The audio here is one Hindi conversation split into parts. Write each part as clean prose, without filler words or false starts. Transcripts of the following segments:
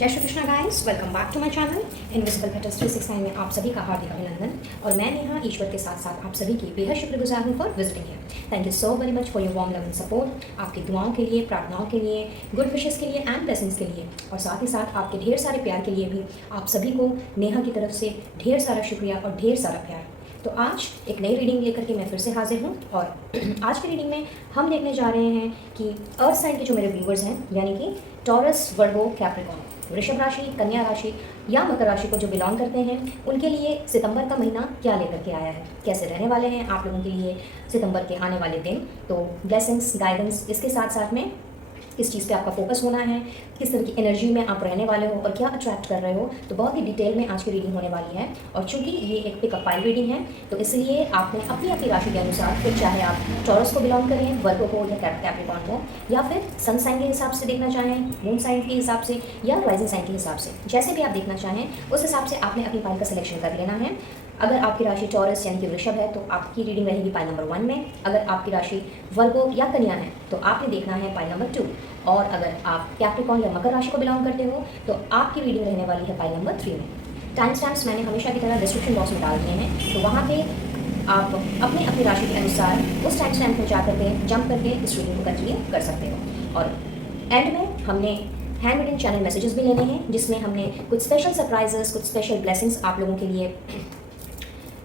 जय Shri Krishna guys, welcome back to my channel invisible petals 369 में आप सभी का हार्दिक अभिनंदन। और मैं नेहा ईश्वर के साथ साथ आप सभी की बेहद शुक्रगुजार हूँ for visiting here. Thank you so very much for your warm love and support. आपकी दुआओं के लिए, प्रार्थनाओं के लिए, गुड विशेस के लिए एंड ब्लेसिंग्स के लिए, और साथ ही साथ आपके ढेर सारे प्यार के लिए भी आप सभी को नेहा की तरफ से ढेर सारा शुक्रिया और ढेर सारा प्यार। तो आज एक नई रीडिंग लेकर के मैं फिर से हाजिर हूँ और आज की रीडिंग में हम देखने जा रहे हैं कि अर्थ साइन के जो मेरे व्यूवर्स हैं, यानी कि टॉरस, वर्गो, कैप्रिकॉर्न, वृषभ राशि, कन्या राशि या मकर राशि को जो बिलोंग करते हैं, उनके लिए सितंबर का महीना क्या लेकर के आया है, कैसे रहने वाले हैं आप लोगों के लिए सितंबर के आने वाले दिन। तो ब्लेसिंग्स, गाइडेंस, इसके साथ साथ में किस चीज़ पे आपका फोकस होना है, किस तरह की एनर्जी में आप रहने वाले हो और क्या अट्रैक्ट कर रहे हो, तो बहुत ही डिटेल में आज की रीडिंग होने वाली है। और चूंकि ये एक पिकअप फाइल रीडिंग है, तो इसलिए आपने अपनी अपनी राशि के अनुसार, फिर चाहे आप टॉरस को बिलोंग करें, वर्गो को या कैप्रिकॉर्न को, या फिर सन साइन के हिसाब से देखना चाहें, मून साइन के हिसाब से या राइजिंग साइन के हिसाब से, जैसे भी आप देखना चाहें उस हिसाब से आपने अपनी फाइल का सिलेक्शन कर लेना है। अगर आपकी राशि टॉरस यानी कि वृषभ है तो आपकी रीडिंग रहेगी पाइल नंबर 1 में। अगर आपकी राशि वर्गो या कन्या है तो आपने देखना है पाइल नंबर 2। और अगर आप कैप्रिकॉर्न या मकर राशि को बिलोंग करते हो तो आपकी रीडिंग रहने वाली है पाइल नंबर 3 में। टाइम स्टैम्प्स मैंने हमेशा की तरह डिस्क्रिप्शन बॉक्स में डाल दिए हैं, तो वहाँ पे आप अपनी अपनी राशि के अनुसार उस टाइम स्टैम्प में जा करके जंप करके इस रीडिंग को कंटिन्यू कर सकते हो। और एंड में हमने हैंड रिडन चैनल मैसेजेस भी लेने हैं, जिसमें हमने कुछ स्पेशल सरप्राइजेस, कुछ स्पेशल ब्लेसिंग्स आप लोगों के लिए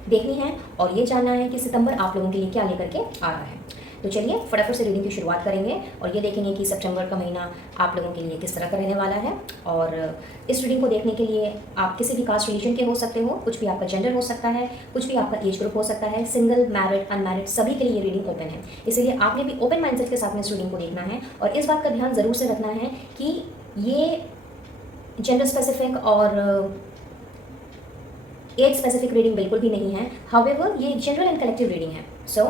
देखनी है और ये जानना है कि सितंबर आप लोगों के लिए क्या लेकर के आ रहा है। तो चलिए फटाफट से रीडिंग की शुरुआत करेंगे और ये देखेंगे कि सितंबर का महीना आप लोगों के लिए किस तरह का रहने वाला है। और इस रीडिंग को देखने के लिए आप किसी भी कास्ट रिलीजन के हो सकते हो, कुछ भी आपका जेंडर हो सकता है, कुछ भी आपका एज ग्रुप हो सकता है, सिंगल, मैरिड, अनमैरिड, सभी के लिए ये रीडिंग ओपन है। इसलिए आपने भी ओपन माइंडसेट के साथ में इस रीडिंग को देखना है और इस बात का ध्यान ज़रूर से रखना है कि ये जेंडर स्पेसिफिक और एज स्पेसिफिक रीडिंग बिल्कुल भी नहीं है। हाउएवर ये जनरल एंड कलेक्टिव रीडिंग है। सो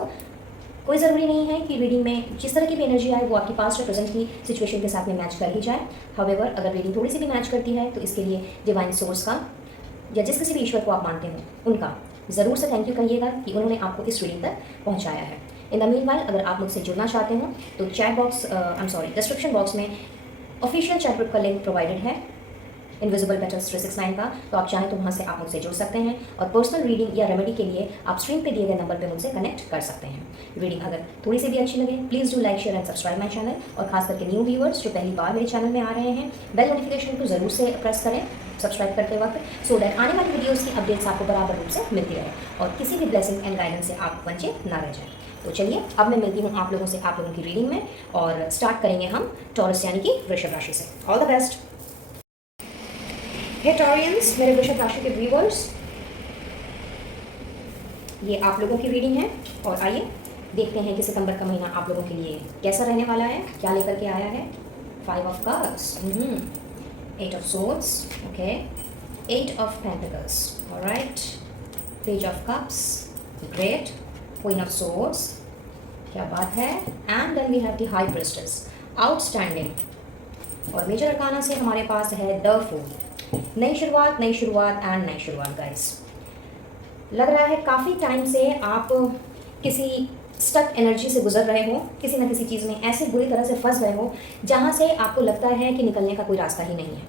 कोई ज़रूरी नहीं है कि रीडिंग में जिस तरह की भी एनर्जी आए वो आपकी पास्ट या प्रेजेंट की सिचुएशन के साथ में मैच कर ही जाए। हाउएवर अगर रीडिंग थोड़ी सी भी मैच करती है तो इसके लिए डिवाइन सोर्स का या जिस किसी भी ईश्वर को आप मानते हो उनका ज़रूर से थैंक यू कहिएगा कि उन्होंने आपको इस रीडिंग तक पहुँचाया है। इन द मीनवाइल अगर आप मुझसे जुड़ना चाहते हो तो चैट बॉक्स डिस्क्रिप्शन बॉक्स में ऑफिशियल चैट ग्रुप का लिंक प्रोवाइडेड है इनविजिबल पेटल्स 369 का, तो आप चाहें तो वहाँ से आप मुझसे जुड़ सकते हैं और पर्सनल रीडिंग या रेमेडी के लिए आप स्क्रीन पे दिए गए नंबर पे मुझसे कनेक्ट कर सकते हैं। रीडिंग अगर थोड़ी सी भी अच्छी लगे please do like, share and subscribe my channel. और खास करके न्यू व्यूअर्स जो पहली बार मेरे चैनल में आ रहे हैं, बेल नोटिफिकेशन को ज़रूर से प्रेस करें सब्सक्राइब करते वक्त, सो दैट आने वाली वीडियोज़ की अपडेट्स आपको बराबर रूप से मिलती रहे और किसी भी ब्लेसिंग एंड गाइडेंस से आप वंचित ना रह जाए। तो चलिए अब मैं मिलती हूँ आप लोगों से आप लोगों की रीडिंग में और स्टार्ट करेंगे हम टॉरस यानी कि वृषभ राशि से। All the best. Hey Taureans, मेरे वृषभ राशि के व्यूअर्स, ये आप लोगों की रीडिंग है और आइए देखते हैं कि सितंबर का महीना आप लोगों के लिए कैसा रहने वाला है, क्या लेकर के आया है। 5 of cups, 8 of swords, okay, 8 of pentacles, alright, page of cups, great, queen of swords, क्या बात है, and then we have the high priestess, outstanding. और मेजर अरकाना से हमारे पास है द फूल। नई शुरुआत एंड नई शुरुआत गाइस। लग रहा है काफ़ी टाइम से आप किसी स्टक एनर्जी से गुजर रहे हो, किसी न किसी चीज़ में ऐसे बुरी तरह से फंस गए हो जहाँ से आपको लगता है कि निकलने का कोई रास्ता ही नहीं है।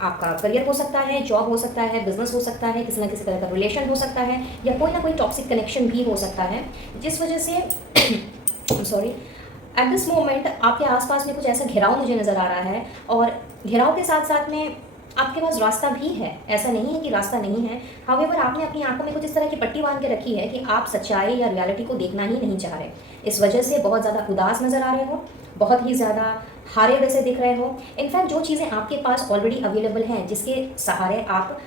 आपका करियर हो सकता है, जॉब हो सकता है, बिजनेस हो सकता है, किसी न किसी तरह का रिलेशन हो सकता है, या कोई ना कोई टॉक्सिक कनेक्शन भी हो सकता है, जिस वजह से सॉरी एट दिस मोमेंट आपके आसपास में कुछ ऐसा घिराव मुझे नज़र आ रहा है। और घिराव के साथ साथ में आपके पास रास्ता भी है, ऐसा नहीं है कि रास्ता नहीं है। हाउएवर आपने अपनी आंखों में कुछ इस तरह की पट्टी बांध के रखी है कि आप सच्चाई या रियलिटी को देखना ही नहीं चाह रहे। इस वजह से बहुत ज़्यादा उदास नज़र आ रहे हो, बहुत ही ज़्यादा हारे वैसे दिख रहे हो। इनफैक्ट जो चीज़ें आपके पास ऑलरेडी अवेलेबल हैं, जिसके सहारे आप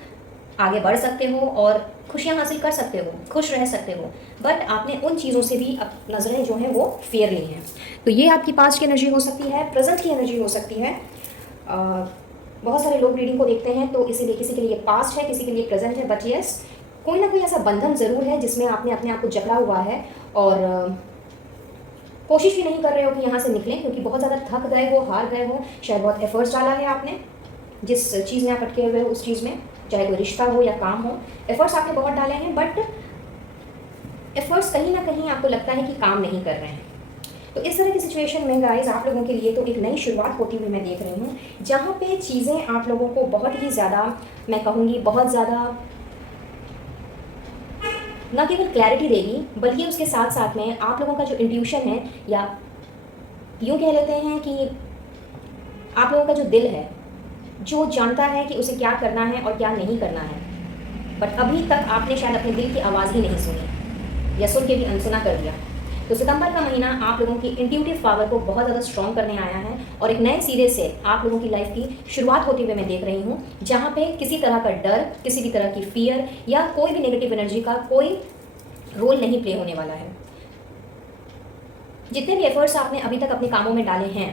आगे बढ़ सकते हो और खुशियाँ हासिल कर सकते हो, खुश रह सकते हो, बट आपने उन चीज़ों से भी नज़रें जो हैं वो फेर ली हैं। तो ये आपकी पास्ट की एनर्जी हो सकती है, प्रेजेंट की एनर्जी हो सकती है। बहुत सारे लोग रीडिंग को देखते हैं तो इसीलिए किसी के लिए पास्ट है, किसी के लिए प्रेजेंट है, बट यस कोई ना कोई ऐसा बंधन ज़रूर है जिसमें आपने अपने आप को जकड़ा हुआ है और कोशिश भी नहीं कर रहे हो कि यहाँ से निकलें, क्योंकि बहुत ज़्यादा थक गए हो, हार गए हो, शायद बहुत एफर्ट्स डाला है आपने जिस चीज़ में आप अटके हुए हो उस चीज़ में, चाहे कोई रिश्ता हो या काम हो, एफर्ट्स आपने बहुत डाले हैं, बट एफर्ट्स कहीं ना कहीं आपको लगता है कि काम नहीं कर रहे हैं। तो इस तरह की सिचुएशन में गाइस आप लोगों के लिए तो एक नई शुरुआत होती हुई मैं देख रही हूँ, जहाँ पे चीज़ें आप लोगों को बहुत ही ज़्यादा, मैं कहूँगी बहुत ज़्यादा, न केवल क्लैरिटी देगी बल्कि उसके साथ साथ में आप लोगों का जो इंट्यूशन है, या यूँ कह लेते हैं कि आप लोगों का जो दिल है, जो जानता है कि उसे क्या करना है और क्या नहीं करना है, बट अभी तक आपने शायद अपने दिल की आवाज़ ही नहीं सुनी, या सुन के भी अनसुना कर दिया। तो सितंबर का महीना आप लोगों की इंट्यूटिव पावर को बहुत ज़्यादा स्ट्रॉन्ग करने आया है, और एक नए सिरे से आप लोगों की लाइफ की शुरुआत होते हुए मैं देख रही हूँ, जहाँ पे किसी तरह का डर, किसी भी तरह की फियर या कोई भी नेगेटिव एनर्जी का कोई रोल नहीं प्ले होने वाला है। जितने भी एफर्ट्स आपने अभी तक अपने कामों में डाले हैं,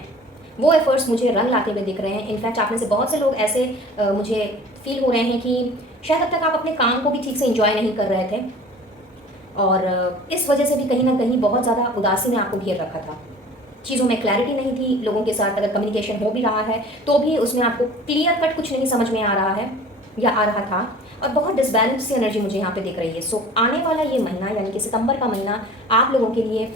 वो एफर्ट्स मुझे रंग लाते हुए दिख रहे हैं। इनफैक्ट आप में से बहुत से लोग ऐसे मुझे फील हो रहे हैं कि शायद अब तक आप अपने काम को भी ठीक से एंजॉय नहीं कर रहे थे, और इस वजह से भी कहीं ना कहीं बहुत ज़्यादा उदासी ने आपको घेर रखा था। चीज़ों में क्लैरिटी नहीं थी, लोगों के साथ अगर कम्युनिकेशन हो भी रहा है तो भी उसमें आपको क्लियर कट कुछ नहीं समझ में आ रहा है या आ रहा था, और बहुत डिसबैलेंस सी एनर्जी मुझे यहाँ पे दिख रही है। सो आने वाला ये महीना यानी कि सितंबर का महीना आप लोगों के लिए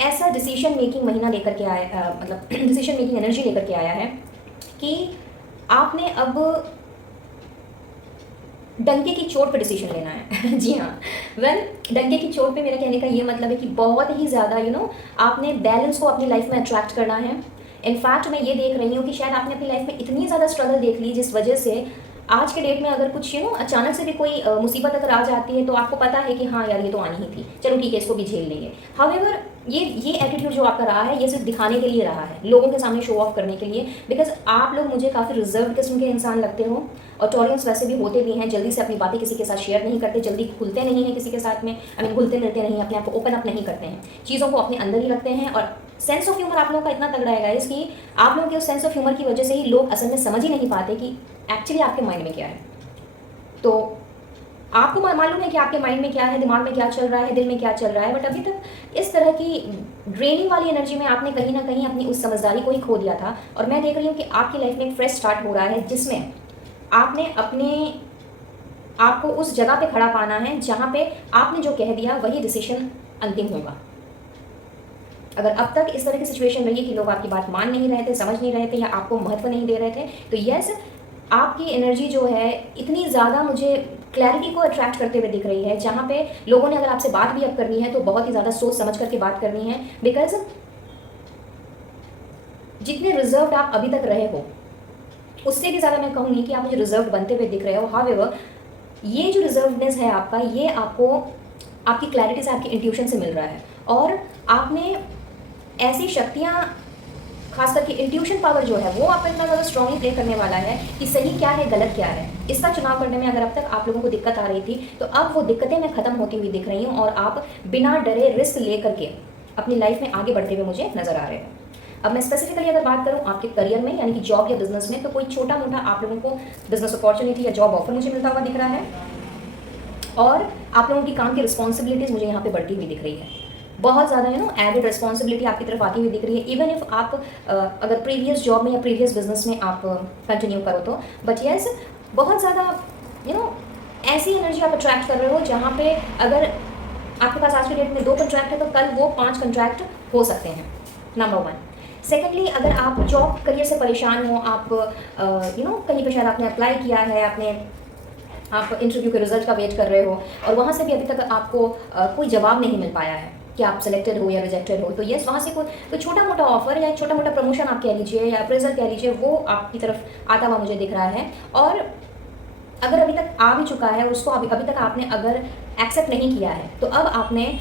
ऐसा डिसीजन मेकिंग महीना लेकर के आया, मतलब डिसीजन मेकिंग एनर्जी लेकर के आया है कि आपने अब डंके की चोट पे डिसीजन लेना है। जी हाँ, डंके की चोट पे मेरा कहने का ये मतलब है कि बहुत ही ज़्यादा आपने बैलेंस को अपनी लाइफ में अट्रैक्ट करना है। इनफैक्ट मैं ये देख रही हूँ कि शायद आपने अपनी लाइफ में इतनी ज़्यादा स्ट्रगल देख ली, जिस वजह से आज के डेट में अगर कुछ अचानक से भी कोई मुसीबत अगर आ जाती है तो आपको पता है कि हाँ यार ये तो आनी ही थी, चलो ठीक है इसको भी झेल लेंगे। हाउएवर ये एटीट्यूड जो आपका रहा है, ये सिर्फ दिखाने के लिए रहा है, लोगों के सामने शो ऑफ करने के लिए, बिकॉज आप लोग मुझे काफ़ी रिजर्व किस्म के इंसान लगते हो, और टॉलरेंस वैसे भी होते भी हैं, जल्दी से अपनी बातें किसी के साथ शेयर नहीं करते, जल्दी खुलते नहीं हैं किसी के साथ में, घुलते मिलते नहीं, अपने आप को ओपन अप नहीं करते हैं, चीज़ों को अपने अंदर ही रखते हैं। और सेंस ऑफ ह्यूमर आप लोगों का इतना तगड़ा है गाइस कि आप लोगों के उस सेंस ऑफ ह्यूमर की वजह से ही लोग असल में समझ ही नहीं पाते कि एक्चुअली आपके माइंड में क्या है। तो आपको मालूम है कि आपके माइंड में क्या है, दिमाग में क्या चल रहा है, दिल में क्या चल रहा है, बट अभी तक इस तरह की ड्रेनिंग वाली एनर्जी में आपने कहीं ना कहीं अपनी उस समझदारी को ही खो दिया था। और मैं देख रही हूँ कि आपकी लाइफ में एक फ्रेश स्टार्ट हो रहा है, जिसमें आपने अपने आपको उस जगह पे खड़ा पाना है जहाँ पे आपने जो कह दिया वही डिसीजन अंतिम होगा। अगर अब तक इस तरह की सिचुएशन रही कि लोग आपकी बात मान नहीं रहे थे, समझ नहीं रहे थे, या आपको महत्व नहीं दे रहे थे, तो यस आपकी एनर्जी जो है इतनी ज़्यादा मुझे क्लैरिटी को अट्रैक्ट करते हुए दिख रही है, जहाँ पे लोगों ने अगर आपसे बात भी अब करनी है तो बहुत ही ज़्यादा सोच समझ करके बात करनी है, बिकॉज जितने रिजर्व्ड आप अभी तक रहे हो उससे भी ज़्यादा मैं कहूँगी कि आप मुझे रिजर्व्ड बनते हुए दिख रहे हो। हाउएवर ये जो रिजर्वनेस है आपका, ये आपको आपकी क्लैरिटी से, आपकी इंट्यूशन से मिल रहा है, और आपने ऐसी शक्तियाँ, खास करके इंट्यूशन पावर जो है वो आपका इतना ज़्यादा स्ट्रांगली प्ले करने वाला है कि सही क्या है गलत क्या है, इसका चुनाव करने में अगर अब तक आप लोगों को दिक्कत आ रही थी तो अब वो दिक्कतें मैं ख़त्म होती हुई दिख रही हूँ, और आप बिना डरे रिस्क ले करके अपनी लाइफ में आगे बढ़ते हुए मुझे नज़र आ रहे हैं। अब मैं स्पेसिफिकली अगर बात करूँ आपके करियर में, यानी कि जॉब या बिजनेस में, तो कोई छोटा मोटा आप लोगों को बिजनेस अपॉर्चुनिटी या जॉब ऑफर मुझे मिलता हुआ दिख रहा है, और आप लोगों की काम की रिस्पॉन्सिबिलिटीज़ मुझे यहाँ पे बढ़ती हुई दिख रही है। बहुत ज़्यादा एडेड रिस्पॉन्सिबिलिटी आपकी तरफ आती हुई दिख रही है, इवन इफ आप अगर प्रीवियस जॉब में या प्रीवियस बिजनेस में आप कंटिन्यू करो तो, बट यस बहुत ज़्यादा ऐसी एनर्जी आप अट्रैक्ट कर रहे हो जहाँ पे अगर आपके पास आज के डेट में 2 कंट्रैक्ट है तो कल वो 5 कंट्रैक्ट हो सकते हैं, नंबर 1। सेकेंडली, अगर आप जॉब करियर से परेशान हो, आप कहीं पे शायद आपने अप्लाई किया है, आप इंटरव्यू के रिजल्ट का वेट कर रहे हो और वहाँ से भी अभी तक आपको कोई जवाब नहीं मिल पाया है कि आप सिलेक्टेड हो या रिजेक्टेड हो, तो यस वहाँ से कोई छोटा मोटा ऑफर या छोटा मोटा प्रमोशन आप कह लीजिए या अप्रेजल कह लीजिए, वो आपकी तरफ आता हुआ मुझे दिख रहा है। और अगर अभी तक आ भी चुका है, उसको अभी तक आपने अगर एक्सेप्ट नहीं किया है, तो अब आपने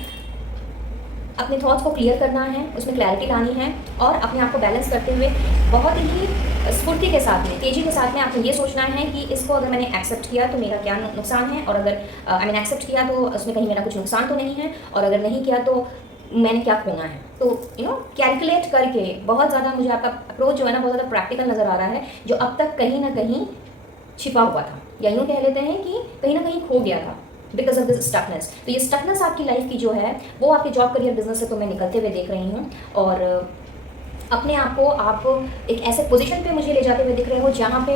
अपने थॉट्स को क्लियर करना है, उसमें क्लैरिटी लानी है, और अपने आप को बैलेंस करते हुए बहुत ही स्फूर्ति के साथ में, तेज़ी के साथ में आपने ये सोचना है कि इसको अगर मैंने एक्सेप्ट किया तो मेरा क्या नुकसान है, और अगर एक्सेप्ट किया तो उसमें कहीं मेरा कुछ नुकसान तो नहीं है, और अगर नहीं किया तो मैंने क्या खोना है। तो कैलकुलेट करके बहुत ज़्यादा मुझे आपका अप्रोच जो है ना बहुत ज़्यादा प्रैक्टिकल नज़र आ रहा है, जो अब तक कहीं ना कहीं छिपा हुआ था, या यूँ कह लेते हैं कि कहीं ना कहीं खो गया था बिकॉज ऑफ दिस स्टकनेस। तो ये स्टकनेस आपकी लाइफ की जो है वो आपके जॉब करियर बिजनेस से तो मैं निकलते हुए देख रही हूँ, और अपने आप को आप एक ऐसे पोजीशन पे मुझे ले जाते हुए दिख रहे हो जहाँ पे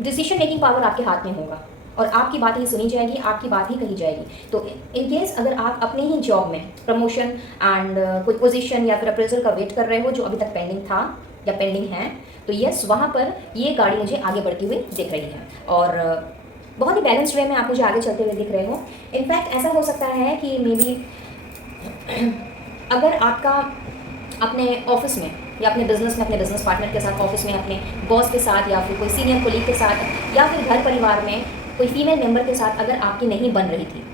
डिसीजन मेकिंग पावर आपके हाथ में होगा, और आपकी बात ही सुनी जाएगी, आपकी बात ही कही जाएगी। तो इन केस अगर आप अपने ही जॉब में प्रमोशन एंड कोई पोजीशन या फिर अप्रेजल का वेट कर रहे हो जो अभी तक पेंडिंग था या पेंडिंग है, तो यस, वहाँ पर ये गाड़ी मुझे आगे बढ़ती हुई दिख रही है और बहुत ही बैलेंस्ड वे में आप मुझे आगे चलते हुए दिख रहे हो। इनफैक्ट ऐसा हो सकता है कि मे बी अगर आपका अपने ऑफिस में या अपने बिजनेस में, अपने बिजनेस पार्टनर के साथ, ऑफिस में अपने बॉस के साथ या फिर कोई सीनियर कोलीग के साथ या फिर घर परिवार में कोई फीमेल मेंबर के साथ अगर आपकी नहीं बन रही थी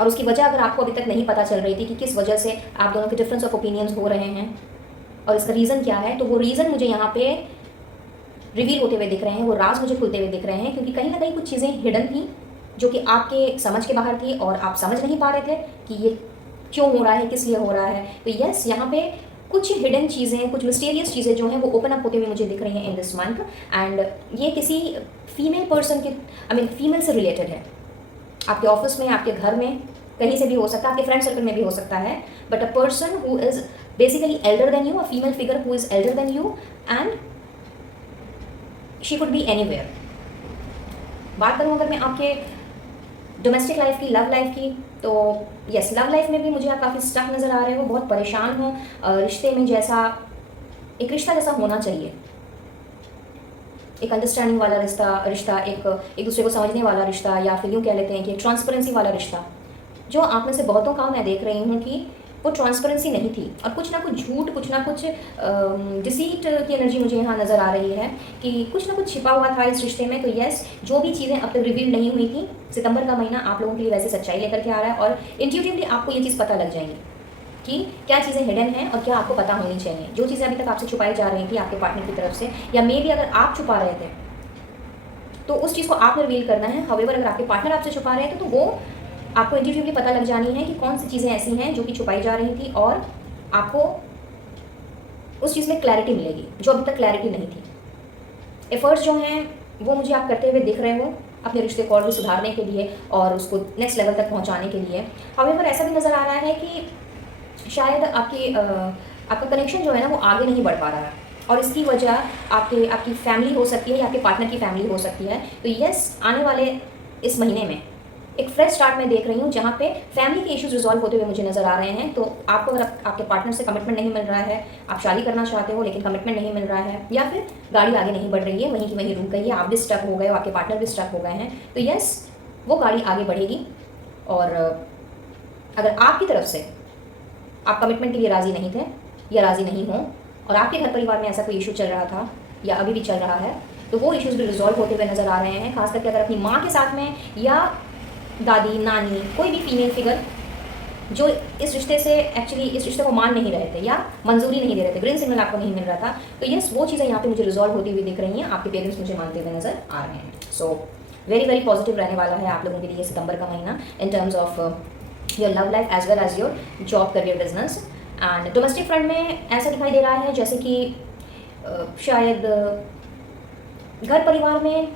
और उसकी वजह अगर आपको अभी तक नहीं पता चल रही थी कि किस वजह से आप दोनों के डिफरेंस ऑफ ओपिनियंस हो रहे हैं और इसका रीज़न क्या है, तो वो रीज़न मुझे यहाँ पे रिवील होते हुए दिख रहे हैं, वो राज मुझे खुलते हुए दिख रहे हैं, क्योंकि कहीं ना कहीं कुछ चीज़ें हिडन थी जो कि आपके समझ के बाहर थी और आप समझ नहीं पा रहे थे कि ये क्यों हो रहा है, किस लिए हो रहा है। तो यस, यहाँ पे कुछ हिडन चीज़ें, कुछ मिस्टीरियस चीज़ें जो हैं वो ओपन अप होते हुए मुझे दिख रही हैं इन दिस मंथ, एंड ये किसी फीमेल पर्सन के फीमेल से रिलेटेड है। आपके ऑफिस में, आपके घर में, कहीं से भी हो सकता है, आपके फ्रेंड सर्कल में भी हो सकता है, but a person who is basically elder than you, a female figure who is elder than you, and she could be anywhere. बात करूँ अगर मैं आपके डोमेस्टिक लाइफ की, लव लाइफ की, तो यस, लव लाइफ में भी मुझे आप काफ़ी स्टक नज़र आ रहे हो, बहुत परेशान हो रिश्ते में, जैसा एक रिश्ता जैसा होना चाहिए, एक अंडरस्टैंडिंग वाला रिश्ता एक दूसरे को समझने वाला रिश्ता, या फिर यूँ कह लेते हैं कि ट्रांसपेरेंसी वाला रिश्ता। जो आप में से बहुतों का मैं देख रही हूँ कि वो ट्रांसपेरेंसी नहीं थी और कुछ ना कुछ झूठ, कुछ ना कुछ डिसीट की एनर्जी मुझे यहाँ नज़र आ रही है कि कुछ ना कुछ छिपा हुआ था इस रिश्ते में। तो यस, जो भी चीज़ें अब तक रिवील नहीं हुई थी, सितंबर का महीना आप लोगों के लिए वैसे सच्चाई लेकर के आ रहा है और इंट्यूटिवली आपको ये चीज़ पता लग जाएंगी कि क्या चीज़ें हिडन हैं और क्या आपको पता होनी चाहिए। जो चीज़ें अभी तक आपसे छुपाई जा रही थी आपके पार्टनर की तरफ से, या मे बी अगर आप छुपा रहे थे तो उस चीज़ को आपने रिवील करना है। हाउएवर अगर आपके पार्टनर आपसे छुपा रहे थे तो वो आपको इंट्यूटिवली पता लग जानी है कि कौन सी चीज़ें ऐसी हैं जो कि छुपाई जा रही थी और आपको उस चीज़ में क्लैरिटी मिलेगी जो अभी तक क्लैरिटी नहीं थी। एफर्ट्स जो हैं वो मुझे आप करते हुए दिख रहे हो अपने रिश्ते को और भी सुधारने के लिए और उसको नेक्स्ट लेवल तक पहुंचाने के लिए। हाउएवर ऐसा भी नज़र आ रहा है कि शायद आपका कनेक्शन जो है ना वो आगे नहीं बढ़ पा रहा है और इसकी वजह आपकी फैमिली हो सकती है या आपके पार्टनर की फैमिली हो सकती है। तो यस, आने वाले इस महीने में एक फ्रेश स्टार्ट मैं देख रही हूँ जहाँ पे फैमिली के इश्यूज रिजॉल्व होते हुए मुझे नज़र आ रहे हैं। तो आपको अगर आपके पार्टनर से कमिटमेंट नहीं मिल रहा है, आप शादी करना चाहते हो लेकिन कमिटमेंट नहीं मिल रहा है, या फिर गाड़ी आगे नहीं बढ़ रही है, वहीं की वहीं रुक गई है, आप भी स्टक हो गए हो, आपके पार्टनर भी स्टक हो गए हैं, तो यस, वो गाड़ी आगे बढ़ेगी। और अगर आपकी तरफ से आप कमिटमेंट के लिए राज़ी नहीं थे या राज़ी नहीं हो और आपके घर परिवार में ऐसा कोई इशू चल रहा था या अभी भी चल रहा है, तो वो इश्यूज भी रिजॉल्व होते हुए नज़र आ रहे हैं। खास करके अगर अपनी माँ के साथ में या दादी, नानी, कोई भी फीमेल फिगर जो इस रिश्ते से एक्चुअली इस रिश्ते को मान नहीं रहे थे या मंजूरी नहीं दे रहे थे, ग्रीन सिग्नल आपको नहीं मिल रहा था, तो यस, वो चीज़ें यहाँ पे मुझे रिजॉल्व होती हुई दिख रही हैं। आपके पेरेंट्स मुझे मानते हुए नज़र आ रहे हैं। सो वेरी वेरी पॉजिटिव रहने वाला है आप लोगों के लिए सितंबर का महीना in terms of your love life as well as your job, career, business. And domestic front में ऐसा दिखाई दे रहा है जैसे कि शायद घर परिवार में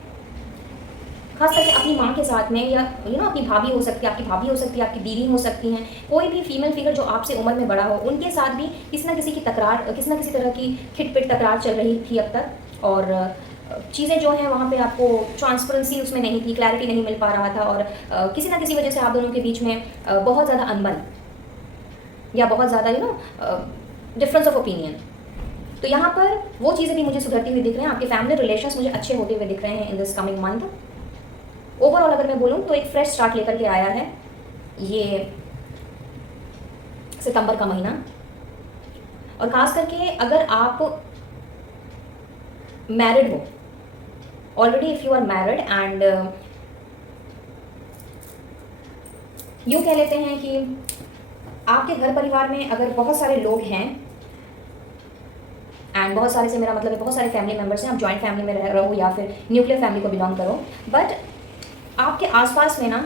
खास करके अपनी माँ के साथ में, या अपनी भाभी हो सकती है, आपकी भाभी हो सकती है, आपकी दीदी हो सकती हैं, कोई भी फीमेल फिगर जो आपसे उम्र में बड़ा हो, उनके साथ भी किसी ना किसी की तकरार, किसी ना किसी तरह की खिटपिट तकरार चल रही थी अब तक। और चीज़ें जो हैं वहाँ पे आपको ट्रांसपेरेंसी उसमें नहीं थी, क्लैरिटी नहीं मिल पा रहा था और किसी ना किसी वजह से आप दोनों के बीच में बहुत ज़्यादा अनबन या बहुत ज़्यादा डिफरेंस ऑफ ओपिनियन। तो यहाँ पर वो चीज़ें भी मुझे सुधरती हुई दिख रहे हैं। आपके फैमिली रिलेशंस मुझे अच्छे होते हुए दिख रहे हैं in this coming month. Overall अगर मैं बोलूँ तो एक फ्रेश स्टार्ट लेकर के आया है ये सितंबर का महीना। और ख़ास करके अगर आप मैरिड हो already, if you are married and यूँ कह लेते हैं कि आपके घर परिवार में अगर बहुत सारे लोग हैं, एंड बहुत सारे से मेरा मतलब है बहुत सारे फैमिली मेम्बर्स हैं, आप जॉइंट फैमिली में रह रहे हो या फिर न्यूक्लियर फैमिली को बिलोंग करो, बट आपके आसपास में ना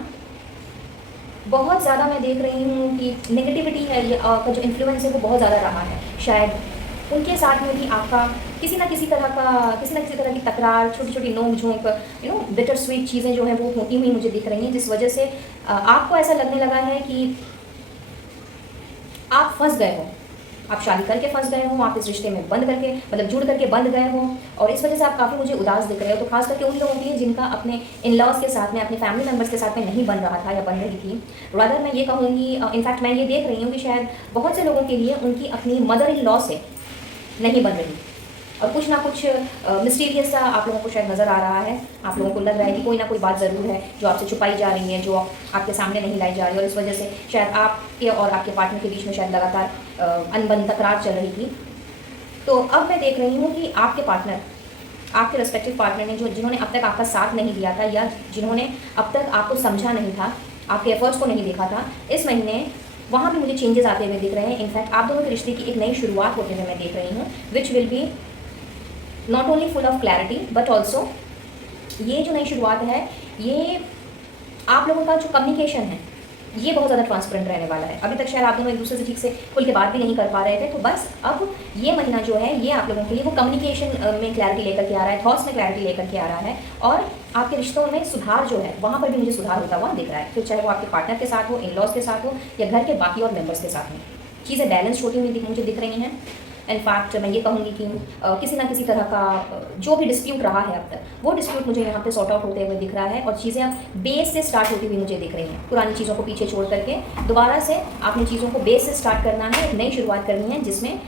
बहुत ज़्यादा मैं देख रही हूँ कि नेगेटिविटी है, ये का जो इन्फ्लुएंस है वो बहुत ज़्यादा रहा है। शायद उनके साथ में भी आपका किसी ना किसी तरह की तकरार, छोटी छोटी नोक झोंक, बिटर स्वीट चीज़ें जो हैं वो होती हुई मुझे दिख रही हैं, जिस वजह से आपको ऐसा लगने लगा है कि आप फंस गए हो आप शादी करके फंस गए हो, आप इस रिश्ते में बंद करके मतलब जुड़ करके बंद गए हो, और इस वजह से आप काफ़ी मुझे उदास दिख रहे हो। तो खास करके उन लोगों के लिए जिनका अपने इन लॉज के साथ में, अपने फैमिली मेम्बर्स के साथ में नहीं बन रहा था या बन रही थी। रादर मैं ये कहूँगी, इनफैक्ट मैं ये देख रही हूँ कि शायद बहुत से लोगों के लिए उनकी अपनी मदर इन लॉ से नहीं बन रही, और कुछ ना कुछ मिस्टीरियस सा आप लोगों को शायद नज़र आ रहा है। आप लोगों को लग रहा है कि कोई ना कोई बात ज़रूर है जो आपसे छुपाई जा रही है, जो आपके सामने नहीं लाई जा रही है, और इस वजह से शायद आपके और आपके पार्टनर के बीच में शायद लगातार अनबन तकरार चल रही थी। तो अब मैं देख रही हूँ कि आपके पार्टनर, आपके रेस्पेक्टिव पार्टनर ने जिन्होंने अब तक आपका साथ नहीं दिया था, या जिन्होंने अब तक आपको समझा नहीं था, आपके एफर्ट्स को नहीं देखा था, इस महीने वहाँ भी मुझे चेंजेस आते हुए दिख रहे हैं। इनफैक्ट आप दोनों के रिश्ते की एक नई शुरुआत होते हुए मैं देख रही हूँ, which will be not only full of clarity but also ये जो नई शुरुआत है, ये आप लोगों का जो कम्युनिकेशन है ये बहुत ज़्यादा ट्रांसपेरेंट रहने वाला है। अभी तक शायद आप दोनों एक दूसरे से ठीक से खुल के बात भी नहीं कर पा रहे थे, तो बस अब ये महीना जो है ये आप लोगों के लिए वो कम्युनिकेशन में क्लैरिटी लेकर के आ रहा है, थॉट्स में क्लैरिटी लेकर के आ रहा है, और आपके रिश्तों में सुधार जो है वहाँ पर भी मुझे सुधार होता हुआ दिख रहा है। फिर चाहे वो आपके पार्टनर के साथ हो, इन लॉज के साथ हो, या घर के बाकी और मेम्बर्स के साथ हो, चीज़ें बैलेंस होती हुई मुझे दिख रही हैं। इनफैक्ट मैं ये कहूँगी कि किसी ना किसी तरह का जो भी डिस्प्यूट रहा है अब तक, वो डिस्प्यूट मुझे यहाँ पे सॉर्ट आउट होते हुए दिख रहा है, और चीज़ें अब बेस से स्टार्ट होती हुई मुझे दिख रही हैं। पुरानी चीज़ों को पीछे छोड़ करके दोबारा से आपने चीज़ों को बेस से स्टार्ट करना है, एक नई शुरुआत करनी है, जिसमें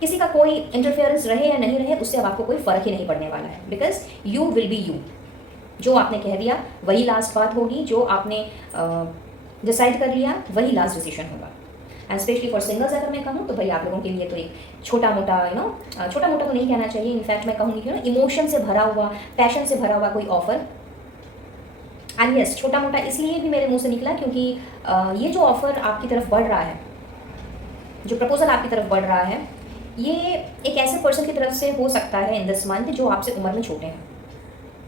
किसी का कोई इंटरफेरेंस रहे या नहीं रहे उससे अब आपको कोई फ़र्क ही नहीं पड़ने वाला है, because you will be you. जो आपने कह दिया वही लास्ट बात होगी, जो आपने डिसाइड कर लिया वही लास्ट डिसीजन होगा। एंड स्पेशली फॉर सिंगल्स अगर मैं कहूँ तो भाई आप लोगों के लिए तो एक छोटा मोटा छोटा मोटा तो नहीं कहना चाहिए, इनफैक्ट मैं कहूँगी कि इमोशन से भरा हुआ, पैशन से भरा हुआ कोई ऑफर। एंड यस, छोटा मोटा इसलिए भी मेरे मुंह से निकला क्योंकि ये जो ऑफर आपकी तरफ बढ़ रहा है, जो प्रपोजल आपकी तरफ बढ़ रहा है, ये एक ऐसे पर्सन की तरफ से हो सकता है इन दिस मंथ जो आपसे उम्र में छोटे हैं,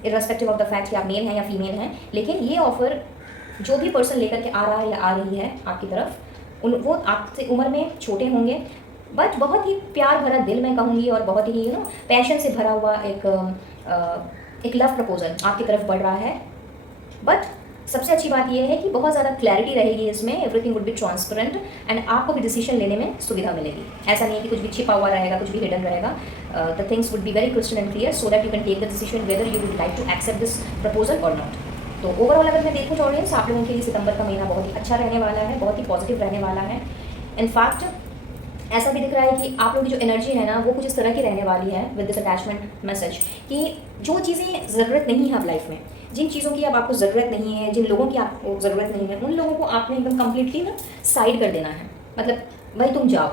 इर्रेस्पेक्टिव ऑफ द फैक्ट कि आप मेल हैं या फीमेल हैं। लेकिन ये ऑफर जो भी पर्सन लेकर के आ रहा है या आ रही है आपकी तरफ, वो आपसे उम्र में छोटे होंगे, बट बहुत ही प्यार भरा दिल मैं कहूँगी, और बहुत ही पैशन से भरा हुआ एक लव प्रपोजल आपकी तरफ बढ़ रहा है। बट सबसे अच्छी बात यह है कि बहुत ज़्यादा क्लैरिटी रहेगी इसमें, everything would be transparent, and आपको भी डिसीजन लेने में सुविधा मिलेगी। ऐसा नहीं है कि कुछ भी छिपा हुआ रहेगा, कुछ भी हिडन रहेगा। The things would be very crystal and clear so that you can take the decision whether you would like to accept this proposal or not. तो ओवरऑल अगर मैं देखूँ ऑडियंस, आप लोगों के लिए सितंबर का महीना बहुत ही अच्छा रहने वाला है, बहुत ही पॉजिटिव रहने वाला है। इनफैक्ट ऐसा भी दिख रहा है कि आप लोगों की जो एनर्जी है ना, वो कुछ इस तरह की रहने वाली है विद दिस अटैचमेंट मैसेज, कि जो चीज़ें ज़रूरत नहीं है अब लाइफ में, जिन चीज़ों की अब आपको ज़रूरत नहीं है, जिन लोगों की आपको ज़रूरत नहीं है, उन लोगों को आपने एकदम कम्प्लीटली साइड कर देना है। मतलब भाई तुम जाओ,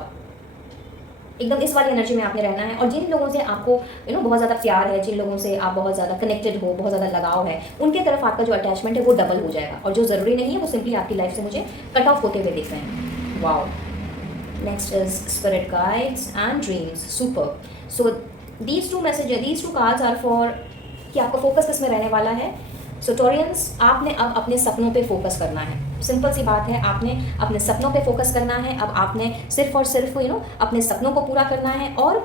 एकदम इस वाली एनर्जी में आपने रहना है। और जिन लोगों से आपको बहुत ज़्यादा प्यार है, जिन लोगों से आप बहुत ज़्यादा कनेक्टेड हो, बहुत ज़्यादा लगाव है, उनके तरफ आपका जो अटैचमेंट है वो डबल हो जाएगा, और जो ज़रूरी नहीं है वो सिंपली आपकी लाइफ से मुझे कट ऑफ होते हुए दिख रहे हैं। Wow. Next is spirit guides and dreams, super. So these two cards are for कि आपका फोकस किस में रहने वाला है। सो टॉरियंस, आपने अब अपने सपनों पे फोकस करना है। सिंपल सी बात है, आपने अपने सपनों पे फोकस करना है। अब आपने सिर्फ और सिर्फ अपने सपनों को पूरा करना है। और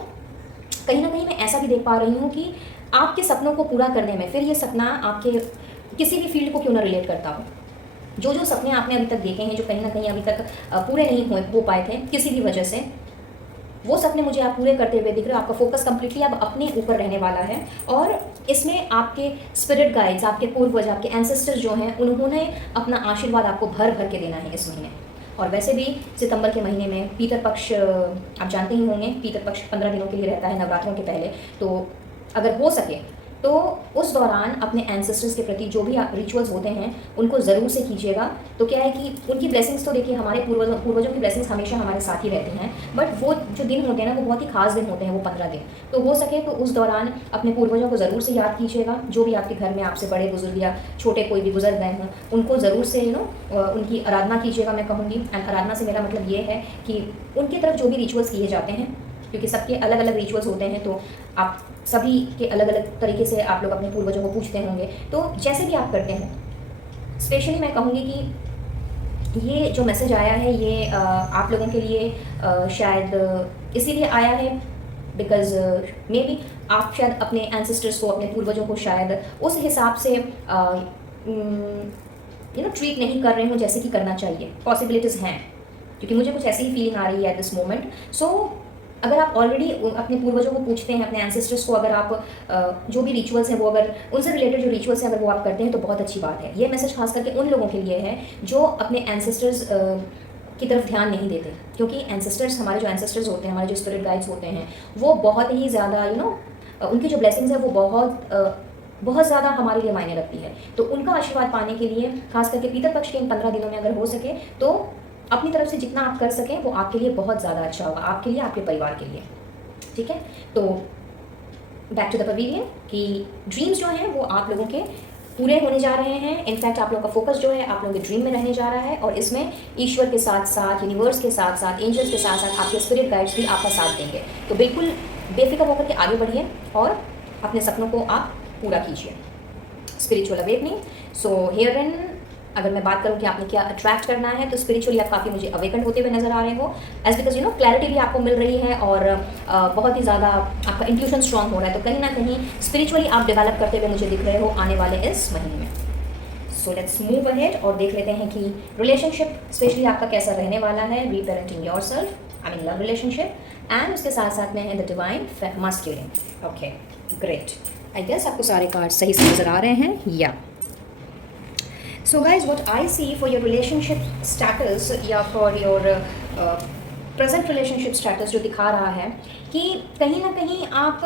कहीं ना कहीं मैं ऐसा भी देख पा रही हूँ कि आपके सपनों को पूरा करने में, फिर ये सपना आपके किसी भी फील्ड को क्यों ना रिलेट करता हो, जो सपने आपने अभी तक देखे हैं, जो कहीं ना कहीं अभी तक पूरे नहीं हो पाए थे किसी भी वजह से, वो सपने मुझे आप पूरे करते हुए दिख रहे हो। आपका फोकस कम्प्लीटली अब अपने ऊपर रहने वाला है। और इसमें आपके स्पिरिट गाइड्स, आपके पूर्वज, आपके एंसेस्टर्स जो हैं, उन्होंने अपना आशीर्वाद आपको भर भर के देना है इस महीने। और वैसे भी सितंबर के महीने में पीतर पक्ष, आप जानते ही होंगे, पीतर पक्ष 15 दिनों के लिए रहता है, नवरात्रों के पहले। तो अगर हो सके तो उस दौरान अपने एंसेस्टर्स के प्रति जो भी रिचुअल्स होते हैं उनको ज़रूर से कीजिएगा। तो क्या है कि उनकी ब्लेसिंग्स तो देखिए, हमारे पूर्वजों की ब्लेसिंग्स हमेशा हमारे साथ ही रहती हैं, बट वो जो दिन होते हैं ना, वो बहुत ही खास दिन होते हैं, वो 15 दिन। तो हो सके तो उस दौरान अपने पूर्वजों को ज़रूर से याद कीजिएगा। जो भी आपके घर में आपसे बड़े बुजुर्ग या छोटे कोई भी गुजर गए हों, उनको ज़रूर से उनकी आराधना कीजिएगा, मैं कहूँगी। एंड आराधना से मेरा मतलब ये है कि उनकी तरफ जो भी रिचुअल्स किए जाते हैं, क्योंकि सबके अलग अलग रिचुअल्स होते हैं, तो आप सभी के अलग अलग तरीके से आप लोग अपने पूर्वजों को पूछते होंगे। तो जैसे भी आप करते हैं, स्पेशली मैं कहूँगी कि ये जो मैसेज आया है ये आप लोगों के लिए शायद इसीलिए आया है बिकॉज मे बी आप शायद अपने एंसेस्टर्स को, अपने पूर्वजों को शायद उस हिसाब से ट्रीट नहीं कर रहे हो जैसे कि करना चाहिए। पॉसिबिलिटीज़ हैं, क्योंकि मुझे कुछ ऐसी ही फीलिंग आ रही है एट दिस मोमेंट। सो अगर आप ऑलरेडी अपने पूर्वजों को पूछते हैं, अपने एंसेस्टर्स को, अगर आप जो भी रिचुअल्स हैं वो अगर उनसे रिलेटेड जो रिचुअल्स हैं अगर वो आप करते हैं तो बहुत अच्छी बात है। ये मैसेज खास करके उन लोगों के लिए है जो अपने एंसेस्टर्स की तरफ ध्यान नहीं देते, क्योंकि एंसेस्टर्स, हमारे जो एंसेस्टर्स होते हैं, हमारे जो स्पिरिट गाइड्स होते हैं, वो बहुत ही ज़्यादा उनकी जो ब्लेसिंग्स है वो बहुत ज़्यादा हमारे लिए मायने रखती है। तो उनका आशीर्वाद पाने के लिए खास करके पीतल पक्ष के इन 15 दिनों में अगर हो सके तो अपनी तरफ से जितना आप कर सकें वो आपके लिए बहुत ज़्यादा अच्छा होगा, आपके लिए, आपके परिवार के लिए। ठीक है, तो बैक टू द पवेलियन कि ड्रीम्स जो हैं वो आप लोगों के पूरे होने जा रहे हैं। इनफैक्ट आप लोगों का फोकस जो है आप लोगों के ड्रीम में रहने जा रहा है, और इसमें ईश्वर के साथ साथ, यूनिवर्स के साथ साथ, एंजल्स के साथ साथ आपके स्पिरिट गाइड्स भी आपका साथ देंगे। तो बिल्कुल बेफिक्र होकर के आगे बढ़िए और अपने सपनों को आप पूरा कीजिए। स्पिरिचुअल अवेकनिंग, सो हियर इन अगर मैं बात करूं कि आपने क्या अट्रैक्ट करना है, तो स्पिरिचुअली आप काफ़ी मुझे अवेकन होते हुए नजर आ रहे हो, एज बिकॉज क्लैरिटी भी आपको मिल रही है और बहुत ही ज़्यादा आपका इंट्यूशन स्ट्रांग हो रहा है। तो कहीं ना कहीं स्पिरिचुअली आप डेवलप करते हुए मुझे दिख रहे हो आने वाले इस महीने में। सो लेट्स मूव अहेड और देख लेते हैं कि रिलेशनशिप स्पेशली आपका कैसा रहने वाला है। Reparenting yourself, I mean love relationship, and उसके साथ साथ में है the divine masculine. Okay great, I guess आपको सारे कार्ड सही से नजर आ रहे हैं या so guys what I see for your relationship status या for your present relationship status जो दिखा रहा है कि कहीं ना कहीं आप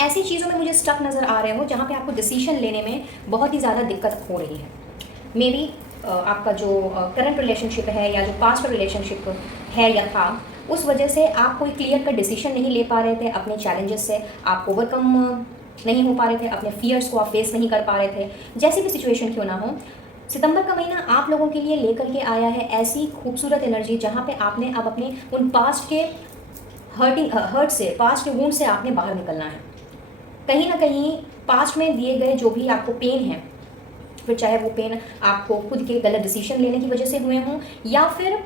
ऐसी चीज़ों में मुझे स्टक नज़र आ रहे हो जहाँ पे आपको डिसीजन लेने में बहुत ही ज़्यादा दिक्कत हो रही है। मे बी आपका जो करंट रिलेशनशिप है या जो पास्ट रिलेशनशिप है या था, उस वजह से आप कोई क्लियर कट डिसीजन नहीं ले पा रहे थे, अपने चैलेंजेस से आप ओवरकम नहीं हो पा रहे थे, अपने फियर्स को आप फेस नहीं कर पा रहे थे। जैसी भी सिचुएशन क्यों ना हो, सितंबर का महीना आप लोगों के लिए लेकर के आया है ऐसी खूबसूरत एनर्जी जहाँ पे आपने अब अपने उन पास्ट के हर्ट से, पास्ट के वुंड से आपने बाहर निकलना है। कहीं ना कहीं पास्ट में दिए गए जो भी आपको पेन है, फिर चाहे वो पेन आपको खुद के गलत डिसीजन लेने की वजह से हुए हों या फिर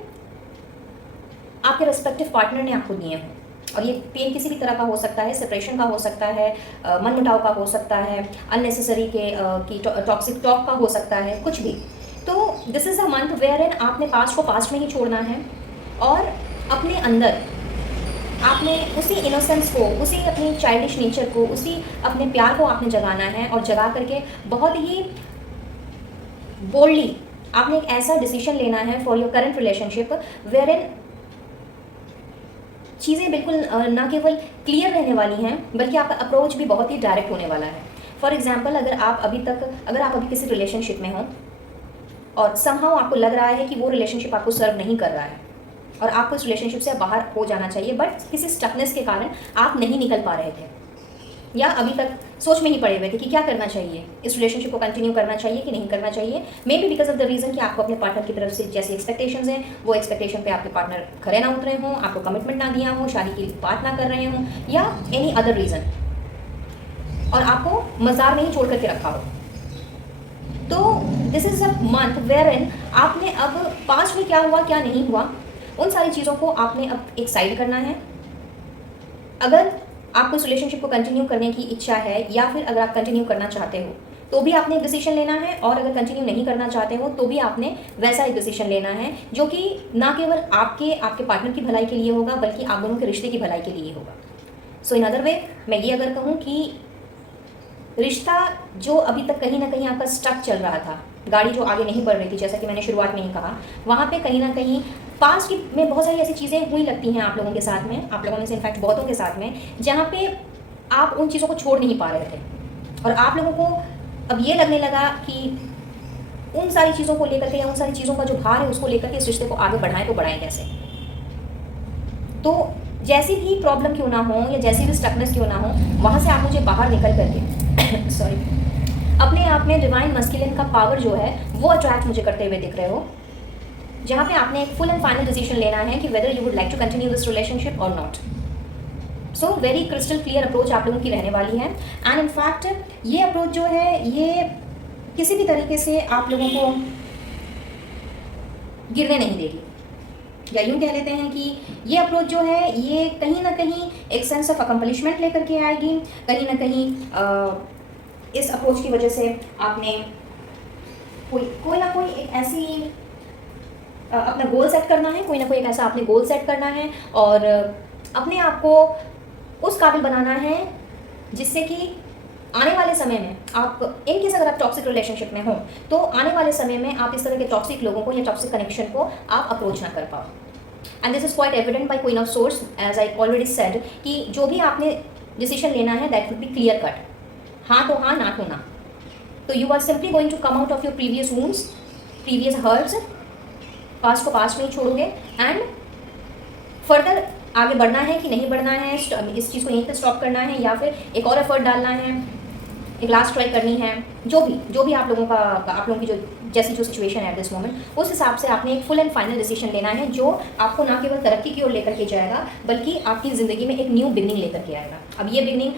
आपके रेस्पेक्टिव पार्टनर ने आपको दिए हों, और ये पेन किसी भी तरह का हो सकता है, सेपरेशन का हो सकता है, मनमुटाव का हो सकता है, अननेसेसरी की टॉक्सिक टॉक का हो सकता है, कुछ भी। तो this is a month wherein आपने पास्ट को पास्ट में ही छोड़ना है और अपने अंदर आपने उसी इनोसेंस को, उसी अपनी चाइल्डिश नेचर को, उसी अपने प्यार को आपने जगाना है, और जगा करके बहुत ही बोल्डली आपने एक ऐसा डिसीजन लेना है for your current relationship wherein चीज़ें बिल्कुल ना केवल क्लियर रहने वाली हैं बल्कि आपका अप्रोच भी बहुत ही डायरेक्ट होने वाला है। फॉर एग्जाम्पल, अगर आप अभी किसी रिलेशनशिप में हो और समहाउ आपको लग रहा है कि वो रिलेशनशिप आपको सर्व नहीं कर रहा है और आपको इस रिलेशनशिप से बाहर हो जाना चाहिए, बट किसी स्टकनेस के कारण आप नहीं निकल पा रहे थे या अभी तक सोच में ही पड़े हुए थे कि क्या करना चाहिए, इस रिलेशनशिप को कंटिन्यू करना चाहिए कि नहीं करना चाहिए। May be because of the reason कि आपको अपने पार्टनर की तरफ से जैसी एक्सपेक्टेशंस हैं वो एक्सपेक्टेशन पे आपके पार्टनर खरे ना उतरे हों, आपको कमिटमेंट ना दिया हो, शादी की बात ना कर रहे हों, या एनी अदर रीज़न, और आपको मज़ार में ही छोड़ करके रखा हो। तो this is a month wherein आपने अब पास्ट में क्या हुआ क्या नहीं हुआ उन सारी चीज़ों को आपने अब एक साइड करना है। अगर आपको इस रिलेशनशिप को कंटिन्यू करने की इच्छा है या फिर अगर आप कंटिन्यू करना चाहते हो तो भी आपने एक डिसीजन लेना है, और अगर कंटिन्यू नहीं करना चाहते हो तो भी आपने वैसा एक डिसीजन लेना है जो कि ना केवल आपके पार्टनर की भलाई के लिए होगा बल्कि आप दोनों के रिश्ते की भलाई के लिए होगा। सो इन अदर वे मैं ये अगर कहूँ कि रिश्ता जो अभी तक कहीं ना कहीं आपका स्टक चल रहा था, गाड़ी जो आगे नहीं बढ़ रही थी, जैसा कि मैंने शुरुआत में ही कहा, वहाँ पे कहीं ना कहीं पास्ट की में बहुत सारी ऐसी चीज़ें हुई लगती हैं आप लोगों के साथ में, आप लोगों में से इनफैक्ट बहुतों के साथ में, जहाँ पे आप उन चीज़ों को छोड़ नहीं पा रहे थे और आप लोगों को अब ये लगने लगा कि उन सारी चीज़ों को लेकर के या उन सारी चीज़ों का जो भार है उसको लेकर के इस रिश्ते को आगे बढ़ाएं तो बढ़ाएं कैसे। तो जैसी भी प्रॉब्लम क्यों ना हो या जैसी भी स्टकनेस क्यों ना हो, वहाँ से आप मुझे बाहर निकल करके सॉरी अपने आप में डिवाइन मस्कुलिन का पावर जो है वो अट्रैक्ट मुझे करते हुए दिख रहे हो, जहाँ पे आपने एक फुल एंड फाइनल डिसीजन लेना है कि whether you would like to continue this relationship और नॉट। So very crystal clear approach आप लोगों की रहने वाली है, एंड इनफैक्ट ये अप्रोच जो है ये किसी भी तरीके से आप लोगों को गिरने नहीं देगी, या यूँ कह लेते हैं कि ये अप्रोच जो है ये कहीं ना कहीं एक सेंस ऑफ अकम्पलिशमेंट लेकर के आएगी। कहीं ना कहीं इस अप्रोच की वजह से आपने कोई ना कोई एक ऐसी अपना गोल सेट करना है, कोई ना कोई एक ऐसा आपने गोल सेट करना है और अपने आप को उस काबिल बनाना है जिससे कि आने वाले समय में आप इनकेस अगर आप टॉक्सिक रिलेशनशिप में हो तो आने वाले समय में आप इस तरह के टॉक्सिक लोगों को या टॉक्सिक कनेक्शन को आप अप्रोच ना कर पाओ। And this is quite evident by queen of swords, as I already said कि जो भी आपने डिसीजन लेना है that would be clear cut, हाँ तो हाँ, ना तो ना। तो you are simply going to come out of your previous wounds, previous hurts, past को पास्ट में ही छोड़ोगे एंड फर्दर आगे बढ़ना है कि नहीं बढ़ना है, इस चीज़ को यहीं पर स्टॉप करना है या फिर एक और एफर्ट डालना है, एक लास्ट ट्राई करनी है, जो भी आप लोगों की जो जैसी जो सिचुएशन है एट दिस मोमेंट, उस हिसाब से आपने एक फुल एंड फाइनल डिसीजन लेना है जो आपको ना केवल तरक्की की ओर लेकर के जाएगा बल्कि आपकी ज़िंदगी में एक न्यू बिगनिंग लेकर के आएगा। अब ये बिगनिंग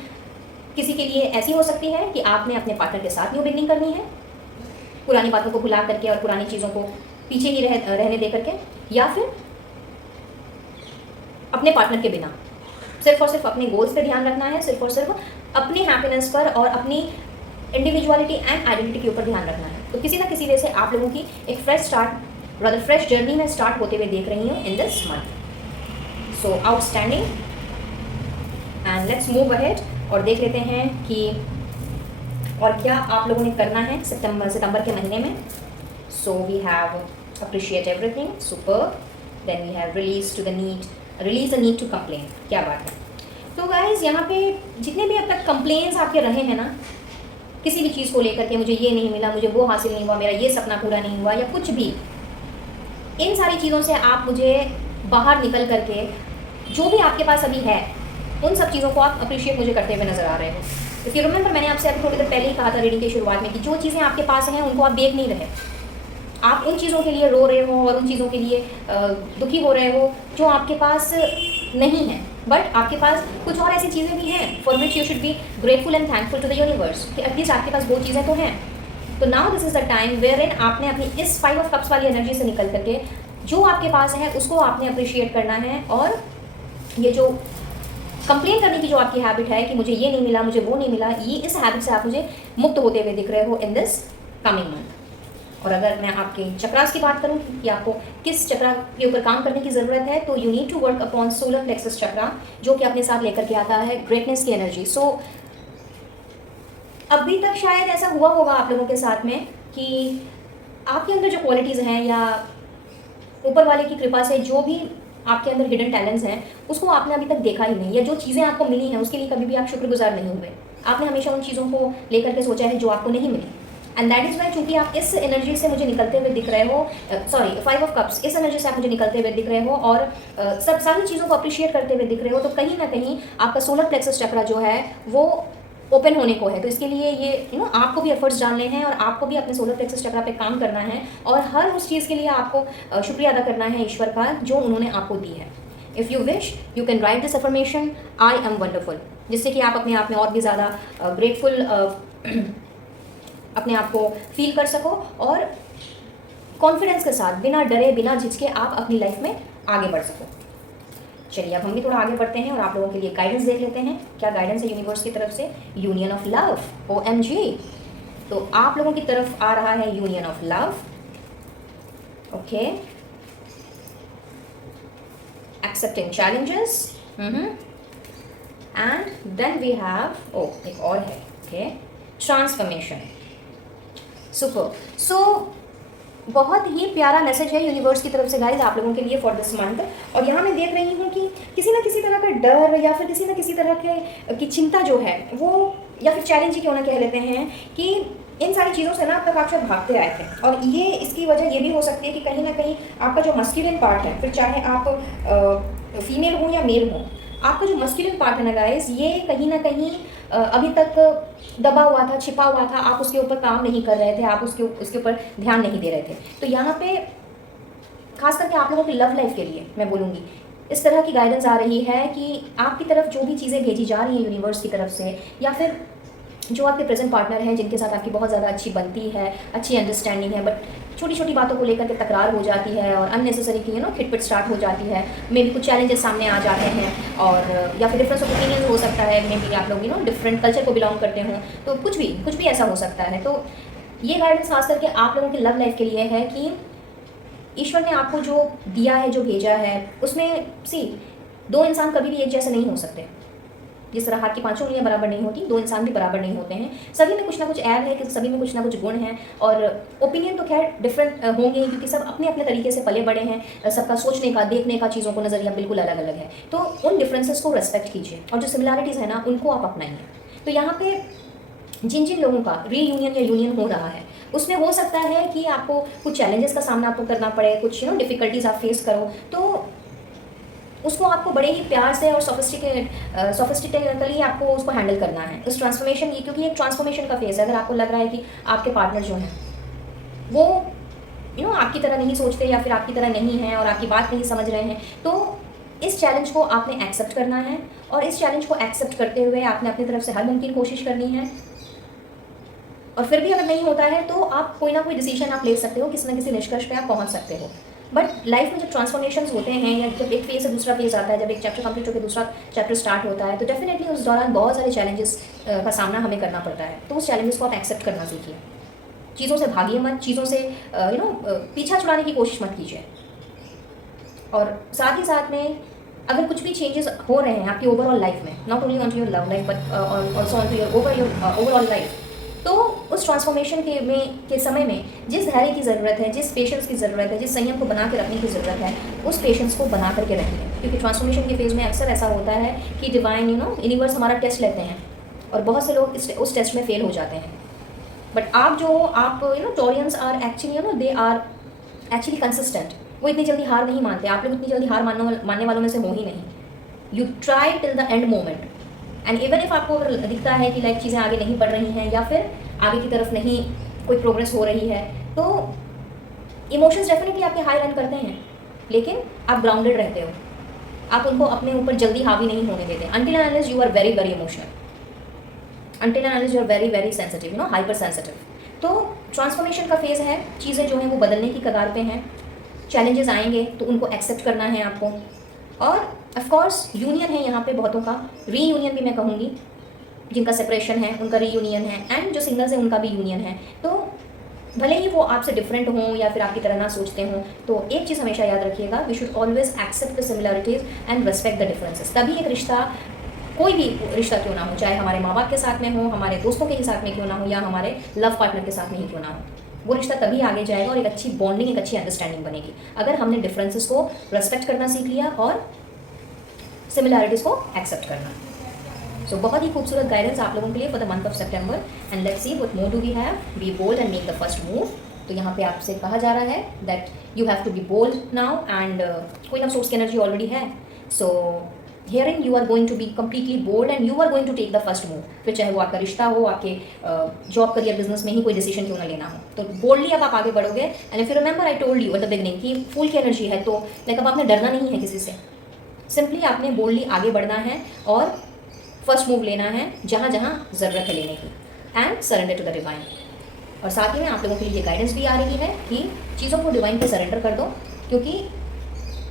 किसी के लिए ऐसी हो सकती है कि आपने अपने पार्टनर के साथ न्यू बिगनिंग करनी है, पुरानी बातों को भुला करके और पुरानी चीज़ों को पीछे ही रहने दे करके, या फिर अपने पार्टनर के बिना सिर्फ और सिर्फ अपने गोल्स पे ध्यान रखना है, सिर्फ और सिर्फ अपनी हैप्पीनेस पर और अपनी इंडिविजुअलिटी एंड आइडेंटिटी के ऊपर ध्यान रखना है। तो किसी ना किसी वजह से आप लोगों की एक फ्रेश जर्नी में स्टार्ट होते हुए देख रही हूँ in this month. So outstanding and let's move ahead और देख लेते हैं कि और क्या आप लोगों ने करना है सितंबर के महीने में। So we have appreciate everything, super, then we have release the need to complain. क्या बात है। तो गाइज यहाँ पे जितने भी अब तक कंप्लेन्स आपके रहे हैं ना, किसी भी चीज़ को लेकर के, मुझे ये नहीं मिला, मुझे वो हासिल नहीं हुआ, मेरा ये सपना पूरा नहीं हुआ या कुछ भी, इन सारी चीज़ों से आप मुझे बाहर निकल करके जो भी आपके पास अभी है उन सब चीज़ों को आप अप्रिशिएट मुझे करते हुए नजर आ रहे हो। इफ़ यू रिमेंबर, मैंने आपसे अभी थोड़ी देर पहले ही कहा था रीडिंग की शुरुआत में कि जो चीज़ें आपके पास हैं उनको आप देख नहीं रहे, आप उन चीज़ों के लिए रो रहे हो और उन चीज़ों के लिए दुखी हो रहे हो जो आपके पास नहीं है, बट आपके पास कुछ और ऐसी चीज़ें भी हैं for which you should be grateful and thankful to the universe कि एटलीस्ट आपके पास वो चीज़ें तो हैं। तो now this is the time wherein आपने अपनी इस 5 ऑफ कप्स वाली एनर्जी से निकल करके जो आपके पास है उसको आपने अप्रिशिएट करना है, और ये जो कंप्लेन करने की जो आपकी हैबिट है कि मुझे ये नहीं मिला, मुझे वो नहीं मिला, ये इस हैबिट से आप मुझे मुक्त होते हुए दिख रहे हो इन दिस कमिंग मंथ। और अगर मैं आपके चक्रास की बात करूं कि आपको किस चक्रा के ऊपर काम करने की ज़रूरत है, तो you need to work upon solar plexus chakra, जो कि अपने साथ लेकर के आता है ग्रेटनेस की एनर्जी। सो अभी तक शायद ऐसा हुआ होगा आप लोगों के साथ में कि आपके अंदर जो क्वालिटीज़ हैं या ऊपर वाले की कृपा से जो भी आपके अंदर हिडन टैलेंट्स हैं उसको आपने अभी तक देखा ही नहीं, या जो चीज़ें आपको मिली हैं उसके लिए कभी भी आप शुक्रगुजार नहीं हुए। आपने हमेशा उन चीज़ों को लेकर के सोचा है जो आपको नहीं मिली, एंड दैट इज़ वाई चूँकि आप इस एनर्जी से मुझे निकलते हुए दिख रहे हो, सॉरी 5 ऑफ कप्स, इस एनर्जी से आप मुझे निकलते हुए दिख रहे हो और सब सारी चीज़ों को अप्रिशिएट करते हुए दिख रहे हो, तो कहीं ना कहीं आपका सोलर प्लेक्सस चक्रा जो है वो ओपन होने को है। तो इसके लिए ये आपको भी एफर्ट्स डालने हैं और आपको भी अपने सोलर प्लेक्सस चक्रा पे काम करना है और हर उस चीज़ के लिए आपको शुक्रिया अदा करना है ईश्वर का जो उन्होंने आपको दी है। If you wish you can write this affirmation, I am wonderful, जिससे कि आप अपने आप में और भी ज़्यादा ग्रेटफुल अपने आप को फील कर सको और कॉन्फिडेंस के साथ बिना डरे बिना झिझके आप अपनी लाइफ में आगे बढ़ सको। चलिए अब हम भी थोड़ा आगे बढ़ते हैं और आप लोगों के लिए गाइडेंस देख लेते हैं। क्या गाइडेंस है यूनिवर्स की तरफ से? Union of love, OMG। तो आप लोगों की तरफ आ रहा है union of love, okay, accepting challenges, and then we have एक और है, ओके, ट्रांसफॉर्मेशन, सुपर। सो बहुत ही प्यारा मैसेज है यूनिवर्स की तरफ से गाइज आप लोगों के लिए फॉर दिस मंथ। और यहाँ मैं देख रही हूँ कि किसी ना किसी तरह का डर या फिर किसी ना किसी तरह की चिंता जो है वो, या फिर चैलेंज ही क्यों ना कह लेते हैं, कि इन सारी चीज़ों से ना अब तक आप शायद भागते आए थे। और ये इसकी वजह ये भी हो सकती है कि कहीं ना कहीं आपका जो मस्कुलिन पार्ट है, फिर चाहे आप फीमेल हो या मेल हो, आपका जो मस्कुलिन पार्ट है ना गाइज, ये कहीं ना कहीं अभी तक दबा हुआ था, छिपा हुआ था, आप उसके ऊपर काम नहीं कर रहे थे, आप उसके ऊपर ध्यान नहीं दे रहे थे। तो यहाँ पे खास करके आप लोगों की लव लाइफ के लिए मैं बोलूँगी इस तरह की गाइडेंस आ रही है कि आपकी तरफ जो भी चीज़ें भेजी जा रही हैं यूनिवर्स की तरफ से, या फिर जो आपके प्रेजेंट पार्टनर हैं जिनके साथ आपकी बहुत ज़्यादा अच्छी बनती है, अच्छी अंडरस्टैंडिंग है, बट छोटी छोटी बातों को लेकर के तकरार हो जाती है और अननेसेसरी की खिटपिट स्टार्ट हो जाती है, मे भी कुछ चैलेंजेस सामने आ जाते हैं, और या फिर डिफरेंस ऑफ ओपिनियन हो सकता है, मे भी आप लोग डिफरेंट कल्चर को बिलोंग करते हो, तो कुछ भी ऐसा हो सकता है। तो ये गाइडेंस खास करके आप लोगों की लव लाइफ के लिए है कि ईश्वर ने आपको जो दिया है, जो भेजा है, उसमें दो इंसान कभी भी एक जैसे नहीं हो सकते। जिस तरह हाथ की पांचों उंगलियां बराबर नहीं होती, दो इंसान भी बराबर नहीं होते हैं। सभी में कुछ ना कुछ ऐब है, कि सभी में कुछ ना कुछ गुण है, और ओपिनियन तो खैर डिफरेंट होंगे, क्योंकि सब अपने अपने तरीके से पले बड़े हैं। सबका सोचने का, देखने का, चीज़ों को नज़रिया बिल्कुल अलग अलग है। तो उन डिफरेंसेस को रेस्पेक्ट कीजिए, और जो सिमिलैरिटीज़ है ना, उनको आप अपनाइए। तो यहाँ पे जिन जिन लोगों का रीयूनियन या यूनियन हो रहा है, उसमें हो सकता है कि आपको कुछ चैलेंजेस का सामना आपको करना पड़े, कुछ डिफ़िकल्टीज आप फेस करो, तो उसको आपको बड़े ही प्यार से और सोफिस्टिकेटली आपको उसको हैंडल करना है। उस ट्रांसफॉर्मेशन, ये क्योंकि एक ट्रांसफॉर्मेशन का फेज़ है। अगर आपको लग रहा है कि आपके पार्टनर जो हैं वो आपकी तरह नहीं सोचते, या फिर आपकी तरह नहीं है, और आपकी बात नहीं समझ रहे हैं, तो इस चैलेंज को आपने एक्सेप्ट करना है, और इस चैलेंज को एक्सेप्ट करते हुए आपने अपनी तरफ से हर मुमकिन कोशिश करनी है। और फिर भी अगर नहीं होता है तो आप कोई ना कोई डिसीजन आप ले सकते हो, किसी ना किसी निष्कर्ष पे आप पहुंच सकते हो। बट लाइफ में जब ट्रांसफॉर्मेशंस होते हैं, या जब एक फेज से दूसरा फेज आता है, जब एक चैप्टर कंप्लीट होकर दूसरा चैप्टर स्टार्ट होता है, तो डेफिनेटली उस दौरान बहुत सारे चैलेंजेस का सामना हमें करना पड़ता है। तो उस चैलेंजेस को आप एक्सेप्ट करना सीखिए। चीज़ों से भागिए मत, चीज़ों से पीछा छुड़ाने की कोशिश मत कीजिए। और साथ ही साथ में अगर कुछ भी चेंजेस हो रहे हैं आपकी ओवरऑल लाइफ में, not only on to your love life but also on to your overall life, तो उस ट्रांसफॉर्मेशन के समय में जिस धैर्य की ज़रूरत है, जिस पेशेंस की ज़रूरत है, जिस संयम को बना के रखने की ज़रूरत है, उस पेशेंस को बना करके रखिए। क्योंकि ट्रांसफॉर्मेशन के फेज़ में अक्सर ऐसा होता है कि डिवाइन यूनिवर्स हमारा टेस्ट लेते हैं, और बहुत से लोग उस टेस्ट में फेल हो जाते हैं। बट आप Taureans are actually they are actually consistent. वो इतनी जल्दी हार नहीं मानते। आप लोग इतनी जल्दी हार मानने वालों में से हो ही नहीं। You try till the end moment, and even if आपको अगर दिखता है कि लाइक चीज़ें आगे नहीं बढ़ रही हैं, या फिर आगे की तरफ नहीं कोई प्रोग्रेस हो रही है, तो इमोशंस डेफिनेटली आपके हाई रन करते हैं, लेकिन आप ग्राउंडेड रहते हो। आप उनको अपने ऊपर जल्दी हावी नहीं होने देते। Until and unless you are very very emotional, until and unless you are very very sensitive, hyper sensitive. तो ट्रांसफॉर्मेशन का फेज़ है, चीज़ें जो हैं वो बदलने की कगार पे हैं। चैलेंजेस आएंगे तो उनको एक्सेप्ट करना है आपको। और ऑफ कोर्स यूनियन है यहाँ पे बहुतों का, रीयूनियन भी मैं कहूँगी। जिनका सेपरेशन है उनका रीयूनियन है, एंड जो सिंगल्स है उनका भी यूनियन है। तो भले ही वो आपसे डिफरेंट हों या फिर आपकी तरह ना सोचते हों, तो एक चीज़ हमेशा याद रखिएगा, we should always accept the similarities and respect the differences. तभी एक रिश्ता, कोई भी रिश्ता क्यों ना हो, चाहे हमारे माँ बाप के साथ में हो, हमारे दोस्तों के ही साथ में क्यों ना हो, या हमारे लव पार्टनर के साथ में ही क्यों ना हो, वो रिश्ता तभी आगे जाएगा और एक अच्छी बॉन्डिंग, एक अच्छी अंडरस्टैंडिंग बनेगी, अगर हमने डिफरेंसेस को रेस्पेक्ट करना सीख लिया और सिमिलैरिटीज़ को एक्सेप्ट करना। सो बहुत ही खूबसूरत गाइडेंस आप लोगों के लिए फॉर द मंथ ऑफ सितंबर। And let's see what more do we have. Be bold and make the first move. तो यहाँ पे आपसे कहा जा रहा है that you have to be bold now, and कोई ना सोर्स की एनर्जी ऑलरेडी है। So hearing you are going to be completely bold and you are going to take the first move. फिर चाहे वो आपका रिश्ता हो, आपके जॉब करियर बिजनेस में ही कोई डिसीजन क्यों ना लेना हो, तो बोल्डली अब आप आगे बढ़ोगे। And if you remember I told you at the beginning कि फूल की एनर्जी है, तो लाइक अब आपने डरना नहीं है किसी से, सिंपली आपने बोल्डली आगे बढ़ना है और फर्स्ट मूव लेना है जहाँ जहाँ ज़रूरत है लेने की, and surrender to the divine. और साथ ही में आप लोगों के लिए गाइडेंस भी आ रही है कि चीज़ों को डिवाइन पे सरेंडर कर दो, क्योंकि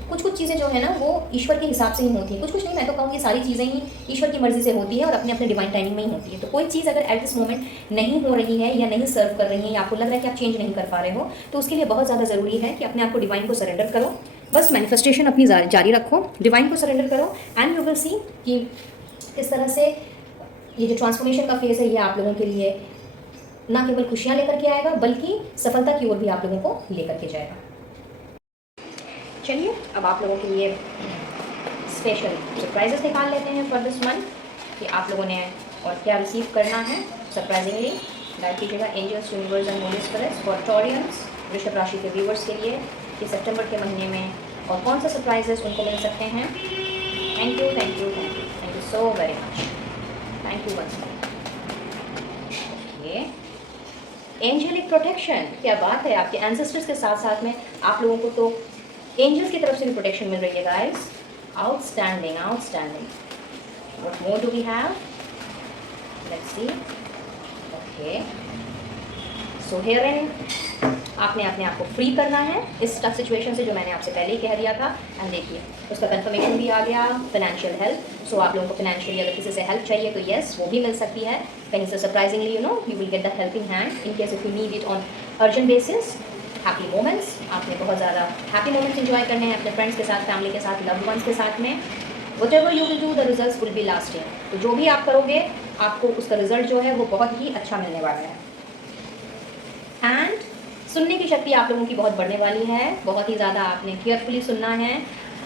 कुछ कुछ चीज़ें जो है ना वो ईश्वर के हिसाब से ही होती है। कुछ कुछ नहीं, मैं तो कहूँगी सारी चीज़ें ही ईश्वर की मर्जी से होती है और अपने अपने डिवाइन टाइमिंग में ही होती है। तो कोई चीज़ अगर एट दिस मोमेंट नहीं हो रही है या नहीं सर्व कर रही है, या आपको लग रहा है कि आप चेंज नहीं कर पा रहे हो, तो उसके लिए बहुत ज़्यादा ज़रूरी है कि अपने आप को डिवाइन को सरेंडर करो। बस मैनिफेस्टेशन अपनी जारी रखो, डिवाइन को सरेंडर करो, एंड यू विल सी कि किस तरह से ये जो ट्रांसफॉर्मेशन का फेज़ है ये आप लोगों के लिए ना केवल खुशियाँ लेकर के आएगा, बल्कि सफलता की ओर भी आप लोगों को लेकर के जाएगा। चलिए अब आप लोगों के लिए स्पेशल सरप्राइजेस निकाल लेते हैं फॉर दिस मंथ, कि आप लोगों ने और क्या रिसीव करना है सरप्राइजिंगली। गाइड कीजिएगा angels, universe and holy spirits for Taureans, वृषभ राशि के व्यूवर्स के लिए कि सितंबर के महीने में और कौन से सरप्राइजेस उनको मिल सकते हैं। Thank you, thank you, thank you, thank you so very much, thank you once more. Angelic protection, क्या बात है, आपके एंसेस्टर्स के साथ साथ में आप लोगों को तो एंजल्स की तरफ से भी प्रोटेक्शन मिल रही है guys. Outstanding, outstanding. What more do we have, let's see. Okay, so herein आपने अपने आप को फ्री करना है इस टफ सिचुएशन से, जो मैंने आपसे पहले ही कह दिया था। एंड देखिए उसका कंफर्मेशन भी आ गया, फाइनेंशियल हेल्प। सो आप लोगों को फाइनेंशियली अगर किसी से हेल्प चाहिए तो येस, वो भी मिल सकती है कहीं से surprisingly. You will get the helping hand in case if you need it on urgent basis. Happy moments, आपने बहुत ज़्यादा हैप्पी मोमेंट्स एंजॉय करने हैं अपने फ्रेंड्स के साथ, फैमिली के साथ, लव्ड वंस के साथ में। Whatever you will do, the results will be lasting. तो जो भी आप करोगे आपको उसका रिजल्ट जो है वो बहुत ही अच्छा मिलने वाला है। एंड सुनने की शक्ति आप लोगों की बहुत बढ़ने वाली है, बहुत ही ज़्यादा आपने केयरफुली सुनना है।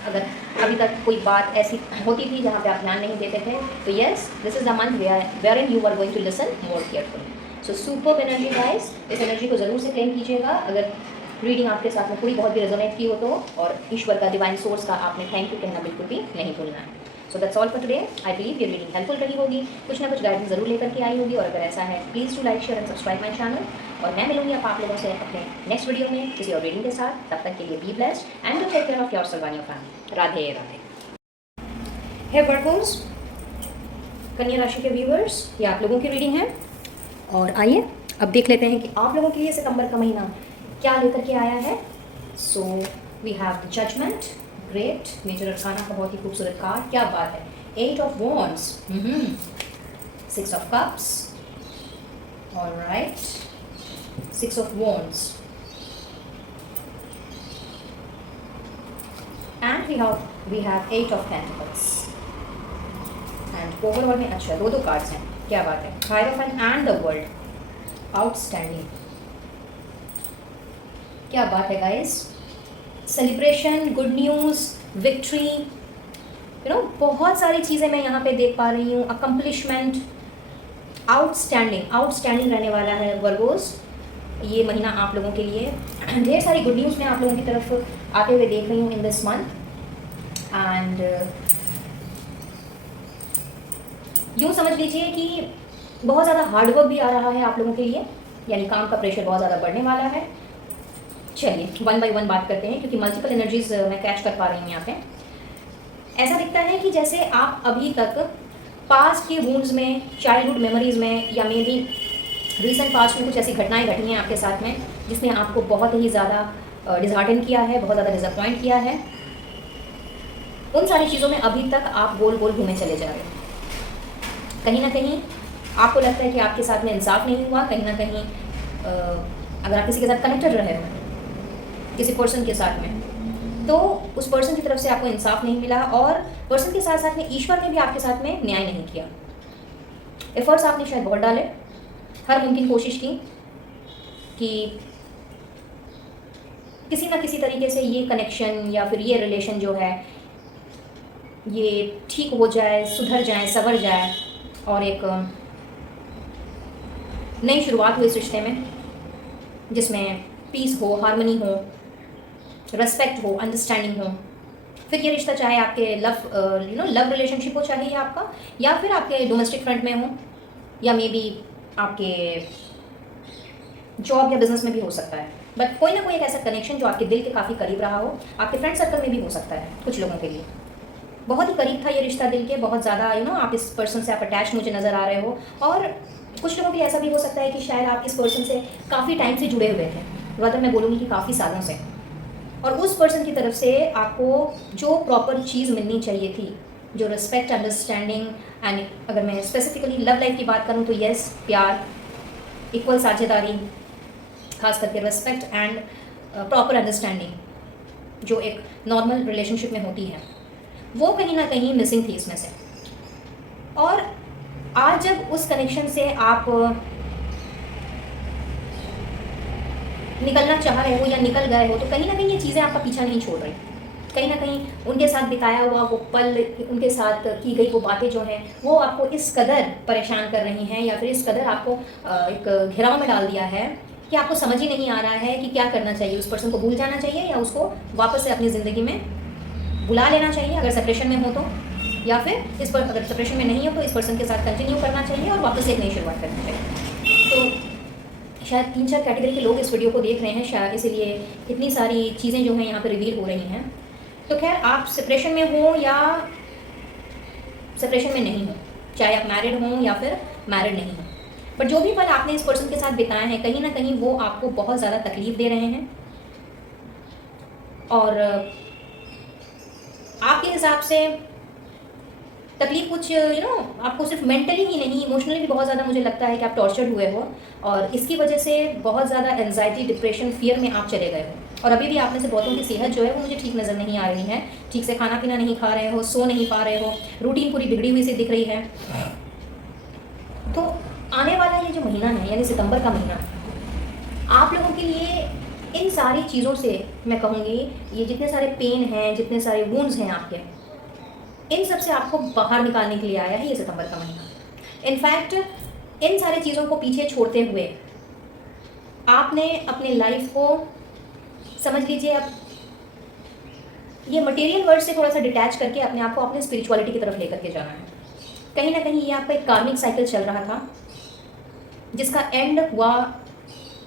अगर अभी तक कोई बात ऐसी होती थी जहाँ पे आप ध्यान नहीं देते थे, तो yes, this is the month wherein you are going to listen more carefully. So superb energy guys, इस एनर्जी को ज़रूर से क्लेम कीजिएगा अगर रीडिंग आपके साथ में थोड़ी बहुत भी रेजोनेट की हो तो, और ईश्वर का, डिवाइन सोर्स का आपने थैंक यू कहना बिल्कुल भी नहीं भूलना है। सो that's all for today. I believe ये रीडिंग हेल्पफुल रही होगी, कुछ ना कुछ गाइडेंस जरूर लेकर के आई होगी, और अगर ऐसा है please to like, share and subscribe my channel. और मैं मिलूंगी आप लोगों से अपने नेक्स्ट वीडियो में किसी और रीडिंग के साथ। तब तक के लिए be blessed and do take care of yourself and your family. Radhe Radhe. Hey workers, कन्या राशि के व्यूअर्स, ये आप लोगों की रीडिंग है, और आइए अब देख लेते हैं कि आप लोगों के लिए सितंबर का महीना क्या लेकर के आया है। So we have the judgement, great, major arcana का बहुत ही खूबसूरत कार्ड, क्या बात है। 8 of wands, 6 of cups, alright, 6 of wands, and we have 8 of pentacles. And overall में अच्छा दो कार्ड्स हैं, क्या बात है। Hierophant and the world, outstanding, क्या बात है guys. Celebration, good news, victory, बहुत सारी चीज़ें मैं यहाँ पे देख पा रही हूँ। अकम्पलिशमेंट, आउटस्टैंडिंग रहने वाला है वर्गोस ये महीना आप लोगों के लिए। ढेर सारी गुड न्यूज़ मैं आप लोगों की तरफ आते हुए देख रही हूँ इन दिस मंथ। एंड यूँ समझ लीजिए कि बहुत ज़्यादा हार्डवर्क भी आ रहा है आप लोगों के लिए, यानी काम का प्रेशर बहुत ज़्यादा बढ़ने वाला है। चलिए वन बाय वन बात करते हैं, क्योंकि मल्टीपल एनर्जीज मैं कैच कर पा रही हूँ यहाँ पे। ऐसा दिखता है कि जैसे आप अभी तक पास्ट के वूंड्स में, चाइल्डहुड मेमोरीज में, या मे बी रिसेंट पास्ट में कुछ ऐसी घटनाएं घटी हैं आपके साथ में जिसने आपको बहुत ही ज़्यादा डिसहार्टन किया है, बहुत ज़्यादा डिसअपॉइंट किया है। उन सारी चीज़ों में अभी तक आप गोल गोल घूमे चले जा रहे हो। कहीं ना कहीं आपको लगता है कि आपके साथ में इंसाफ नहीं हुआ, कहीं ना कहीं अगर आप किसी के साथ कनेक्टेड रहे हो, किसी पर्सन के साथ में, तो उस पर्सन की तरफ से आपको इंसाफ नहीं मिला, और पर्सन के साथ साथ में ईश्वर ने भी आपके साथ में न्याय नहीं किया। एफर्ट्स आपने शायद बहुत डाले, हर मुमकिन कोशिश की कि किसी ना किसी तरीके से ये कनेक्शन या फिर ये रिलेशन जो है ये ठीक हो जाए, सुधर जाए, संवर जाए, और एक नई शुरुआत हो इस रिश्ते में जिसमें पीस हो, हार्मनी हो, रेस्पेक्ट हो, अंडरस्टैंडिंग हो। फिर ये रिश्ता चाहे आपके लव रिलेशनशिप हो, चाहे आपका, या फिर आपके डोमेस्टिक फ्रंट में हो, या मे बी आपके जॉब या बिजनेस में भी हो सकता है। बट कोई ना कोई एक ऐसा कनेक्शन जो आपके दिल के काफ़ी करीब रहा हो, आपके फ्रेंड सर्कल में भी हो सकता है। कुछ लोगों के लिए बहुत ही करीब था ये रिश्ता दिल के, बहुत ज़्यादा आप इस पर्सन से आप अटैच मुझे नज़र आ रहे हो। और कुछ लोगों के लिए ऐसा भी हो सकता है कि शायद आप इस पर्सन से काफ़ी टाइम से जुड़े हुए थे, rather मैं बोलूँगी कि काफ़ी सालों से, और उस पर्सन की तरफ से आपको जो प्रॉपर चीज़ मिलनी चाहिए थी, जो रिस्पेक्ट, अंडरस्टैंडिंग, एंड अगर मैं स्पेसिफिकली लव लाइफ की बात करूँ तो यस, प्यार, इक्वल साझेदारी, खास करके रिस्पेक्ट एंड प्रॉपर अंडरस्टैंडिंग जो एक नॉर्मल रिलेशनशिप में होती है, वो कहीं ना कहीं मिसिंग थी इसमें से। और आज जब उस कनेक्शन से आप निकलना चाह रहे हो या निकल गए हो, तो कहीं ना कहीं ये चीज़ें आपका पीछा नहीं छोड़ रही। कहीं ना कहीं उनके साथ बिताया हुआ वो पल, उनके साथ की गई वो बातें जो हैं, वो आपको इस कदर परेशान कर रही हैं, या फिर इस कदर आपको एक घेराव में डाल दिया है कि आपको समझ ही नहीं आ रहा है कि क्या करना चाहिए। उस पर्सन को भूल जाना चाहिए या उसको वापस से अपनी ज़िंदगी में बुला लेना चाहिए अगर सेपरेशन में हो तो, या फिर इस पर अगर सेपरेशन में नहीं हो तो इस पर्सन के साथ कंटिन्यू करना चाहिए और वापस से एक नई शुरुआत करनी चाहिए। तो शायद 3-4 कैटेगरी के लोग इस वीडियो को देख रहे हैं, शायद इसीलिए इतनी सारी चीज़ें जो हैं यहाँ पर रिवील हो रही हैं। तो खैर, आप सेपरेशन में हो या सेपरेशन में नहीं हो, चाहे आप मैरिड हों या फिर मैरिड नहीं हो, बट जो भी पल आपने इस पर्सन के साथ बिताए हैं, कहीं ना कहीं वो आपको बहुत ज़्यादा तकलीफ़ दे रहे हैं। और आपके हिसाब से तकलीफ कुछ आपको सिर्फ मेंटली ही नहीं, इमोशनली भी बहुत ज़्यादा मुझे लगता है कि आप टॉर्चर्ड हुए हो, और इसकी वजह से बहुत ज़्यादा एंजाइटी, डिप्रेशन, फियर में आप चले गए हो। और अभी भी आप में से बहुतों की सेहत जो है वो मुझे ठीक नज़र नहीं आ रही है, ठीक से खाना पीना नहीं खा रहे हो, सो नहीं पा रहे हो, रूटीन पूरी बिगड़ी हुई सी दिख रही है। तो आने वाला ये जो महीना है यानी सितंबर का महीना, आप लोगों के लिए इन सारी चीज़ों से मैं कहूँगी, ये जितने सारे पेन हैं, जितने सारे वुंड्स हैं आपके, इन सब से आपको बाहर निकालने के लिए आया है ये सितंबर का महीना। इनफैक्ट इन सारी चीज़ों को पीछे छोड़ते हुए आपने अपने लाइफ को, समझ लीजिए, अब ये मटेरियल वर्ल्ड से थोड़ा सा डिटैच करके अपने आप को अपने स्पिरिचुअलिटी की तरफ लेकर के जाना है। कहीं ना कहीं ये आपका एक कार्मिक साइकिल चल रहा था जिसका एंड हुआ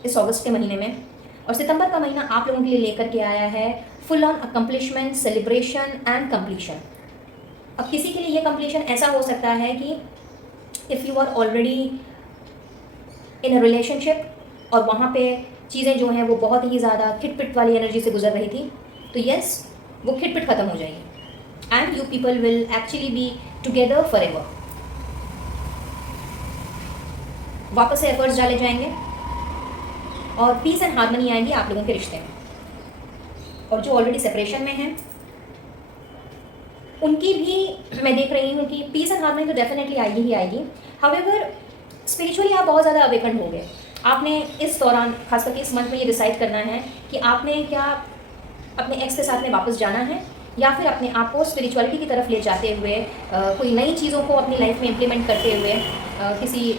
इस अगस्त के महीने में, और सितंबर का महीना आप लोगों के लिए लेकर के आया है full on accomplishment, celebration and completion. अब किसी के लिए ये कंप्लीशन ऐसा हो सकता है कि if you are already in a relationship और वहाँ पे चीज़ें जो हैं वो बहुत ही ज़्यादा खिटपिट वाली एनर्जी से गुजर रही थी, तो यस, वो खिटपिट ख़त्म हो जाएगी and you people will actually be together for ever. वापस से एफर्ट्स डाले जाएंगे और पीस एंड हार्मनी आएंगी आप लोगों के रिश्ते में। और जो ऑलरेडी सेपरेशन में हैं उनकी भी मैं देख रही हूँ कि पीस एंड हार्मनी तो डेफिनेटली आएगी ही आएगी। हाउएवर स्पिरिचुअली आप बहुत ज़्यादा अवेकन हो गए। आपने इस दौरान, खास करके इस मंथ में, ये डिसाइड करना है कि आपने क्या अपने एक्स के साथ में वापस जाना है या फिर अपने आप को स्पिरिचुअलिटी की तरफ ले जाते हुए कोई नई चीज़ों को अपनी लाइफ में इम्प्लीमेंट करते हुए किसी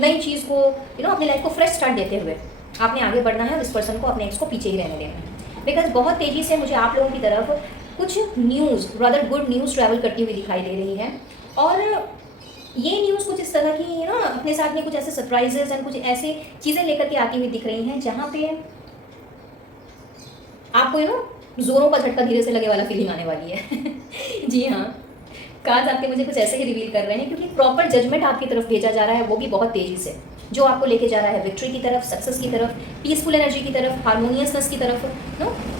नई चीज़ को अपनी लाइफ को फ्रेश स्टार्ट देते हुए आपने आगे बढ़ना है और इस पर्सन को, अपने एक्स को पीछे ही रहने देना है। बिकॉज बहुत तेज़ी से मुझे आप लोगों की तरफ कुछ news, rather good news travel करती हुई दिखाई दे रही है। और ये न्यूज़ कुछ इस तरह की अपने साथ में कुछ ऐसे सरप्राइजेज एंड कुछ ऐसे चीज़ें लेकर के आती हुई दिख रही हैं जहाँ पे आपको ज़ोरों का झटका धीरे से लगे वाला फीलिंग आने वाली है। जी हाँ, कार्ड्स आपके मुझे कुछ ऐसे ही रिवील कर रहे हैं, क्योंकि प्रॉपर जजमेंट आपकी तरफ भेजा जा रहा है, वो भी बहुत तेज़ी से, जो आपको लेके जा रहा है विक्ट्री की तरफ, सक्सेस की तरफ, पीसफुल एनर्जी की तरफ, हारमोनियसनेस की तरफ।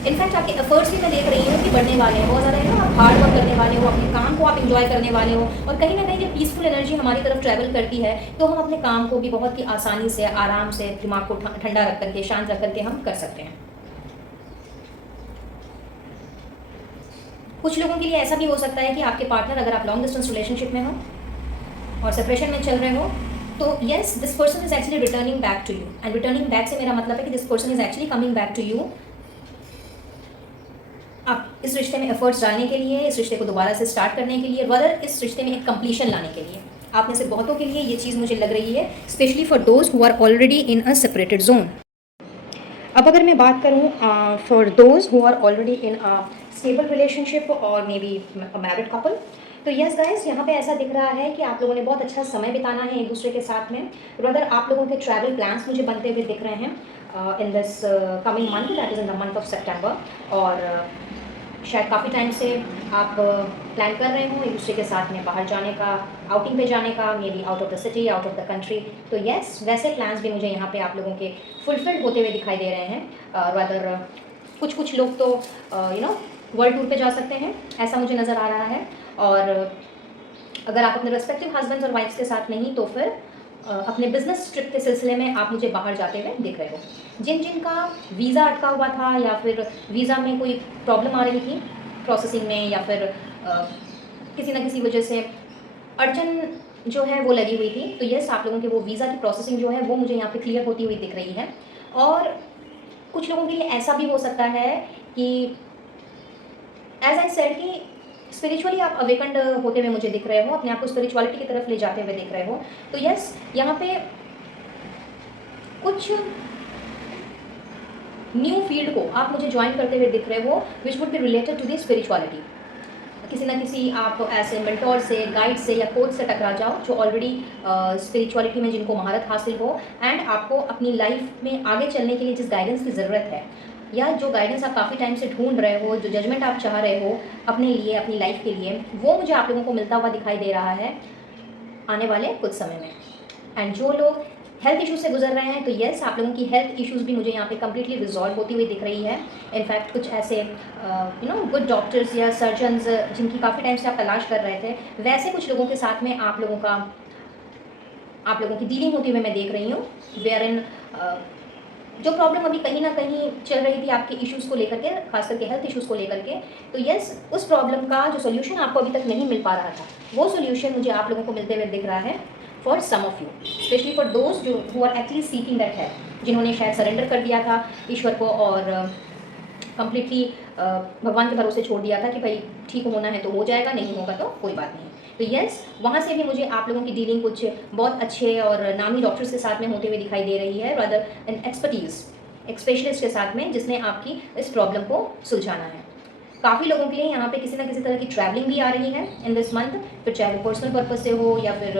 इनफैक्ट आपके एफर्ट्स भी मैं देख रही हूँ कि बढ़ने वाले हैं बहुत ज़्यादा, आप हार्ड वर्क करने वाले हो, अपने काम को आप इंजॉय करने वाले हो, और कहीं ना कहीं जब पीसफुल एनर्जी हमारी तरफ ट्रैवल करती है तो हम अपने काम को भी बहुत ही आसानी से, आराम से, दिमाग को ठंडा रख करके, शांत रख करके हम कर सकते हैं। कुछ लोगों के लिए ऐसा भी हो सकता है कि आपके पार्टनर, अगर आप लॉन्ग डिस्टेंस रिलेशनशिप में हो और सेपरेशन में चल रहे हो, तो yes, this person is actually returning back to you. And returning back से मेरा मतलब है कि this person is actually coming back to you. आप इस रिश्ते में एफर्ट्स डालने के लिए, इस रिश्ते को दोबारा से स्टार्ट करने के लिए, वरदर इस रिश्ते में एक कंप्लीशन लाने के लिए। आप में से बहुतों के लिए ये चीज़ मुझे लग रही है, specially for those who are already in a separated zone. अब अगर मैं बात करूँ for those who are already in a stable relationship और मे बी मैरिड कपल, तो यस गाइस, यहाँ पे ऐसा दिख रहा है कि आप लोगों ने बहुत अच्छा समय बिताना है एक दूसरे के साथ में। रदर आप लोगों के ट्रैवल प्लान्स मुझे बनते हुए दिख रहे हैं in this coming month, that is in the month of सितंबर। और शायद काफ़ी टाइम से आप प्लान कर रहे हो एक दूसरे के साथ में बाहर जाने का, आउटिंग पे जाने का, may be out of the city, out of the country. तो येस, वैसे प्लान्स भी मुझे यहाँ पे आप लोगों के फुलफिल्ड होते हुए दिखाई दे रहे हैं। रादर कुछ लोग तो वर्ल्ड टूर पे जा सकते हैं, ऐसा मुझे नज़र आ रहा है। और अगर आप अपने रेस्पेक्टिव हस्बैंड्स और वाइफ्स के साथ नहीं, तो फिर अपने बिजनेस ट्रिप के सिलसिले में आप मुझे बाहर जाते हुए दिख रहे हो। जिन का वीज़ा अटका हुआ था या फिर वीज़ा में कोई प्रॉब्लम आ रही थी प्रोसेसिंग में, या फिर किसी न किसी वजह से अड़चन जो है वो लगी हुई थी, तो यस, आप लोगों के वो वीज़ा की प्रोसेसिंग जो है वो मुझे यहाँ पे क्लियर होती हुई दिख रही है। और कुछ लोगों के लिए ऐसा भी हो सकता है कि एज आई सेड कि स्पिरिचुअली आप अवेकंड होते हुए मुझे दिख रहे हो, अपने आप को स्पिरिचुअलिटी की तरफ ले जाते हुए दिख रहे हो। तो यस, यहाँ पे कुछ न्यू फील्ड को आप मुझे ज्वाइन करते हुए दिख रहे हो, which would be related to the spirituality. किसी ना किसी आप ऐसे मेंटोर से, गाइड से या कोच से टकरा जाओ जो ऑलरेडी स्पिरिचुअलिटी में जिनको महारत हासिल हो, एंड आपको अपनी लाइफ में आगे चलने के लिए जिस गाइडेंस की ज़रूरत है, या जो गाइडेंस आप काफ़ी टाइम से ढूंढ रहे हो, जो जजमेंट आप चाह रहे हो अपने लिए, अपनी लाइफ के लिए, वो मुझे आप लोगों को मिलता हुआ दिखाई दे रहा है आने वाले कुछ समय में। एंड जो लोग हेल्थ इश्यूज से गुजर रहे हैं तो येस, आप लोगों की हेल्थ इश्यूज भी मुझे यहाँ पे कम्प्लीटली रिजॉल्व होती हुई दिख रही है। इनफैक्ट कुछ ऐसे गुड डॉक्टर्स या सर्जन्स जिनकी काफ़ी टाइम से आप तलाश कर रहे थे, वैसे कुछ लोगों के साथ में आप लोगों की डीलिंग होती हुई मैं देख रही हूँ। वेयर इन जो प्रॉब्लम अभी कहीं ना कहीं चल रही थी आपके इश्यूज़ को लेकर के, खास करके हेल्थ इश्यूज़ को लेकर के, तो यस, उस प्रॉब्लम का जो सोल्यूशन आपको अभी तक नहीं मिल पा रहा था, वो सोल्यूशन मुझे आप लोगों को मिलते हुए दिख रहा है। For some of you, specially for those जो who are actually seeking that help, जिन्होंने शायद सरेंडर कर दिया था ईश्वर को और कम्प्लीटली भगवान के भरोसे छोड़ दिया था कि भाई ठीक होना है तो हो जाएगा, नहीं होगा तो कोई बात नहीं। तो यस, वहाँ से भी मुझे आप लोगों की डीलिंग कुछ बहुत अच्छे और नामी डॉक्टर्स के साथ में होते हुए दिखाई दे रही है, रादर एन एक्सपर्टीज़, एक स्पेशलिस्ट के साथ में जिसने आपकी इस प्रॉब्लम को सुलझाना है। काफ़ी लोगों के लिए यहाँ पे किसी ना किसी तरह की ट्रैवलिंग भी आ रही है इन दिस मंथ, फिर चाहे वो पर्सनल पर्पज से हो या फिर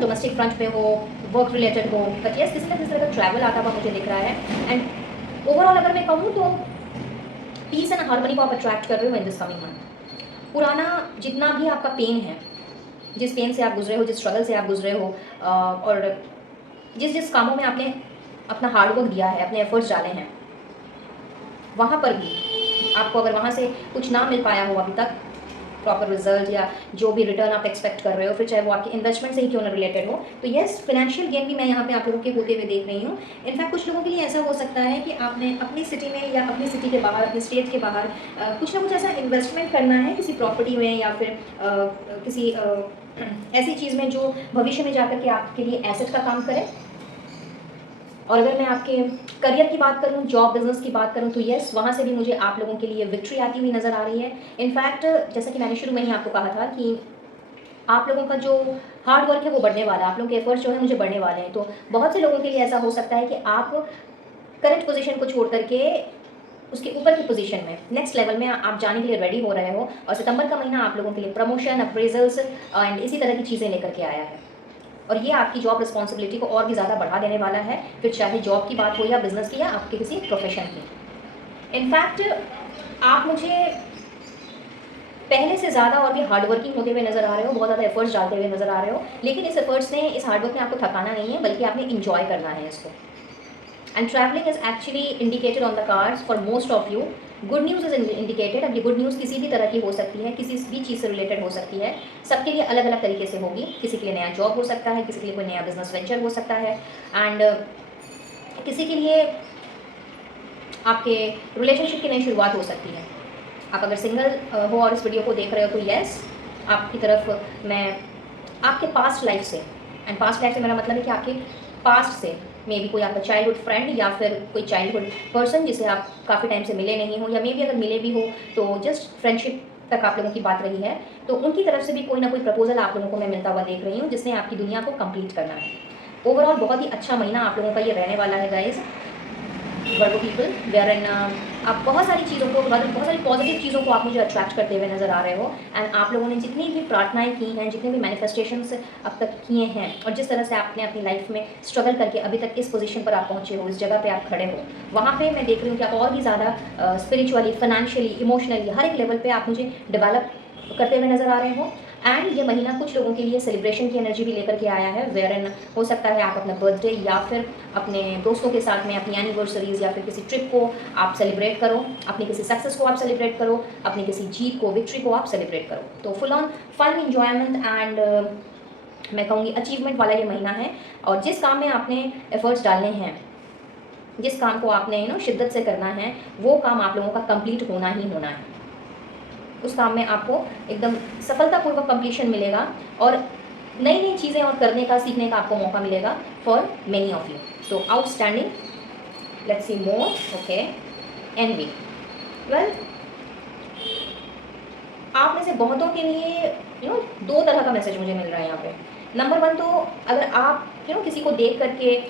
डोमेस्टिक फ्रंट पे हो, वर्क रिलेटेड हो, बट यस, किसी ना किसी तरह का ट्रैवल आता हुआ मुझे दिख रहा है। एंड ओवरऑल अगर मैं कहूँ तो पीस एंड हार्मनी को आप अट्रैक्ट कर रहे हो इन दिस कमिंग मंथ। पुराना जितना भी आपका पेन है, जिस पेन से आप गुजरे हो, जिस स्ट्रगल से आप गुजरे हो, और जिस जिस कामों में आपने अपना हार्डवर्क दिया है, अपने एफर्ट्स डाले हैं, वहाँ पर भी आपको अगर वहाँ से कुछ ना मिल पाया हो अभी तक प्रॉपर रिजल्ट या जो भी रिटर्न आप एक्सपेक्ट कर रहे हो, फिर चाहे वो आपके इन्वेस्टमेंट से ही क्यों ना रिलेटेड हो, तो येस, फाइनेंशियल गेन भी मैं यहाँ पे आप लोगों के होते हुए देख रही हूँ। इनफैक्ट कुछ लोगों के लिए ऐसा हो सकता है कि आपने अपनी सिटी में या अपनी सिटी के बाहर, अपनी स्टेट के बाहर कुछ ना कुछ ऐसा इन्वेस्टमेंट करना है किसी प्रॉपर्टी में या फिर किसी ऐसी चीज़ में जो भविष्य में जाकर के आपके लिए एसेट का काम करे। और अगर मैं आपके करियर की बात करूं, जॉब बिजनेस की बात करूं, तो येस, वहाँ से भी मुझे आप लोगों के लिए विक्ट्री आती हुई नज़र आ रही है। इनफैक्ट जैसा कि मैंने शुरू में ही आपको कहा था कि आप लोगों का जो हार्ड वर्क है वो बढ़ने वाला है, आप लोगों के एफर्ट्स जो है मुझे बढ़ने वाले हैं। तो बहुत से लोगों के लिए ऐसा हो सकता है कि आप करंट पोजीशन को छोड़ करके उसके ऊपर की पोजीशन में, नेक्स्ट लेवल में आप जाने के लिए रेडी हो रहे हो, और सितंबर का महीना आप लोगों के लिए प्रमोशन, अप्रेजल्स एंड इसी तरह की चीज़ें लेकर के आया है। और ये आपकी जॉब रिस्पॉन्सिबिलिटी को और भी ज़्यादा बढ़ा देने वाला है, फिर चाहे जॉब की बात हो या बिजनेस की या आपके किसी प्रोफेशन की। इनफैक्ट आप मुझे पहले से ज़्यादा और भी हार्डवर्किंग होते हुए नज़र आ रहे हो, बहुत ज़्यादा एफर्ट्स डालते हुए नज़र आ रहे हो, लेकिन इस एफर्ट्स ने, इस हार्डवर्क ने आपको थकाना नहीं है, बल्कि आपने इंजॉय करना है इसको। And travelling is actually indicated on the cards for most of you. Good news is indicated. अब ये गुड न्यूज़ किसी भी तरह की हो सकती है, किसी भी चीज़ से रिलेटेड हो सकती है, सबके लिए अलग अलग तरीके से होगी। किसी के लिए नया जॉब हो सकता है, किसी के लिए कोई नया बिजनेस वेंचर हो सकता है, एंड किसी के लिए आपके रिलेशनशिप की नई शुरुआत हो सकती है। आप अगर सिंगल हो और इस वीडियो को देख रहे हो तो येस, आपकी तरफ मैं आपके पास्ट लाइफ से, एंड पास्ट लाइफ से मेरा मतलब है कि आपके पास्ट से मे बी कोई आपका चाइल्डहुड फ्रेंड या फिर कोई चाइल्डहुड पर्सन जिसे आप काफ़ी टाइम से मिले नहीं हो, या मे बी अगर मिले भी हो तो जस्ट फ्रेंडशिप तक आप लोगों की बात रही है, तो उनकी तरफ से भी कोई ना कोई प्रपोजल आप लोगों को मैं मिलता हुआ देख रही हूँ, जिसने आपकी दुनिया को कंप्लीट करना है। ओवरऑल बहुत ही अच्छा महीना आप लोगों का ये रहने वाला है गाइज, वर्गो पीपल, वेयर इन आप बहुत सारी चीज़ों को, बहुत सारी पॉजिटिव चीज़ों को आप मुझे अट्रैक्ट करते हुए नज़र आ रहे हो। एंड आप लोगों ने जितनी भी प्रार्थनाएं की हैं, जितने भी मैनिफेस्टेशंस अब तक किए हैं, और जिस तरह से आपने अपनी लाइफ में स्ट्रगल करके अभी तक इस पोजीशन पर आप पहुँचे हो, इस जगह पे आप खड़े हो, वहाँ पे मैं देख रही हूँ कि आप और भी ज़्यादा स्पिरिचुअली, फाइनेंशियली, इमोशनली, हर एक लेवल पर आप मुझे डेवलप करते हुए नज़र आ रहे हो। एंड ये महीना कुछ लोगों के लिए सेलिब्रेशन की एनर्जी भी लेकर के आया है, वेयर इन हो सकता है आप अपना बर्थडे या फिर अपने दोस्तों के साथ में अपनी एनिवर्सरीज या फिर किसी ट्रिप को आप सेलिब्रेट करो, अपनी किसी सक्सेस को आप सेलिब्रेट करो, अपनी किसी जीत को, विक्ट्री को आप सेलिब्रेट करो। तो full on fun, enjoyment and मैं कहूँगी अचीवमेंट वाला ये महीना है। और जिस काम में आपने एफर्ट्स डालने हैं, जिस काम को आपने शिद्दत से करना है, वो काम आप लोगों का कंप्लीट होना ही होना है। उस काम में आपको एकदम सफलतापूर्वक कंप्लीशन मिलेगा और नई नई चीज़ें और करने का, सीखने का आपको मौका मिलेगा for many of you. So outstanding, let's see more. Okay, anyway, well, आप में से बहुतों के लिए दो तरह का मैसेज मुझे मिल रहा है यहाँ पे। नंबर वन, तो अगर आप किसी को देख करके,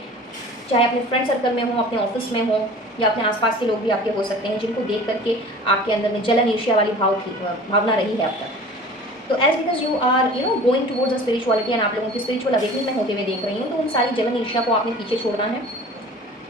चाहे अपने फ्रेंड सर्कल में हो, अपने ऑफिस में हो, या अपने आसपास के लोग भी आपके हो सकते हैं, जिनको देख करके आपके अंदर में जलन, ईर्ष्या वाली भावना रही है अब तक, तो as because you are going towards a spirituality, and आप लोगों की स्पिरिचुअल अवेकनिंग में होते हुए देख रही हूँ, तो उन सारी जलन, ईर्ष्या को आपने पीछे छोड़ना है,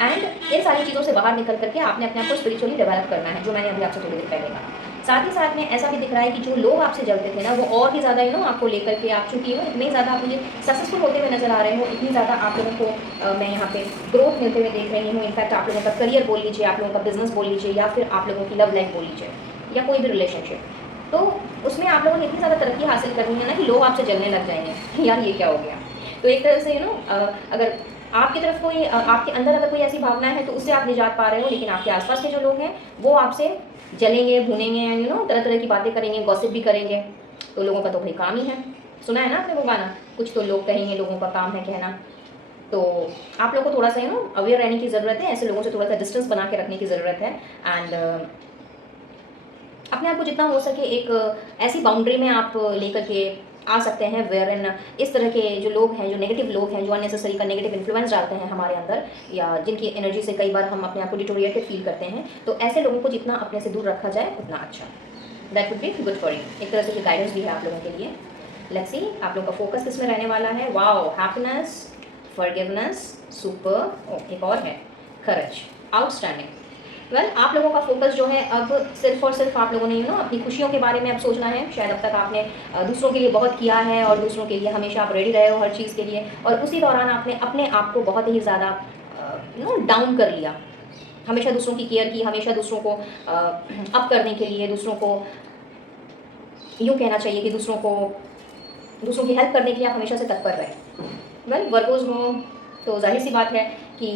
एंड इन सारी चीज़ों से बाहर निकल करके आपने अपने आप को स्पिरिचुअली डेवलप करना है, जो मैंने अभी आपसे थोड़ी देर पहले कहा। साथ ही साथ में ऐसा भी दिख रहा है कि जो लोग आपसे जलते थे ना, वो और भी ज़्यादा आपको लेकर के, आप चूँकि इतने ज़्यादा आप मुझे सक्सेसफुल होते हुए नज़र आ रहे हो, इतनी ज़्यादा आप लोगों को मैं यहाँ पे ग्रोथ मिलते हुए देख रही हूँ। इनफैक्ट आप लोगों का करियर बोल लीजिए, आप लोगों का बिजनेस बोल लीजिए, या फिर आप लोगों की लव लाइफ बोल लीजिए, या कोई भी रिलेशनशिप, तो उसमें आप लोगों ने इतनी ज़्यादा तरक्की हासिल करनी है ना कि लोग आपसे जलने लग जाएंगे यार ये क्या हो गया। तो एक तरह से अगर आपकी तरफ कोई आपके अंदर अगर कोई ऐसी भावना है तो उससे आप निजात पा रहे हो, लेकिन आपके आसपास के जो लोग हैं वो आपसे जलेंगे, भूनेंगे, एंड तरह तरह की बातें करेंगे, गॉसिप भी करेंगे। तो लोगों का तो भाई काम ही है, सुना है ना आपने वो गाना, कुछ तो लोग कहेंगे, लोगों का काम है कहना। तो आप लोगों को थोड़ा सा अवेयर रहने की ज़रूरत है, ऐसे लोगों से थोड़ा सा डिस्टेंस बना के रखने की ज़रूरत है। एंड अपने आप को जितना हो सके एक ऐसी बाउंड्री में आप लेकर के आ सकते हैं वेयर इन इस तरह के जो लोग हैं, जो नेगेटिव लोग हैं, जो अननेसेसरी का नेगेटिव इन्फ्लुएंस डालते हैं हमारे अंदर, या जिनकी एनर्जी से कई बार हम अपने आप को डिटोरिएटेड फील करते हैं, तो ऐसे लोगों को जितना अपने से दूर रखा जाए उतना अच्छा। That would be good for you. एक तरह से ये गाइडेंस भी है आप लोगों के लिए। लेट्स सी आप लोगों का फोकस किस में रहने वाला है। Wow, happiness, forgiveness, super. एक और है करेज, आउटस्टैंडिंग। वेल आप लोगों का फोकस जो है अब सिर्फ और सिर्फ आप लोगों ने अपनी खुशियों के बारे में अब सोचना है। शायद अब तक आपने दूसरों के लिए बहुत किया है और दूसरों के लिए हमेशा आप रेडी रहे हो हर चीज़ के लिए, और उसी दौरान आपने अपने आप को बहुत ही ज़्यादा डाउन कर लिया। हमेशा दूसरों की केयर की, हमेशा दूसरों को अप करने के लिए, दूसरों को यूँ कहना चाहिए कि दूसरों की हेल्प करने के लिए आप हमेशा से तत्पर रहे। वेल वर्गोज हो तो जाहिर सी बात है कि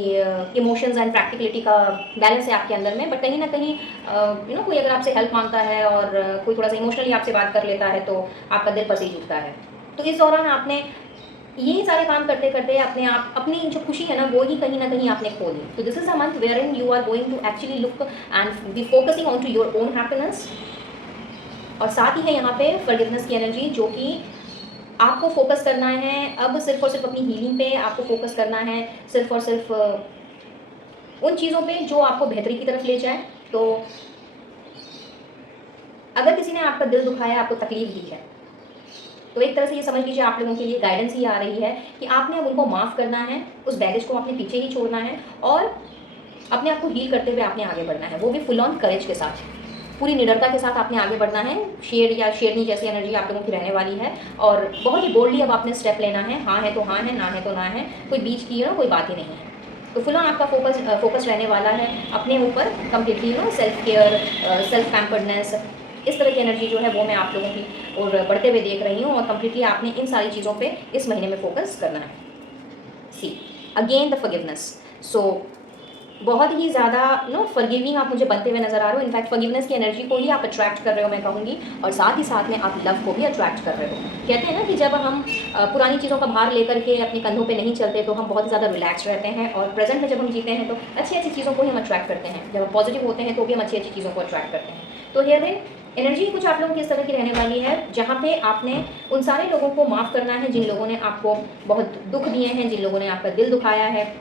इमोशंस एंड प्रैक्टिकलिटी का बैलेंस है आपके अंदर में, बट कहीं ना कहीं कोई अगर आपसे हेल्प मांगता है और कोई थोड़ा सा इमोशनली आपसे बात कर लेता है तो आपका दिल पसीज उठता है। तो इस दौरान आपने ये सारे काम करते करते अपनी जो खुशी है ना वो ही कहीं ना कहीं आपने खो दी। तो this is a month wherein you are going to actually look and be focusing on to your own happiness. और साथ ही है यहाँ पे फॉरगिवनेस की एनर्जी, जो कि आपको फोकस करना है अब सिर्फ और सिर्फ अपनी हीलिंग पे। आपको फोकस करना है सिर्फ और सिर्फ उन चीज़ों पे जो आपको बेहतरी की तरफ ले जाए। तो अगर किसी ने आपका दिल दुखाया, आपको तकलीफ दी है, तो एक तरह से ये समझ लीजिए आप लोगों के लिए गाइडेंस ही आ रही है कि आपने अब उनको माफ़ करना है, उस बैगेज को अपने पीछे ही छोड़ना है और अपने आप को हील करते हुए आपने आगे बढ़ना है, वो भी फुल ऑन करेज के साथ, पूरी निडरता के साथ आपने आगे बढ़ना है। शेर या शेरनी जैसी एनर्जी आप लोगों की रहने वाली है और बहुत ही बोल्डली अब आपने स्टेप लेना है। हाँ है तो हाँ है, ना है तो ना है, कोई बीच की कोई बात ही नहीं है। तो फुल ऑन आपका फोकस रहने वाला है अपने ऊपर कम्प्लीटली, सेल्फ केयर, सेल्फ पैम्पर्डनेस, इस तरह की एनर्जी जो है वो मैं आप लोगों की और बढ़ते हुए देख रही हूँ। और कम्प्लीटली आपने इन सारी चीज़ों पे इस महीने में फोकस करना है। See again the forgiveness. सो बहुत ही ज़्यादा फॉरगिविंग आप मुझे बनते हुए नजर आ रहे हो। इनफैक्ट फॉरगिवनेस की एनर्जी को ही आप अट्रैक्ट कर रहे हो मैं कहूँगी, और साथ ही साथ में आप लव को भी अट्रैक्ट कर रहे हो। कहते हैं ना कि जब हम पुरानी चीज़ों का भार लेकर के अपने कंधों पे नहीं चलते तो हम बहुत ही ज़्यादा रिलैक्स रहते हैं, और प्रेजेंट में जब हम जीते हैं तो अच्छी अच्छी चीज़ों को ही हम अट्रैक्ट करते हैं। जब हम पॉजिटिव होते हैं तो भी हम अच्छी अच्छी चीज़ों को अट्रैक्ट करते हैं। तो हियर एनर्जी कुछ आप लोगों की इस तरह की रहने वाली है जहाँ पे आपने उन सारे लोगों को माफ़ करना है जिन लोगों ने आपको बहुत दुख दिए हैं, जिन लोगों ने आपका दिल दुखाया है,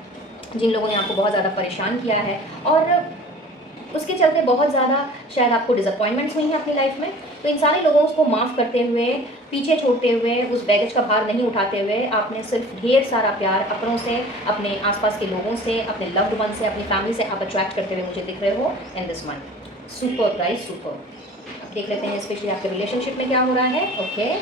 जिन लोगों ने आपको बहुत ज़्यादा परेशान किया है, और उसके चलते बहुत ज़्यादा शायद आपको डिसअपॉइंटमेंट्स हुई हैं अपनी लाइफ में। तो इन सारे लोगों को माफ़ करते हुए, पीछे छोड़ते हुए, उस बैगेज का भार नहीं उठाते हुए, आपने सिर्फ ढेर सारा प्यार अपनों से, अपने आसपास के लोगों से, अपने लव्ड वन से, अपनी फैमिली से आप अट्रैक्ट करते हुए मुझे दिख रहे हो इन this month. Super guys, super. अब देख लेते हैं स्पेशली आपके रिलेशनशिप में क्या हो रहा है। ओके,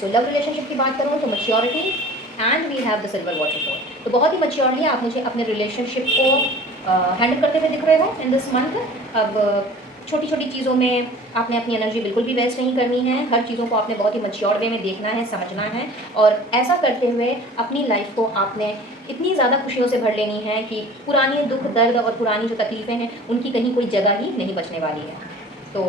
सो लव रिलेशनशिप की बात करूँ तो maturity and we have the silver waterfall. तो बहुत ही मैच्योरली आप मुझे अपने रिलेशनशिप को हैंडल करते हुए दिख रहे हो इन दिस मंथ। अब छोटी छोटी चीज़ों में आपने अपनी एनर्जी बिल्कुल भी वेस्ट नहीं करनी है। हर चीज़ों को आपने बहुत ही मैच्योर वे में देखना है, समझना है, और ऐसा करते हुए अपनी लाइफ को आपने इतनी ज़्यादा खुशियों से भर लेनी है कि पुरानी दुख दर्द और पुरानी जो तकलीफ़ें हैं उनकी कहीं कोई जगह ही नहीं बचने वाली है। तो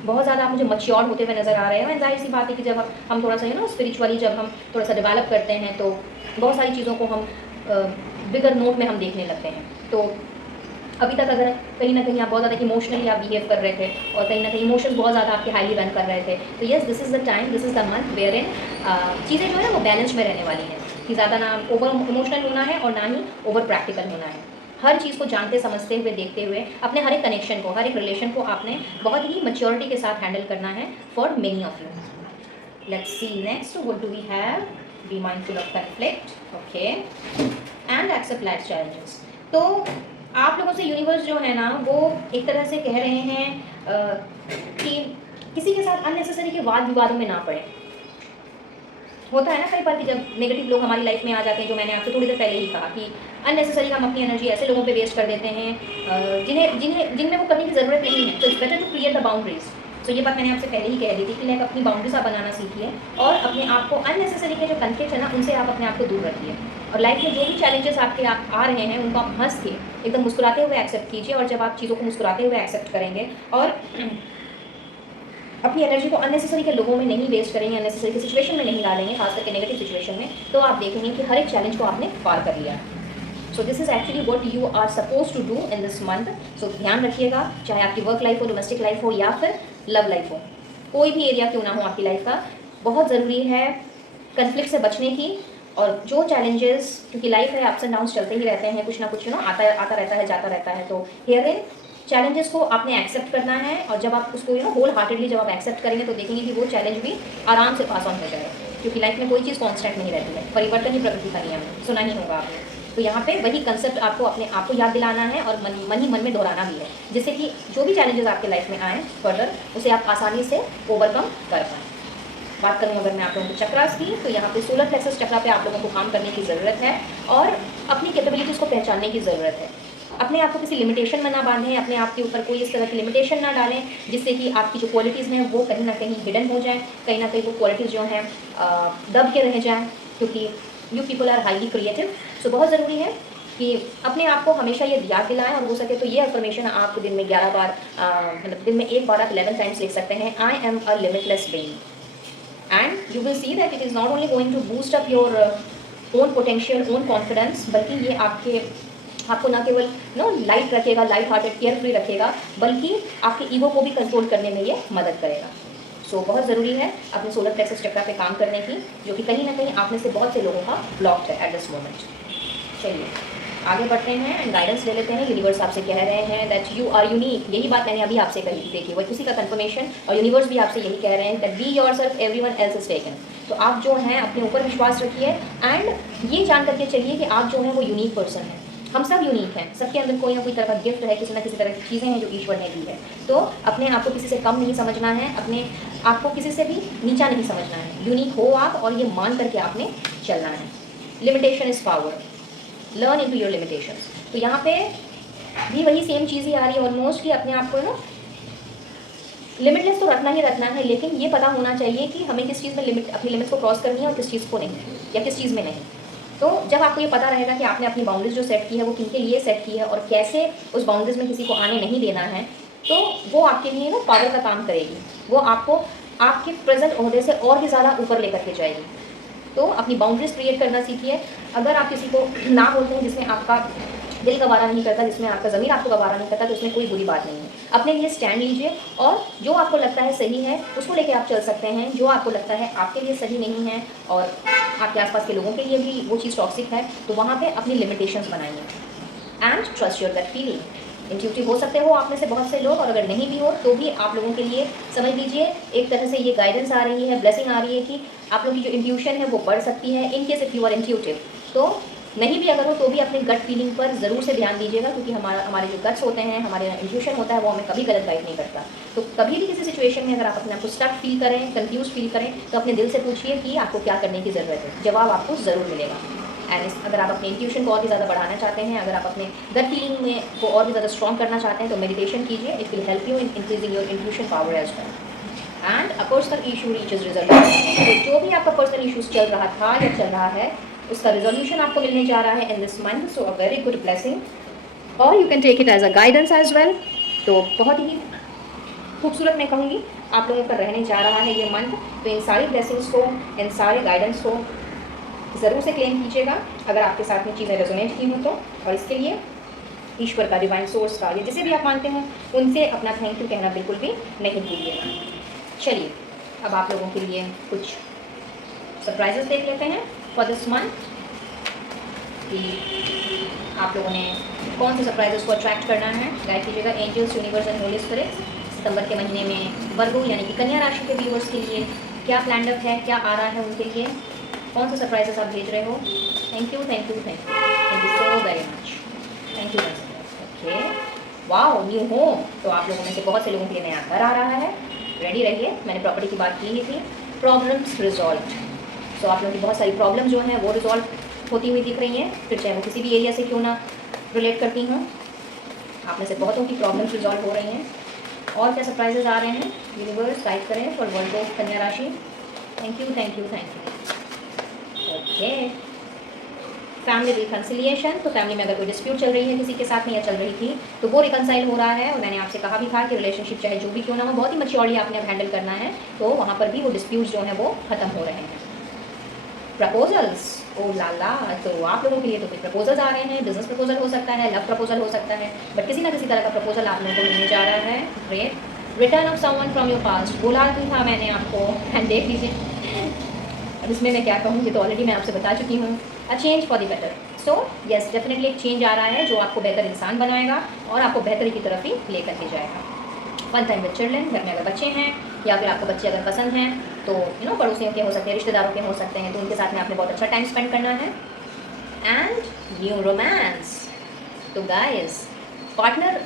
बहुत ज़्यादा आप मुझे मैच्योर होते हुए नज़र आ रहे हैं। जाहिर सी बात है कि जब हम थोड़ा सा स्पिरिचुअली जब हम थोड़ा सा डेवलप करते हैं तो बहुत सारी चीज़ों को हम बिगर नोट में हम देखने लगते हैं। तो अभी तक अगर कहीं ना कहीं आप बहुत ज़्यादा इमोशनली आप बिहेव कर रहे थे और कहीं ना कहीं इमोशंस बहुत ज़्यादा आपके हाईली रन कर रहे थे, तो yes this is the time, this is the month wherein चीज़ें जो है ना वो बैलेंस में रहने वाली हैं कि ज़्यादा ना ओवर इमोशनल होना है और ना ही ओवर प्रैक्टिकल होना है। हर चीज़ को जानते समझते हुए देखते हुए अपने हर एक कनेक्शन को, हर एक रिलेशन को आपने बहुत ही मैच्योरिटी के साथ हैंडल करना है for many of you. Let's see next what do we have. Be mindful of conflict, okay, and accept life challenges. तो आप लोगों से यूनिवर्स जो है ना वो एक तरह से कह रहे हैं कि किसी के साथ अननेसेसरी के वाद विवादों में ना पड़े। होता है ना कई बार कि जब नेगेटिव लोग हमारी लाइफ में आ जाते हैं, जो मैंने आपसे थोड़ी देर पहले ही कहा कि अननेसेसरी हम अपनी एनर्जी ऐसे लोगों पे वेस्ट कर देते हैं जिनमें वो करने की ज़रूरत नहीं है। तो it's better to create the boundaries. तो ये बात मैंने आपसे पहले ही कह दी थी कि लाइक अपनी बाउंड्रीज आप बनाना सीखिए और अपने आप को अननेसेसरी के जो कन्फ्लिक्ट है ना उनसे आप अपने आप को दूर रखिए। और लाइफ में जो भी चैलेंजेस आपके आ रहे हैं उनको आप हंस के एकदम मुस्कुराते हुए एक्सेप्ट कीजिए। और जब आप चीज़ों को मुस्कुराते हुए एक्सेप्ट करेंगे और अपनी एनर्जी को अननेसेसरी के लोगों में नहीं वेस्ट करेंगे, अननेसेसरी की सिचुएशन में नहीं डालेंगे, खास करके नेगेटिव सिचुएशन में, तो आप देखेंगे कि हर एक चैलेंज को आपने पार कर लिया। So this is actually what you are suppose to do in this month. So ध्यान रखिएगा, चाहे आपकी वर्क लाइफ हो, डोमेस्टिक लाइफ हो या फिर लव लाइफ हो, कोई भी एरिया क्यों ना हो आपकी लाइफ का, बहुत ज़रूरी है कन्फ्लिक्ट से बचने की। और जो चैलेंजेस, क्योंकि लाइफ है, अप्स एंड डाउन्स चलते ही रहते हैं, कुछ ना कुछ आता रहता है, जाता रहता है। तो हियर इन चैलेंजेस को आपने एक्सेप्ट करना है। और जब आप उसको होल हार्टेडली जब आप एक्सेप्ट करेंगे तो देखेंगे कि वो चैलेंज भी आराम से पास ऑन हो जाएगा। क्योंकि लाइफ में कोई चीज़ कांस्टेंट नहीं रहती है, परिवर्तन ही प्रकृति का नियम है, सुना ही होगा आपने। तो यहाँ पे वही कंसेप्ट आपको अपने आप को याद दिलाना है और मन ही मन में दोहराना भी है, जिससे कि जो भी चैलेंजेस आपके लाइफ में आए फर्दर उसे आप आसानी से ओवरकम कर पाएँ। बात करूँ अगर मैं आप लोगों को चक्रास की, तो यहाँ पे सोलर प्लेक्सस चक्रा पे आप लोगों को काम करने की ज़रूरत है और अपनी कैपेबिलिटीज़ को पहचानने की ज़रूरत है। अपने आप को किसी लिमिटेशन में ना बांधें, अपने आप के ऊपर कोई इस तरह की लिमिटेशन ना डालें जिससे कि आपकी जो क्वालिटीज़ हैं वो कहीं ना कहीं हिडन हो जाएं, कहीं ना कहीं वो क्वालिटीज़ जो हैं दब के रह जाएं, क्योंकि you people are highly creative. So बहुत ज़रूरी है कि अपने आप को हमेशा ये याद दिलाएं। और हो सके तो ये अफर्मेशन आप दिन में 11 बार, मतलब दिन में एक बार आप 11 टाइम्स लिख सकते हैं, I am a limitless being. And you will see that it is not only going to boost up your own potential, own confidence, बल्कि ये आपको ना केवल लाइट रखेगा, लाइट हार्टेड, केयर फ्री रखेगा, बल्कि आपके ईगो को भी कंट्रोल करने में ये मदद करेगा। सो बहुत ज़रूरी है अपने सोलर प्लेक्सस चक्र पे काम करने की, जो कि कहीं ना कहीं आप में से बहुत से लोगों का ब्लॉक्ड है एट दिस मोमेंट। चलिए आगे बढ़ते हैं एंड गाइडेंस ले लेते हैं। यूनिवर्स आपसे कह रहे हैं दैट यू आर यूनिक। यही बात मैंने अभी आपसे कही थी, देखिए वही उसी का कंफर्मेशन। और यूनिवर्स भी आपसे यही कह रहे हैं that be yourself, everyone else is taken. तो आप जो हैं अपने ऊपर विश्वास रखिए एंड ये जान करके चलिए कि आप जो हैं वो यूनिक पर्सन हैं। हम सब यूनिक हैं, सबके अंदर कोई ना कोई तरह का गिफ्ट है, किसी ना किसी तरह की चीज़ें हैं जो ईश्वर ने दी है। तो अपने आप को किसी से कम नहीं समझना है, अपने आप को किसी से भी नीचा नहीं समझना है। यूनिक हो आप और ये मान करके आपने चलना है। Limitation is power, learn into your limitations. तो यहाँ पे भी वही सेम चीज़ ही आ रही है ऑलमोस्ट, कि अपने आप को लिमिटलेस तो रखना ही रखना है, लेकिन ये पता होना चाहिए कि हमें किस चीज़ में अपनी लिमिट्स को क्रॉस करनी है और किस चीज़ को नहीं, या किस चीज़ में नहीं। तो जब आपको ये पता रहेगा कि आपने अपनी बाउंड्रीज जो सेट की है वो किनके लिए सेट की है और कैसे उस बाउंड्रीज में किसी को आने नहीं देना है, तो वो आपके लिए पावर का काम करेगी। वो आपको आपके प्रेजेंट ओहदे से और भी ज़्यादा ऊपर लेकर के जाएगी। तो अपनी बाउंड्रीज क्रिएट करना सीखिए। अगर आप किसी को ना बोलते हैं जिसमें आपका दिल गवारा नहीं करता, जिसमें आपका ज़मीर आपको गवारा नहीं करता, तो उसमें कोई बुरी बात नहीं है। अपने लिए स्टैंड लीजिए और जो आपको लगता है सही है उसको लेके आप चल सकते हैं। जो आपको लगता है आपके लिए सही नहीं है और आपके आसपास के लोगों के लिए भी वो चीज़ टॉक्सिक है, तो वहाँ पे अपनी लिमिटेशंस बनाइए and trust your gut feeling. Intuitive हो सकते हो आप में से बहुत से लोग, और अगर नहीं भी हो तो भी आप लोगों के लिए समझ लीजिए एक तरह से ये गाइडेंस आ रही है, ब्लेसिंग आ रही है कि आप लोगों की जो इंट्यूशन है वो बढ़ सकती है। In case if you are intuitive, तो नहीं भी अगर हो तो भी अपने गट फीलिंग पर ज़रूर से ध्यान दीजिएगा, क्योंकि हमारे जो गट्स होते हैं, हमारे इंट्यूशन होता है, वो हमें कभी गलत गाइड नहीं करता। तो कभी भी किसी सिचुएशन में अगर आप अपने आप को स्टक फील करें, कंफ्यूज फील करें, तो अपने दिल से पूछिए कि आपको क्या करने की ज़रूरत है। जवाब आपको ज़रूर मिलेगा। एंड अगर आप अपने इंट्यूशन को और भी ज़्यादा बढ़ाना चाहते हैं, अगर आप अपने गट फीलिंग में को और भी ज़्यादा स्ट्रॉन्ग करना चाहते हैं, तो मेडिटेशन कीजिए। It will help you in increasing your intuition power as well. And a personal issue reaches resolution. तो जो भी आपका पर्सनल इशूज़ चल रहा था या चल रहा है, उसका रिजोल्यूशन आपको मिलने जा रहा है in this month. So a very good blessing, और you can take it as a guidance as well. तो बहुत ही खूबसूरत मैं कहूँगी आप लोगों का रहने जा रहा है ये मंथ। तो इन सारी ब्लेसिंग्स को, इन सारे गाइडेंस को ज़रूर से क्लेम कीजिएगा अगर आपके साथ में चीज़ें रेजोनेट की हों तो। और इसके लिए ईश्वर का, डिवाइन सोर्स का, या जिसे भी आप मानते हैं उनसे अपना थैंक यू कहना बिल्कुल भी नहीं भूलिएगा। चलिए अब आप लोगों के लिए कुछ सरप्राइजेस देख लेते हैं फॉर दिस मंथ, कि आप लोगों ने कौन से सरप्राइजेस को अट्रैक्ट करना है। गाइड कीजिएगा angels, universe and holy spirits. सितंबर के महीने में वर्गो यानी कि कन्या राशि के व्यूअर्स के लिए क्या प्लान अप है, क्या आ रहा है उनके लिए, कौन से सरप्राइजेस आप भेज रहे हो। Thank you, thank you, thank you, thank you so very much. Thank you. Okay, wow, new home. तो आप लोगों में से बहुत से लोगों के लिए नया घर आ रहा है, रेडी रहिए। मैंने प्रॉपर्टी की बात की ही थी, प्रॉब्लम्स रिजॉल्व। सो आप लोगों की बहुत सारी प्रॉब्लम जो हैं वो रिजॉल्व होती हुई दिख रही हैं, फिर चाहे वो किसी भी एरिया से क्यों ना रिलेट करती हूँ। आप में से बहुतों की प्रॉब्लम्स रिजॉल्व हो रही हैं। और क्या सरप्राइजेज आ रहे हैं, यूनिवर्स गाइड करें फॉर वर्ल्ड ऑफ कन्या राशि। Thank you, thank you, thank you. Okay, family reconciliation. तो फैमिली में अगर कोई डिस्प्यूट चल रही है किसी के साथ में या चल रही थी तो वो रिकन्साइल हो रहा है। और मैंने आपसे कहा भी था कि रिलेशनशिप चाहे जो भी क्यों ना हो, बहुत ही मैच्योरली आपने अब हैंडल करना है। तो वहाँ पर भी वो डिस्प्यूट्स जो हैं वो ख़त्म हो रहे हैं। प्रपोजल्स, ओ लाला, तो आप लोगों के लिए तो कुछ प्रपोजल्स आ रहे हैं। बिजनेस प्रपोजल हो सकता है, लव प्रपोजल हो सकता है, बट किसी ना किसी तरह का प्रपोजल आप लोगों को मिलने जा रहा है। Great. Return of someone from your past, बोला भी था मैंने आपको, एंड देख लीजिए अब इसमें मैं क्या कहूँ, ये तो ऑलरेडी मैं आपसे बता चुकी हूँ। A change for the better. So yes, definitely एक चेंज आ रहा है जो आपको बेहतर इंसान बनाएगा और आपको बेहतरी की तरफ ही लेकर के जाएगा। वन टाइम विद चिल्ड्रन, घर में अगर बच्चे हैं या फिर आपको बच्चे अगर पसंद हैं तो पड़ोसियों के हो सकते हैं, रिश्तेदारों के हो सकते हैं, तो उनके साथ में आपने बहुत अच्छा टाइम स्पेंड करना है। And new romance. तो गाइस, पार्टनर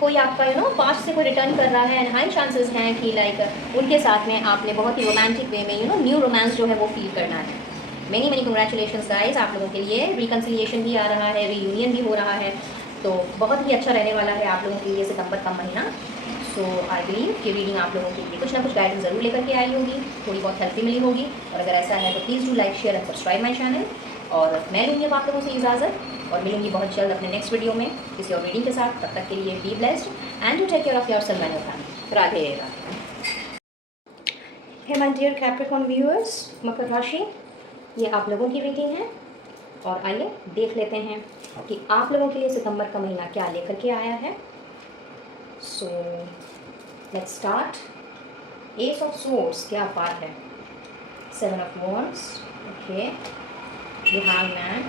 कोई आपका पास्ट से कोई रिटर्न कर रहा है एंड हाई चांसेस हैं कि लाइक उनके साथ में आपने बहुत ही रोमांटिक वे में न्यू रोमांस जो है वो फील करना है। मेनी मेनी कंग्रेचुलेशंस गाइस, आप लोगों के लिए रिकन्सिलिएशन भी आ रहा है, रीयूनियन भी हो रहा है, तो बहुत ही अच्छा रहने वाला है आप लोगों के लिए सितंबर का महीना। सो आई बिलीव कि रीडिंग आप लोगों के लिए कुछ ना कुछ गाइडेंस ज़रूर लेकर के आई होगी, थोड़ी बहुत हेल्प भी मिली होगी। और अगर ऐसा है तो please do like, share and subscribe my channel. और मैं लूँगी अब आप लोगों से इजाज़त और मिलूंगी बहुत जल्द अपने नेक्स्ट वीडियो में किसी और रीडिंग के साथ। तब तक के लिए be blessed and to take care of yourself and your family. Radhe Radhe. Hey my dear Capricorn viewers, मकर राशि, ये आप लोगों की रीडिंग है और आइए देख लेते हैं कि आप लोगों के लिए सितंबर का महीना क्या लेकर के आया है। So let's start. Ace of swords, क्या बात है। Seven of wands, okay, the hangman,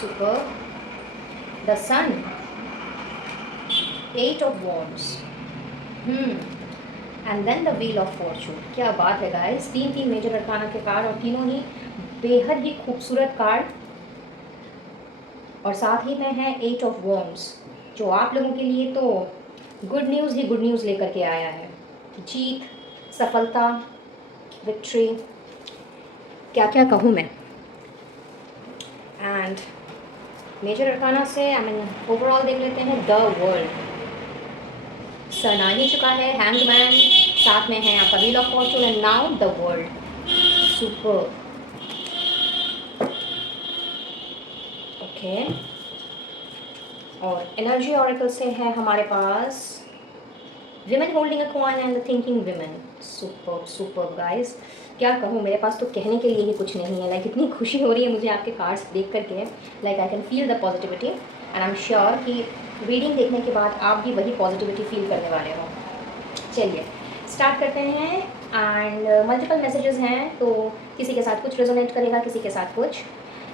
super, the sun, eight of wands, and then the wheel of fortune. क्या बात है गाइस, तीन मेजर अरकाना के कार्ड और तीनों ही बेहद ही खूबसूरत कार्ड, और साथ ही में है एट ऑफ वॉन्ड्स जो आप लोगों के लिए तो गुड न्यूज़ ही गुड न्यूज़ लेकर के आया है। जीत, सफलता, विक्ट्री, क्या क्या कहूँ मैं। एंड मेजर अरकाना से ओवरऑल देख लेते हैं। द वर्ल्ड, सन आ ही चुका है, हैंगमैन, साथ में है आपका wheel of fortune and now the world. Super, okay. और एनर्जी ऑरेकल से है हमारे पास women holding a coin and the thinking women. Super super guys, क्या कहूँ, मेरे पास तो कहने के लिए ही कुछ नहीं है। लाइक इतनी खुशी हो रही है मुझे आपके कार्ड्स देख करके। Like I can feel the positivity and I am sure कि रीडिंग देखने के बाद आप भी वही पॉजिटिविटी फील करने वाले हो। चलिए स्टार्ट करते हैं। एंड मल्टीपल मैसेजेस हैं, तो किसी के साथ कुछ रेजोनेट करेगा, किसी के साथ कुछ।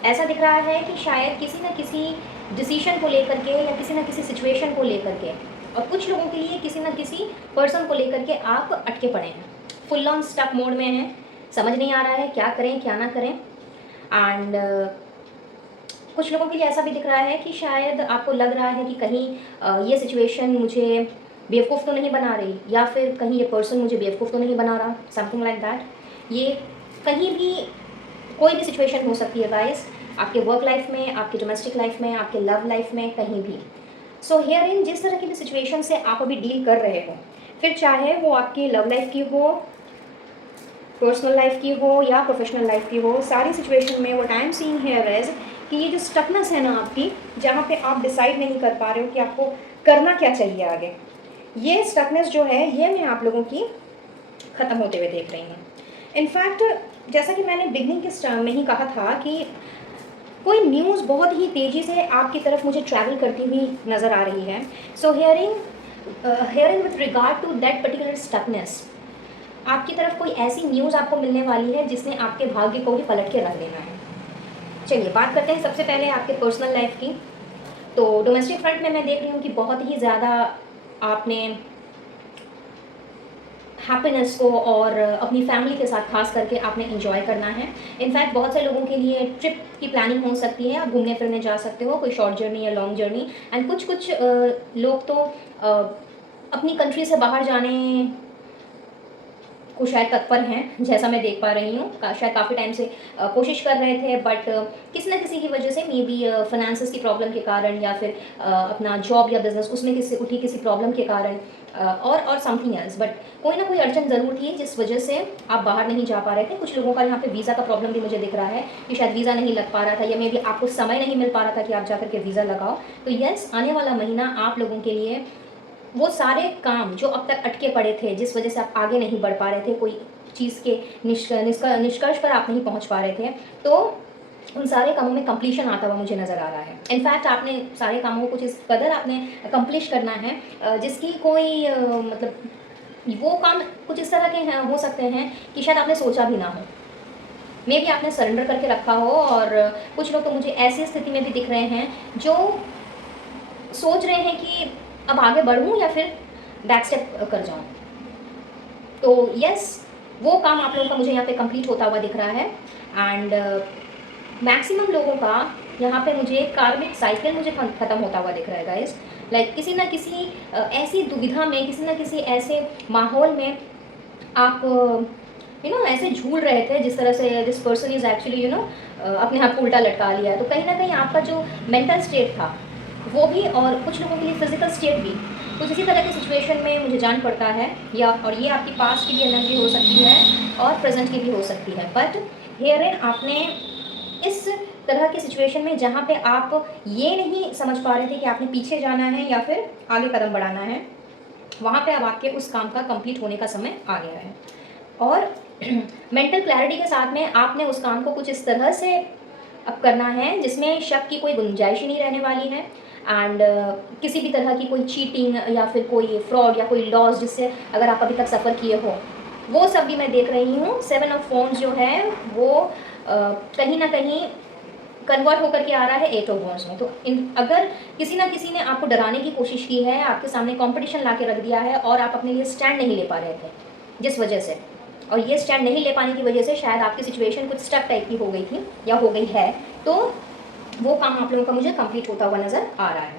ऐसा दिख रहा है कि शायद किसी न किसी डिसीजन को लेकर के या किसी न किसी सिचुएशन को लेकर के, और कुछ लोगों के लिए किसी न किसी पर्सन को लेकर के आप अटके पड़े हैं, फुल ऑन स्टक मोड में हैं, समझ नहीं आ रहा है क्या करें क्या ना करें। एंड कुछ लोगों के लिए ऐसा भी दिख रहा है कि शायद आपको लग रहा है कि कहीं ये सिचुएशन मुझे बेवकूफ़ तो नहीं बना रही, या फिर कहीं ये पर्सन मुझे बेवकूफ़ तो नहीं बना रहा, समथिंग लाइक दैट। ये कहीं भी कोई भी सिचुएशन हो सकती है गाइस, आपके वर्क लाइफ में, आपके डोमेस्टिक लाइफ में, आपके लव लाइफ में, कहीं भी। सो हियर इन जिस तरह की भी सिचुएशन से आप अभी डील कर रहे हो, फिर चाहे वो आपकी लव लाइफ की हो, पर्सनल लाइफ की हो या प्रोफेशनल लाइफ की हो, सारी सिचुएशन में what I am seeing here is कि ये जो स्टकनेस है ना आपकी, जहाँ पे आप डिसाइड नहीं कर पा रहे हो कि आपको करना क्या चाहिए आगे, ये स्टकनेस जो है ये मैं आप लोगों की ख़त्म होते हुए देख रही हूँ। इनफैक्ट जैसा कि मैंने बिगनिंग के स्टार्ट में ही कहा था कि कोई न्यूज़ बहुत ही तेज़ी से आपकी तरफ मुझे ट्रैवल करती हुई नज़र आ रही है। So hearing with regard to that particular stuckness, आपकी तरफ कोई ऐसी न्यूज़ आपको मिलने वाली है जिसने आपके भाग्य को ही पलट के रख देना है। चलिए बात करते हैं सबसे पहले आपके पर्सनल लाइफ की। तो डोमेस्टिक फ्रंट में मैं देख रही हूँ कि बहुत ही ज़्यादा आपने हैप्पीनेस को और अपनी फैमिली के साथ खास करके आपने एंजॉय करना है। इनफैक्ट बहुत से लोगों के लिए ट्रिप की प्लानिंग हो सकती है, आप घूमने फिरने जा सकते हो, कोई शॉर्ट जर्नी या लॉन्ग जर्नी। एंड कुछ कुछ लोग तो अपनी कंट्री से बाहर जाने को शायद तत्पर हैं, जैसा मैं देख पा रही हूँ। शायद काफ़ी टाइम से कोशिश कर रहे थे, बट किसी न किसी की वजह से, मे बी फाइनेंसिस की प्रॉब्लम के कारण, या फिर अपना जॉब या बिजनेस उसमें किसी प्रॉब्लम के कारण, और समथिंग एल्स, बट कोई ना कोई अड़चन ज़रूर थी जिस वजह से आप बाहर नहीं जा पा रहे थे। कुछ लोगों का यहाँ पे वीज़ा का प्रॉब्लम भी मुझे दिख रहा है कि शायद वीज़ा नहीं लग पा रहा था, या मे बी आपको समय नहीं मिल पा रहा था कि आप जा करके वीज़ा लगाओ। तो यस, आने वाला महीना आप लोगों के लिए वो सारे काम जो अब तक अटके पड़े थे, जिस वजह से आप आगे नहीं बढ़ पा रहे थे, कोई चीज़ के निष्कर्ष पर आप नहीं पहुंच पा रहे थे, तो उन सारे कामों में कंप्लीशन आता हुआ मुझे नज़र आ रहा है। इनफैक्ट आपने सारे कामों को कुछ इस कदर आपने कंप्लीट करना है जिसकी कोई मतलब वो काम कुछ इस तरह के हो सकते हैं कि शायद आपने सोचा भी ना हो। मे भी आपने सरेंडर करके रखा हो, और कुछ लोग तो मुझे ऐसी स्थिति में भी दिख रहे हैं जो सोच रहे हैं कि अब आगे बढ़ूं या फिर बैक स्टेप कर जाऊं। तो यस, वो काम आप लोगों का मुझे यहाँ पे कंप्लीट होता हुआ दिख रहा है। एंड मैक्सिमम लोगों का यहाँ पे मुझे कार्मिक साइकिल मुझे ख़त्म होता हुआ दिख रहा है गाइस। लाइक किसी ना किसी ऐसी दुविधा में, किसी ना किसी ऐसे माहौल में आप ऐसे झूल रहे थे जिस तरह से दिस पर्सन इज़ एक्चुअली अपने हाथ को उल्टा लटका लिया है। तो कहीं ना कहीं आपका जो मेंटल स्टेट था वो भी, और कुछ लोगों के लिए फिजिकल स्टेट भी कुछ इसी तरह की सिचुएशन में मुझे जान पड़ता है, और ये आपकी पास्ट की भी एनर्जी हो सकती है और प्रेजेंट की भी हो सकती है। बट हेयर इन आपने इस तरह की सिचुएशन में जहाँ पे आप ये नहीं समझ पा रहे थे कि आपने पीछे जाना है या फिर आगे कदम बढ़ाना है, वहाँ पे अब आपके उस काम का कंप्लीट होने का समय आ गया है। और मेंटल क्लैरिटी के साथ में आपने उस काम को कुछ इस तरह से अब करना है जिसमें शक की कोई गुंजाइश ही नहीं रहने वाली है। एंड किसी भी तरह की कोई चीटिंग या फिर कोई फ्रॉड या कोई लॉस जिससे अगर आप अभी तक सफ़र किए हो, वो सब भी मैं देख रही हूँ। 7 ऑफ फोन्स जो है वो कहीं ना कहीं कन्वर्ट होकर के आ रहा है 8 ऑफ वॉन्ड्स में। तो अगर किसी ना किसी ने आपको डराने की कोशिश की है, आपके सामने कंपटीशन ला के रख दिया है, और आप अपने लिए स्टैंड नहीं ले पा रहे थे जिस वजह से, और ये स्टैंड नहीं ले पाने की वजह से शायद आपकी सिचुएशन कुछ स्टक टाइप की हो गई थी या हो गई है, तो वो काम आप लोगों का मुझे कंप्लीट होता हुआ नज़र आ रहा है।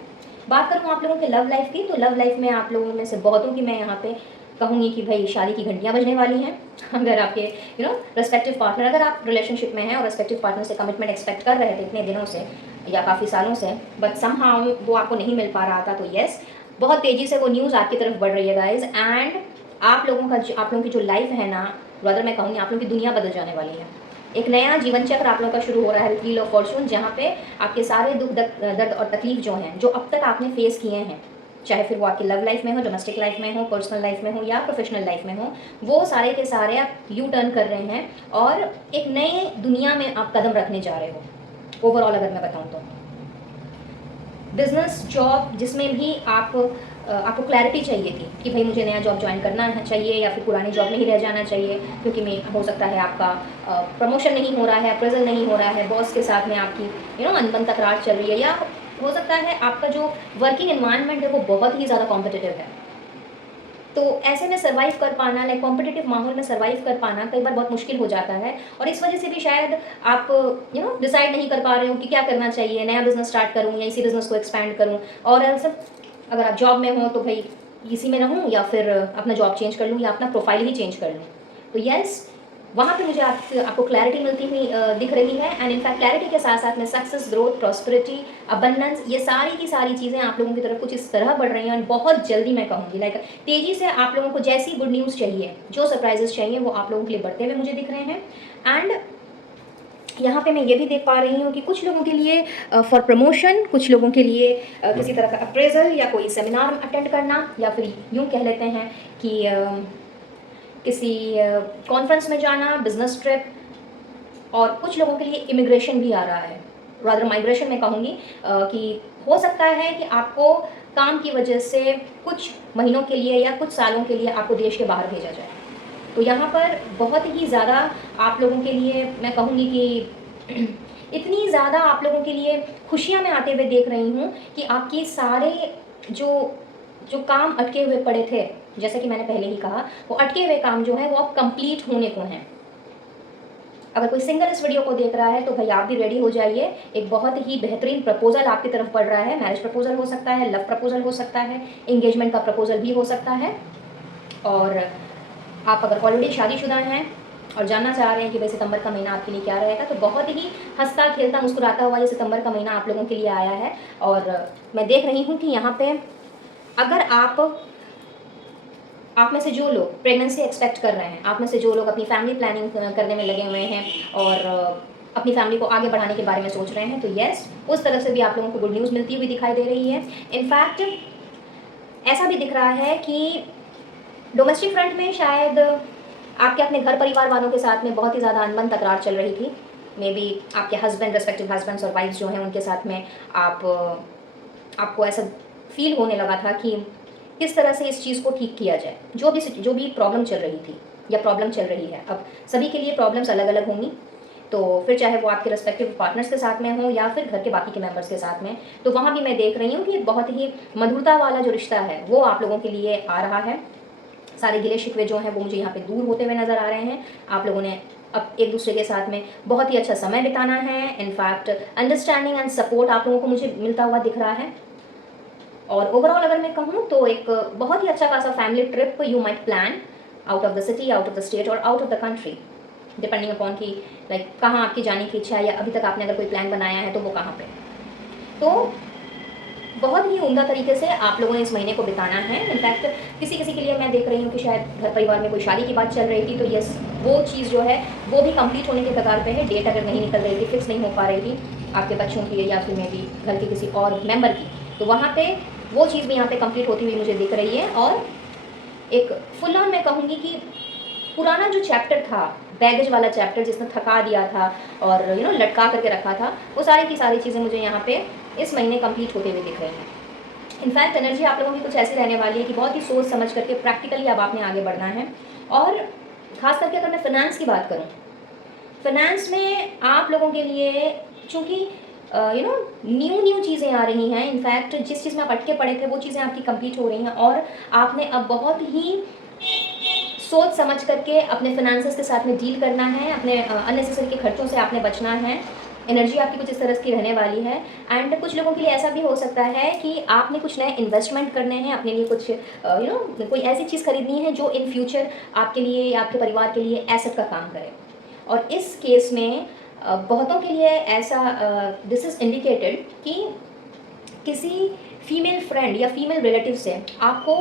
बात करूँ आप लोगों के लव लाइफ की, तो लव लाइफ में आप लोगों में से बहुतों की मैं यहाँ पे कहूँगी कि भाई शादी की घंटियाँ बजने वाली हैं। अगर आपके रेस्पेक्टिव पार्टनर, अगर आप रिलेशनशिप में हैं और रेस्पेक्टिव पार्टनर से कमिटमेंट एक्सपेक्ट कर रहे थे इतने दिनों से या काफ़ी सालों से, बट समहाउ वो आपको नहीं मिल पा रहा था, तो येस, बहुत तेज़ी से वो न्यूज़ आपकी तरफ बढ़ रही है गाइज। एंड आप लोगों की जो लाइफ है ना, रादर मैं कहूँगी आप लोगों की दुनिया बदल जाने वाली है। एक नया जीवन चक्र आप लोगों का शुरू हो रहा है, व्हील ऑफ फॉर्चून, जहाँ पे आपके सारे दुख दर्द और तकलीफ जो हैं, जो अब तक आपने फेस किए हैं, चाहे फिर वो आपकी लव लाइफ में हो, डोमेस्टिक लाइफ में हो, पर्सनल लाइफ में हो या प्रोफेशनल लाइफ में हो, वो सारे के सारे आप यू टर्न कर रहे हैं और एक नए दुनिया में आप कदम रखने जा रहे हो। ओवरऑल अगर मैं बताऊँ तो बिजनेस, जॉब, जिसमें भी आपको क्लैरिटी चाहिए थी कि भाई मुझे नया जॉब ज्वाइन करना चाहिए या फिर पुरानी जॉब में ही रह जाना चाहिए, क्योंकि मैं हो सकता है आपका प्रमोशन नहीं हो रहा है, अप्रेजल नहीं हो रहा है, बॉस के साथ में आपकी अनबन तकरार चल रही है, या हो सकता है आपका जो वर्किंग एनवायरनमेंट है वो बहुत ही ज़्यादा कॉम्पिटिटिव है। तो ऐसे में सर्वाइव कर पाना, लाइक कॉम्पिटिटिव माहौल में सर्वाइव कर पाना कई बार बहुत मुश्किल हो जाता है, और इस वजह से भी शायद आप डिसाइड नहीं कर पा रहे हो कि क्या करना चाहिए, नया बिजनेस स्टार्ट करूँ या इसी बिजनेस को एक्सपैंड करूँ। और अगर आप जॉब में हो तो भाई इसी में रहूँ या फिर अपना जॉब चेंज कर लूँ या अपना प्रोफाइल ही चेंज कर लूँ। तो यस, वहाँ पे मुझे आपको क्लैरिटी मिलती हुई दिख रही है। एंड इनफैक्ट क्लैरिटी के साथ साथ में सक्सेस, ग्रोथ, प्रॉस्पेरिटी, अबंडेंस, ये सारी की सारी चीज़ें आप लोगों की तरफ कुछ इस तरह बढ़ रही हैं, और बहुत जल्दी मैं कहूँगी लाइक तेज़ी से आप लोगों को जैसी गुड न्यूज़ चाहिए, जो सरप्राइजेस चाहिए, वो आप लोगों के लिए बढ़ते हुए मुझे दिख रहे हैं। एंड यहाँ पे मैं ये भी देख पा रही हूँ कि कुछ लोगों के लिए फॉर प्रमोशन, कुछ लोगों के लिए किसी तरह का अप्रेजल या कोई सेमिनार अटेंड करना, या फिर यूँ कह लेते हैं कि किसी कॉन्फ्रेंस में जाना, बिजनेस ट्रिप, और कुछ लोगों के लिए इमिग्रेशन भी आ रहा है, रादर माइग्रेशन मैं कहूँगी कि हो सकता है कि आपको काम की वजह से कुछ महीनों के लिए या कुछ सालों के लिए आपको देश के बाहर भेजा जाए। तो यहाँ पर बहुत ही ज़्यादा आप लोगों के लिए मैं कहूँगी कि इतनी ज़्यादा आप लोगों के लिए खुशियाँ मैं आते हुए देख रही हूँ कि आपकी सारे जो जो काम अटके हुए पड़े थे, जैसे कि मैंने पहले ही कहा, वो अटके हुए काम जो है वो अब कंप्लीट होने को हैं। अगर कोई सिंगल इस वीडियो को देख रहा है तो भाई आप भी रेडी हो जाइए। एक बहुत ही बेहतरीन प्रपोजल आपकी तरफ पड़ रहा है। मैरिज प्रपोजल हो सकता है, लव प्रपोजल हो सकता है, एंगेजमेंट का प्रपोजल भी हो सकता है। और आप अगर ऑलरेडी शादीशुदा हैं और जानना चाह रहे हैं कि भाई सितंबर का महीना आपके लिए क्या रहेगा, तो बहुत ही हंसता खेलता मुस्कुराता हुआ ये सितंबर का महीना आप लोगों के लिए आया है। और मैं देख रही हूँ कि यहाँ पे अगर आप में से जो लोग प्रेगनेंसी एक्सपेक्ट कर रहे हैं, आप में से जो लोग अपनी फैमिली प्लानिंग करने में लगे हुए हैं और अपनी फैमिली को आगे बढ़ाने के बारे में सोच रहे हैं, तो यस, उस तरफ से भी आप लोगों को गुड न्यूज़ मिलती हुई दिखाई दे रही है। इनफैक्ट ऐसा भी दिख रहा है कि डोमेस्टिक फ्रंट में शायद आपके अपने घर परिवार वालों के साथ में बहुत ही ज़्यादा अनबन तकरार चल रही थी। मे बी आपके हस्बैंड, रेस्पेक्टिव हस्बैंड्स और वाइफ्स जो हैं उनके साथ में आपको ऐसा फील होने लगा था कि किस तरह से इस चीज़ को ठीक किया जाए। जो भी प्रॉब्लम चल रही थी या प्रॉब्लम चल रही है, अब सभी के लिए प्रॉब्लम्स अलग अलग होंगी, तो फिर चाहे वो आपके रेस्पेक्टिव पार्टनर्स के साथ में हो या फिर घर के बाकी के मेंबर्स के साथ में, तो वहाँ भी मैं देख रही हूँ कि बहुत ही मधुरता वाला जो रिश्ता है वो आप लोगों के लिए आ रहा है। सारे गिले शिकवे जो हैं वो मुझे यहाँ पे दूर होते हुए नज़र आ रहे हैं। आप लोगों ने अब एक दूसरे के साथ में बहुत ही अच्छा समय बिताना है। इनफैक्ट अंडरस्टैंडिंग एंड सपोर्ट आप लोगों को मुझे मिलता हुआ दिख रहा है। और ओवरऑल अगर मैं कहूँ तो एक बहुत ही अच्छा खासा family trip you might plan out of the city, out of the state और out of the country, depending upon कि लाइक कहाँ आपकी जाने की इच्छा है या अभी तक आपने अगर कोई प्लान बनाया है तो वो कहाँ पे। तो बहुत ही उम्दा तरीके से आप लोगों ने इस महीने को बिताना है। इनफैक्ट किसी किसी के लिए मैं देख रही हूँ कि शायद घर परिवार में कोई शादी की बात चल रही थी, तो यस, वो चीज़ जो है वो भी कंप्लीट होने के कगार पे है। डेट अगर नहीं निकल रही थी, फिक्स नहीं हो पा रही थी आपके बच्चों की या फिर मे भी घर के किसी और मेंबर की, तो वहाँ पे वो चीज़ भी यहाँ पे कंप्लीट होती हुई मुझे दिख रही है। और एक फुल ऑन मैं कहूँगी कि पुराना जो चैप्टर था, बैगेज वाला चैप्टर जिसने थका दिया था और लटका करके रखा था, वो सारी की सारी चीज़ें मुझे यहाँ पे इस महीने कंप्लीट होते हुए दिख रही हैं। इनफैक्ट एनर्जी आप लोगों की कुछ ऐसी रहने वाली है कि बहुत ही सोच समझ करके प्रैक्टिकली अब आपने आगे बढ़ना है। और ख़ास करके अगर मैं फ़िनांस की बात करूँ, फ़िनांस में आप लोगों के लिए चूँकि न्यू चीज़ें आ रही हैं। इनफैक्ट जिस चीज़ में आप अटके पड़े थे वो चीज़ें आपकी कंप्लीट हो रही हैं और आपने अब बहुत ही सोच समझ करके अपने फिनेंसेस के साथ में डील करना है। अपने अननेसेसरी के खर्चों से आपने बचना है। एनर्जी आपकी कुछ इस तरह की रहने वाली है। एंड कुछ लोगों के लिए ऐसा भी हो सकता है कि आपने कुछ नए इन्वेस्टमेंट करने हैं, अपने लिए कुछ कोई ऐसी चीज़ खरीदनी है जो इन फ्यूचर आपके लिए या आपके परिवार के लिए एसेट का काम करे। और इस केस में बहुतों के लिए ऐसा दिस इज़ इंडिकेटेड कि किसी फीमेल फ्रेंड या फीमेल रिलेटिव से आपको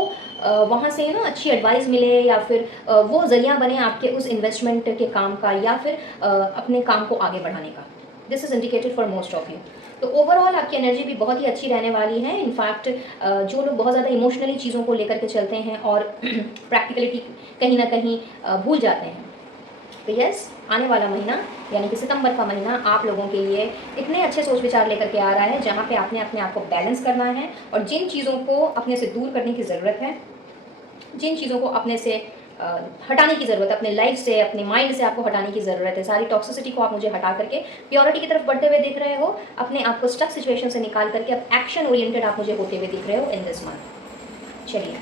वहाँ से अच्छी एडवाइस मिले या फिर वो ज़रिया बने आपके उस इन्वेस्टमेंट के काम का या फिर अपने काम को आगे बढ़ाने का। This is indicated for most of you. तो ओवरऑल आपकी एनर्जी भी बहुत ही अच्छी रहने वाली है। इनफैक्ट जो लोग बहुत ज़्यादा इमोशनली चीज़ों को लेकर के चलते हैं और प्रैक्टिकलिटी कहीं ना कहीं भूल जाते हैं, तो यस, आने वाला महीना यानी कि सितंबर का महीना आप लोगों के लिए इतने अच्छे सोच विचार लेकर के आ रहा है जहाँ पे आपने अपने आप को बैलेंस करना है और जिन चीज़ों को अपने से दूर करने की ज़रूरत है, जिन चीज़ों को अपने से हटाने की ज़रूरत है, अपने लाइफ से, अपने माइंड से आपको हटाने की ज़रूरत है। सारी टॉक्सिसिटी को आप मुझे हटा करके प्योरिटी की तरफ बढ़ते हुए दिख रहे हो। अपने आप को स्टक सिचुएशन से निकाल करके अब एक्शन ओरिएंटेड आप मुझे होते हुए दिख रहे हो इन दिस मंथ। चलिए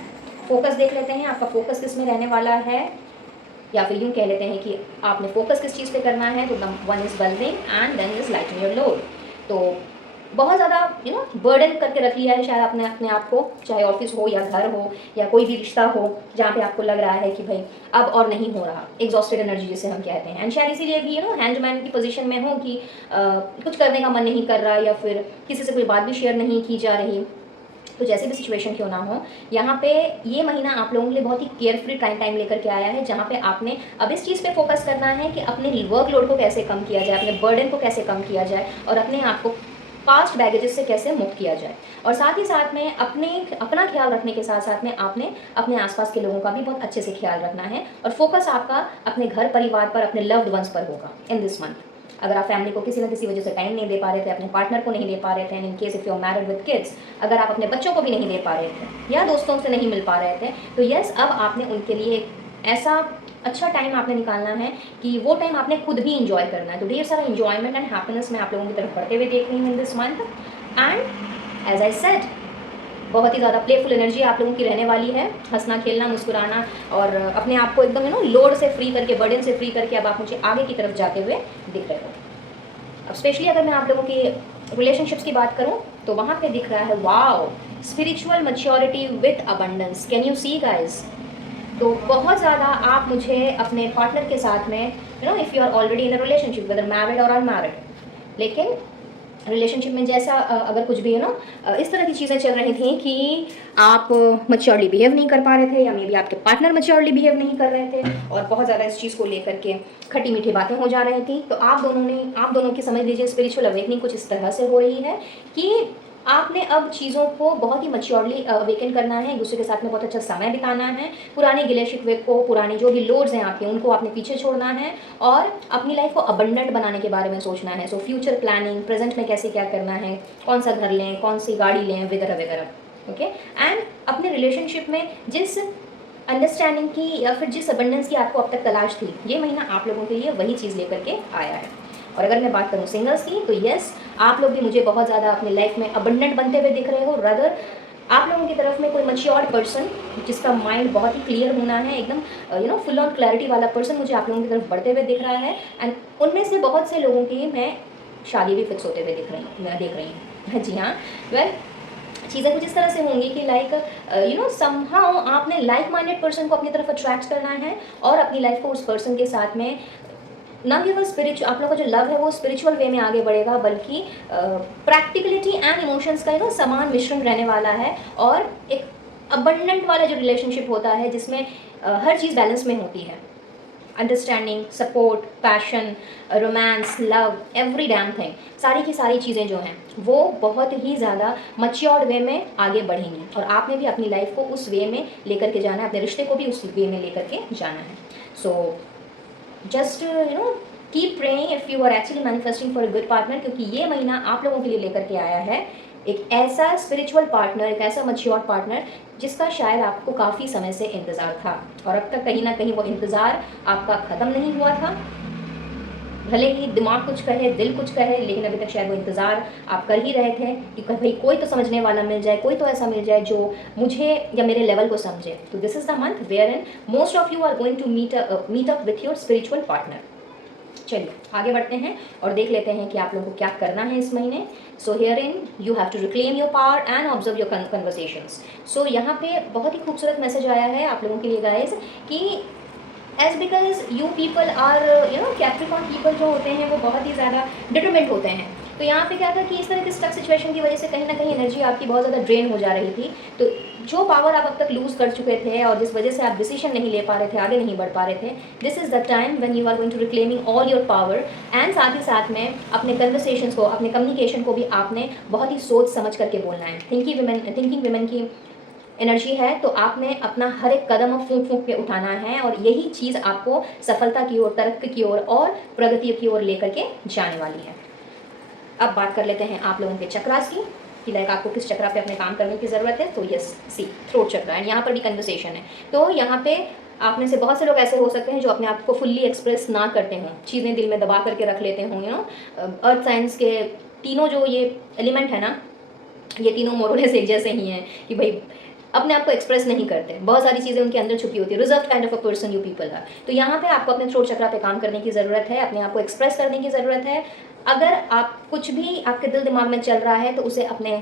फोकस देख लेते हैं, आपका फोकस किस में रहने वाला है, या फिर यूँ कह लेते हैं कि आपने फोकस किस चीज़ पे करना है। तो one is wellbeing and then is lightening your load. तो बहुत ज़्यादा बर्डन करके रख लिया है शायद आपने अपने आप को, चाहे ऑफिस हो या घर हो या कोई भी रिश्ता हो जहाँ पे आपको लग रहा है कि भाई अब और नहीं हो रहा, एग्जॉस्टेड एनर्जी जिसे हम कहते हैं। एंड शायद इसीलिए भी हैंडमैन की पोजीशन में हो कि कुछ करने का मन नहीं कर रहा या फिर किसी से कोई बात भी शेयर नहीं की जा रही। तो जैसे भी सिचुएशन क्यों ना हो, यहाँ पे ये महीना आप लोगों के लिए बहुत ही केयरफ्री टाइम लेकर के आया है, जहाँ पे आपने अब इस चीज़ पे फोकस करना है कि अपने वर्कलोड को कैसे कम किया जाए, अपने बर्डन को कैसे कम किया जाए और अपने आप को पास्ट बैगेजेस से कैसे मुक्त किया जाए। और साथ ही साथ में अपना ख्याल रखने के साथ साथ में आपने अपने आसपास के लोगों का भी बहुत अच्छे से ख्याल रखना है और फोकस आपका अपने घर परिवार पर, अपने लव्ड वंस पर होगा इन दिस मंथ। अगर आप फैमिली को किसी न किसी वजह से टाइम नहीं दे पा रहे थे, अपने पार्टनर को नहीं दे पा रहे थे, in case if you are married with kids, अगर आप अपने बच्चों को भी नहीं दे पा रहे थे या दोस्तों से नहीं मिल पा रहे थे, तो यस, अब आपने उनके लिए ऐसा अच्छा टाइम आपने निकालना है कि वो टाइम आपने खुद भी इंजॉय करना है। तो ढेर सारा इंजॉयमेंट एंड हैप्पीनेस मैं आप लोगों की तरफ बढ़ते हुए देख रही हूँ in this month. And as I said, बहुत ही ज़्यादा प्लेफुल एनर्जी आप लोगों की रहने वाली है, हंसना खेलना मुस्कुराना, और अपने आप को एकदम लोड से फ्री करके, बर्डन से फ्री करके अब आप मुझे आगे की तरफ जाते हुए दिख रहे हो। अब स्पेशली अगर मैं आप लोगों की रिलेशनशिप्स की बात करूं तो वहाँ पे दिख रहा है wow, spiritual maturity with abundance. Can you see guys? तो बहुत ज़्यादा आप मुझे अपने पार्टनर के साथ में if you are already in a relationship whether married or unmarried, लेकिन रिलेशनशिप में जैसा अगर कुछ भी इस तरह की चीज़ें चल रही थी कि आप मैच्योरली बिहेव नहीं कर पा रहे थे, या मे बी आपके पार्टनर मैच्योरली बिहेव नहीं कर रहे थे, और बहुत ज़्यादा इस चीज़ को लेकर के खट्टी मीठी बातें हो जा रही थी, तो आप दोनों की समझ लीजिए स्पिरिचुअल अवेकनिंग कुछ इस तरह से हो रही है कि आपने अब चीज़ों को बहुत ही मैच्योरली अवेकन करना है, एक दूसरे के साथ में बहुत अच्छा समय बिताना है, पुराने गिले शिकवे को, पुराने जो भी लोड्स हैं आपके, उनको आपने पीछे छोड़ना है और अपनी लाइफ को अबंडेंट बनाने के बारे में सोचना है। सो फ्यूचर प्लानिंग, प्रेजेंट में कैसे क्या करना है, कौन सा घर लें, कौन सी गाड़ी लें, वगैरह वगैरह। ओके, एंड अपने रिलेशनशिप में जिस अंडरस्टैंडिंग की या फिर जिस अबंडेंस की आपको अब तक तलाश थी, ये महीना आप लोगों के लिए वही चीज़ लेकर के आया है। और अगर मैं बात करूँ सिंगल्स की, तो यस, आप लोग भी मुझे बहुत ज़्यादा अपनी लाइफ में अबंडेंट बनते हुए दिख रहे हो। रदर आप लोगों की तरफ में कोई मैच्योर्ड पर्सन जिसका माइंड बहुत ही क्लियर होना है, एकदम फुल ऑन क्लैरिटी वाला पर्सन मुझे आप लोगों की तरफ बढ़ते हुए दिख रहा है। एंड उनमें से बहुत से लोगों की मैं शादी भी फिक्स होते हुए देख रही हूँ। जी हाँ, वेल चीज़ें कुछ इस तरह से होंगी कि लाइक समहाउ आपने लाइक माइंडेड पर्सन को अपनी तरफ अट्रैक्ट करना है और अपनी लाइफ को उस पर्सन के साथ में ना केवल स्पिरिचुअल, आप लोगों का जो लव है वो स्पिरिचुअल वे में आगे बढ़ेगा, बल्कि प्रैक्टिकलिटी एंड इमोशंस का समान मिश्रण रहने वाला है, और एक अबंडेंट वाला जो रिलेशनशिप होता है जिसमें हर चीज़ बैलेंस में होती है, understanding, support, passion, romance, love, every damn thing, सारी की सारी चीज़ें जो हैं वो बहुत ही ज़्यादा मच्योर्ड वे में आगे बढ़ेंगी, और आपने भी अपनी लाइफ को उस वे में लेकर के जाना है, अपने रिश्ते को भी उस वे में लेकर के जाना है। So just keep praying if you are actually manifesting for a good partner, क्योंकि ये महीना आप लोगों के लिए लेकर के आया है एक ऐसा स्पिरिचुअल पार्टनर, एक ऐसा मैच्योर पार्टनर जिसका शायद आपको काफ़ी समय से इंतज़ार था, और अब तक कहीं ना कहीं वो इंतज़ार आपका ख़त्म नहीं हुआ था। भले ही दिमाग कुछ कहे, दिल कुछ कहे, लेकिन अभी तक शायद वो इंतज़ार आप कर ही रहे थे कि भाई कोई तो समझने वाला मिल जाए, कोई तो ऐसा मिल जाए जो मुझे या मेरे लेवल को समझे। तो this is the month wherein most of you are going to meet up with your spiritual partner. चलिए आगे बढ़ते हैं और देख लेते हैं कि आप लोगों को क्या करना है इस महीने। So here in you have to reclaim your power and observe your conversations. So यहाँ पे बहुत ही खूबसूरत मैसेज आया है आप लोगों के लिए गाइज कि as because you people are Capricorn people जो होते हैं वो बहुत ही ज़्यादा डिटरमिनेंट होते हैं। तो यहाँ पे क्या था कि इस तरह की स्टक सिचुएशन की वजह से कहीं ना कहीं एनर्जी आपकी बहुत ज़्यादा ड्रेन हो जा रही थी। तो जो पावर आप अब तक लूज़ कर चुके थे और जिस वजह से आप डिसीजन नहीं ले पा रहे थे, आगे नहीं बढ़ पा रहे थे, this is the time when you are going to reclaiming all your power. And साथ ही साथ में अपने कन्वर्सेशंस को, अपने कम्युनिकेशन को भी आपने बहुत ही सोच समझ करके बोलना है। थिंकिंग विमेन की एनर्जी है, तो आपने अपना हर एक कदम फूंक फूंक के उठाना है, और यही चीज़ आपको सफलता की ओर, तरक्की की ओर और प्रगति की ओर लेकर के जाने वाली है। अब बात कर लेते हैं आप लोगों के चक्रास की कि लाइक आपको किस चक्रा पे अपने काम करने की ज़रूरत है। तो yes, see throat chakra, and यहाँ पर भी कन्वर्सेशन है। तो यहाँ पे आप में से बहुत से लोग ऐसे हो सकते हैं जो अपने आप को फुल्ली एक्सप्रेस ना करते हों, चीज़ें दिल में दबा करके रख लेते हों। अर्थ साइंस के तीनों जो ये एलिमेंट है ना, ये तीनों मोरलेस एक जैसे ही हैं कि भाई अपने आप को एक्सप्रेस नहीं करते, बहुत सारी चीज़ें उनके अंदर छुपी होती है। Reserve kind of a person you people है। तो यहाँ पे आपको अपने थ्रोट चक्रा पे काम करने की ज़रूरत है, अपने आप को एक्सप्रेस करने की ज़रूरत है। अगर आप कुछ भी आपके दिल दिमाग में चल रहा है तो उसे अपने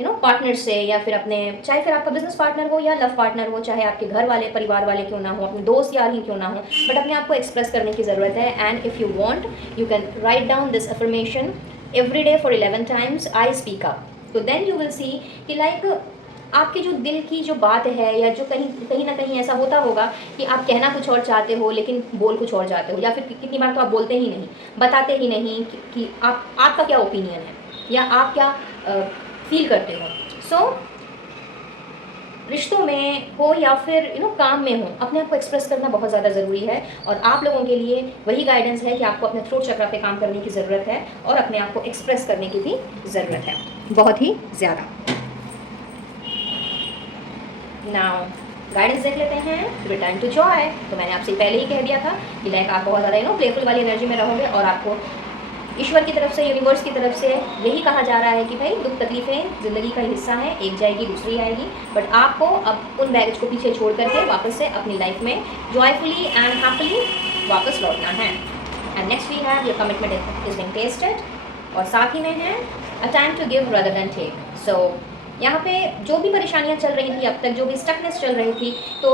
पार्टनर से, या फिर अपने, चाहे फिर आपका बिजनेस पार्टनर हो या लव पार्टनर हो, चाहे आपके घर वाले परिवार वाले क्यों ना हो, अपने दोस्त यार ही क्यों ना हो, बट अपने आप को एक्सप्रेस करने की ज़रूरत है। And if you want you can write down this affirmation every day for 11 times I speak up. तो देन यू विल सी कि लाइक आपके जो दिल की जो बात है, या जो कहीं ना कहीं ऐसा होता होगा कि आप कहना कुछ और चाहते हो लेकिन बोल कुछ और जाते हो, या फिर कितनी बार तो आप बोलते ही नहीं, बताते ही नहीं कि आपका क्या ओपिनियन है या आप क्या फील करते हो। सो रिश्तों में हो या फिर काम में हो, अपने आप को एक्सप्रेस करना बहुत ज़्यादा ज़रूरी है, और आप लोगों के लिए वही गाइडेंस है कि आपको अपने थ्रोट चक्रा पे काम करने की ज़रूरत है, और अपने आप को एक्सप्रेस करने की भी ज़रूरत है, बहुत ही ज़्यादा। नाउ गाइडेंस देख लेते हैं, रिटर्न टू जॉय। तो मैंने आपसे पहले ही कह दिया था कि लाइक आप बहुत ज़्यादा प्लेफुल वाली एनर्जी में रहोगे, और आपको ईश्वर की तरफ से, यूनिवर्स की तरफ से यही कहा जा रहा है कि भाई दुख तकलीफें ज़िंदगी का हिस्सा है, एक जाएगी दूसरी आएगी, बट आपको अब उन बैगेज को पीछे छोड़ करके वापस से अपनी लाइफ में जॉयफुली एंड हैप्पीली वापस लौटना है। And next we have your commitment is being tested, और साथ ही में है a time to give rather than take. So यहाँ पे जो भी परेशानियाँ चल रही थी अब तक, जो भी स्टकनेस चल रही थी, तो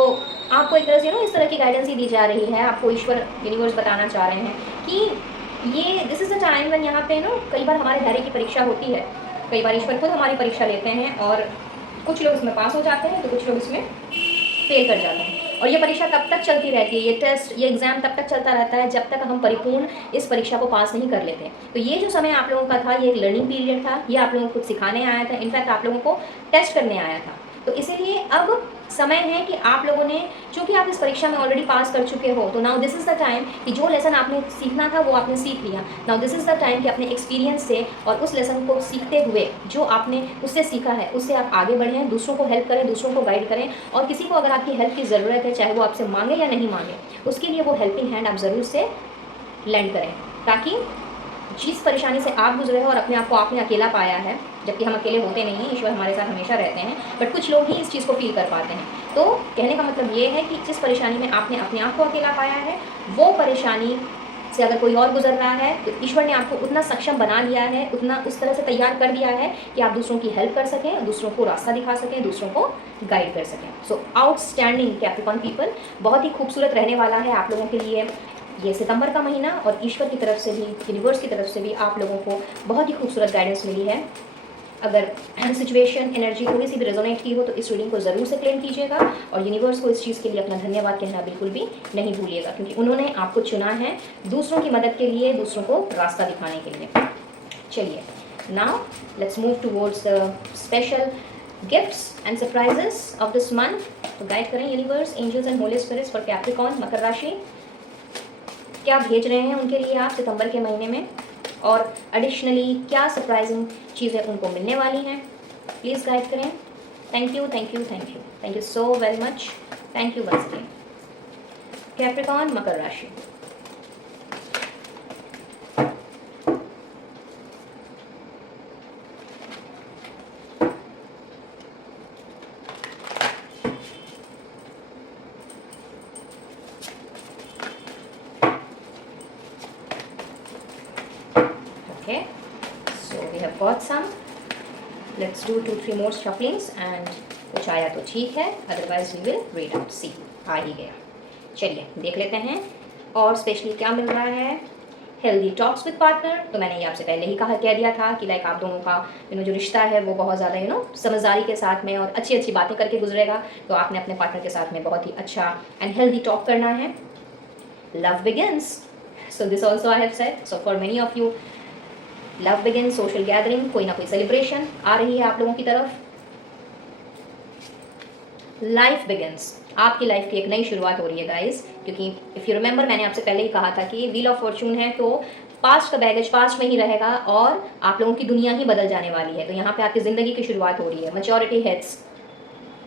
आपको एक तरह से इस तरह की गाइडेंस ही दी जा रही है। आपको ईश्वर, यूनिवर्स बताना चाह रहे हैं कि ये this is the time when यहाँ पे कई बार हमारे धैर्य की परीक्षा होती है। कई बार ईश्वर खुद हमारी परीक्षा लेते हैं और कुछ लोग इसमें पास हो जाते हैं तो कुछ लोग इसमें फेल कर जाते हैं। और ये परीक्षा तब तक चलती रहती है, ये टेस्ट, ये एग्ज़ाम तब तक चलता रहता है जब तक हम परिपूर्ण इस परीक्षा को पास नहीं कर लेते। तो ये जो समय आप लोगों का था, ये एक लर्निंग पीरियड था, ये आप लोगों को कुछ सिखाने आया था, इनफैक्ट आप लोगों को टेस्ट करने आया था। तो इसीलिए अब समय है कि आप लोगों ने, चूँकि आप इस परीक्षा में ऑलरेडी पास कर चुके हो, तो now this is the time कि जो लेसन आपने सीखना था वो आपने सीख लिया। Now this is the time कि अपने एक्सपीरियंस से और उस लेसन को सीखते हुए जो आपने उससे सीखा है उससे आप आगे बढ़ें, दूसरों को हेल्प करें, दूसरों को गाइड करें, और किसी को अगर आपकी हेल्प की ज़रूरत है, चाहे वो आपसे मांगे या नहीं मांगे, उसके लिए वो हेल्पिंग हैंड आप ज़रूर से लैंड करें, ताकि जिस परेशानी से आप गुजरे हो और अपने आप को आपने अकेला पाया है, जबकि हम अकेले होते नहीं हैं, ईश्वर हमारे साथ हमेशा रहते हैं, बट कुछ लोग ही इस चीज़ को फील कर पाते हैं। तो कहने का मतलब ये है कि जिस परेशानी में आपने अपने आप को अकेला पाया है, वो परेशानी से अगर कोई और गुजर रहा है तो ईश्वर ने आपको उतना सक्षम बना लिया है, उतना उस तरह से तैयार कर दिया है कि आप दूसरों की हेल्प कर सकें, दूसरों को रास्ता दिखा सकें, दूसरों को गाइड कर सकें। सो आउटस्टैंडिंग कैप्रिकॉर्न पीपल, बहुत ही खूबसूरत रहने वाला है आप लोगों के लिए ये सितंबर का महीना, और ईश्वर की तरफ से भी, यूनिवर्स की तरफ से भी आप लोगों को बहुत ही खूबसूरत गाइडेंस मिली है। अगर सिचुएशन, एनर्जी थोड़ी सी भी रेजोनेट की हो तो इस रीडिंग को ज़रूर से क्लेम कीजिएगा, और यूनिवर्स को इस चीज़ के लिए अपना धन्यवाद कहना बिल्कुल भी नहीं भूलिएगा, क्योंकि उन्होंने आपको चुना है दूसरों की मदद के लिए, दूसरों को रास्ता दिखाने के लिए। चलिए, now let's move towards the special gifts and surprises of this month. तो गाइड करें universe, angels and holy spirits for Capricorn, मकर राशि, क्या भेज रहे हैं उनके लिए आप सितंबर के महीने में, और एडिशनली क्या सरप्राइजिंग चीज़ें उनको मिलने वाली हैं। प्लीज़ गाइड करें। Thank you, thank you, thank you, thank you so very much. Thank you once again. Capricorn, मकर राशि, okay, so we have got some, let's do 2-3 more shufflings and कुछ आया तो ठीक है, otherwise we will read out. See, आ ही गया। चलिए देख लेते हैं और स्पेशली क्या मिल रहा है। हेल्दी टॉक्स विद पार्टनर, तो मैंने ये आपसे पहले ही कह दिया था कि लाइक आप दोनों का जो रिश्ता है वो बहुत ज़्यादा समझदारी के साथ में और अच्छी अच्छी बातें करके गुजरेगा। तो आपने अपने पार्टनर के साथ में बहुत ही अच्छा एंड हेल्दी टॉक करना है। Love begins, so this also I have said, so for many of you love begin, social gathering, कोई ना कोई सेलिब्रेशन आ रही है आप लोगों की तरफ। लाइफ बिगिंस, आपकी लाइफ की एक नई शुरुआत हो रही है गाइस, क्योंकि इफ़ यू रिमेंबर मैंने आपसे पहले ही कहा था कि व्हील ऑफ फॉर्चून है, तो पास्ट का बैगेज पास्ट में ही रहेगा और आप लोगों की दुनिया ही बदल जाने वाली है। तो यहाँ पे आपकी ज़िंदगी की शुरुआत हो रही है। Maturity hits,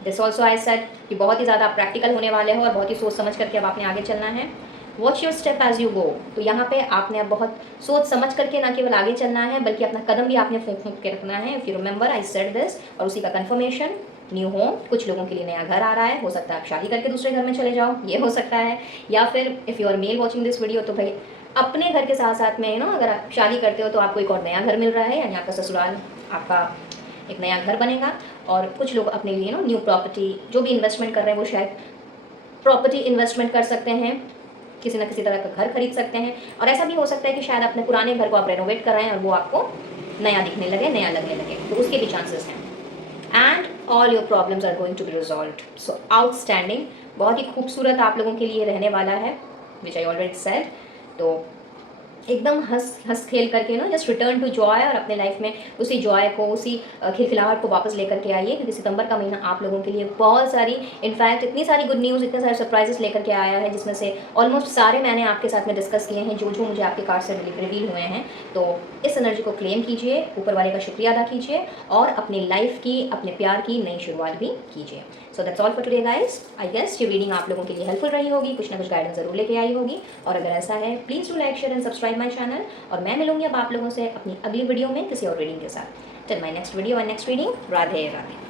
this also I said कि बहुत ही ज़्यादा प्रैक्टिकल होने वाले हो और बहुत ही सोच समझ करके अब आपने आगे चलना है। Watch your step as you go, तो यहाँ पे आपने अब बहुत सोच समझ करके ना केवल आगे चलना है बल्कि अपना कदम भी आपने फूंक फूंक के रखना है। If you remember I said this, और उसी का कन्फर्मेशन। न्यू होम, कुछ लोगों के लिए नया घर आ रहा है, हो सकता है आप शादी करके दूसरे घर में चले जाओ, ये हो सकता है, या फिर if you are male watching this video, तो भाई अपने घर के साथ साथ में अगर आप शादी करते हो तो आपको एक और नया घर मिल रहा है, यानी आपका ससुराल, आपका एक नया घर बनेगा। और कुछ लोग अपने लिए न्यू प्रॉपर्टी, जो भी इन्वेस्टमेंट कर रहे हैं वो शायद प्रॉपर्टी इन्वेस्टमेंट कर सकते हैं, किसी न किसी तरह का घर खरीद सकते हैं। और ऐसा भी हो सकता है कि शायद अपने पुराने घर को आप रेनोवेट कर रहे हैं और वो आपको नया दिखने लगे, नया लगने लगे, तो उसके भी चांसेस हैं। And all your problems are going to be resolved. So outstanding, बहुत ही खूबसूरत आप लोगों के लिए रहने वाला है, विच आई ऑलरेडी सेड। तो एकदम हंस खेल करके जस्ट रिटर्न टू जॉय, और अपने लाइफ में उसी जॉय को, उसी खिलखिलाहट को वापस लेकर के आइए, क्योंकि सितंबर का महीना आप लोगों के लिए बहुत सारी, इनफैक्ट इतनी सारी गुड न्यूज़, इतने सारे सरप्राइजेस लेकर के आया है, जिसमें से ऑलमोस्ट सारे मैंने आपके साथ में डिस्कस किए हैं, जो जो मुझे आपके कार्ड से रिवील हुए हैं। तो इस एनर्जी को क्लेम कीजिए, ऊपर वाले का शुक्रिया अदा कीजिए, और अपनी लाइफ की, अपने प्यार की नई शुरुआत भी कीजिए। So that's all for today guys. I guess ये रीडिंग आप लोगों के लिए हेल्पफुल रही होगी, कुछ ना कुछ गाइडेंस जरूर लेके आई होगी, और अगर ऐसा है please do like, share and subscribe subscribe my channel. और मैं मिलूंगी अब आप लोगों से अपनी अगली वीडियो में किसी और रीडिंग के साथ। Till my next video and next reading, Radhe Radhe.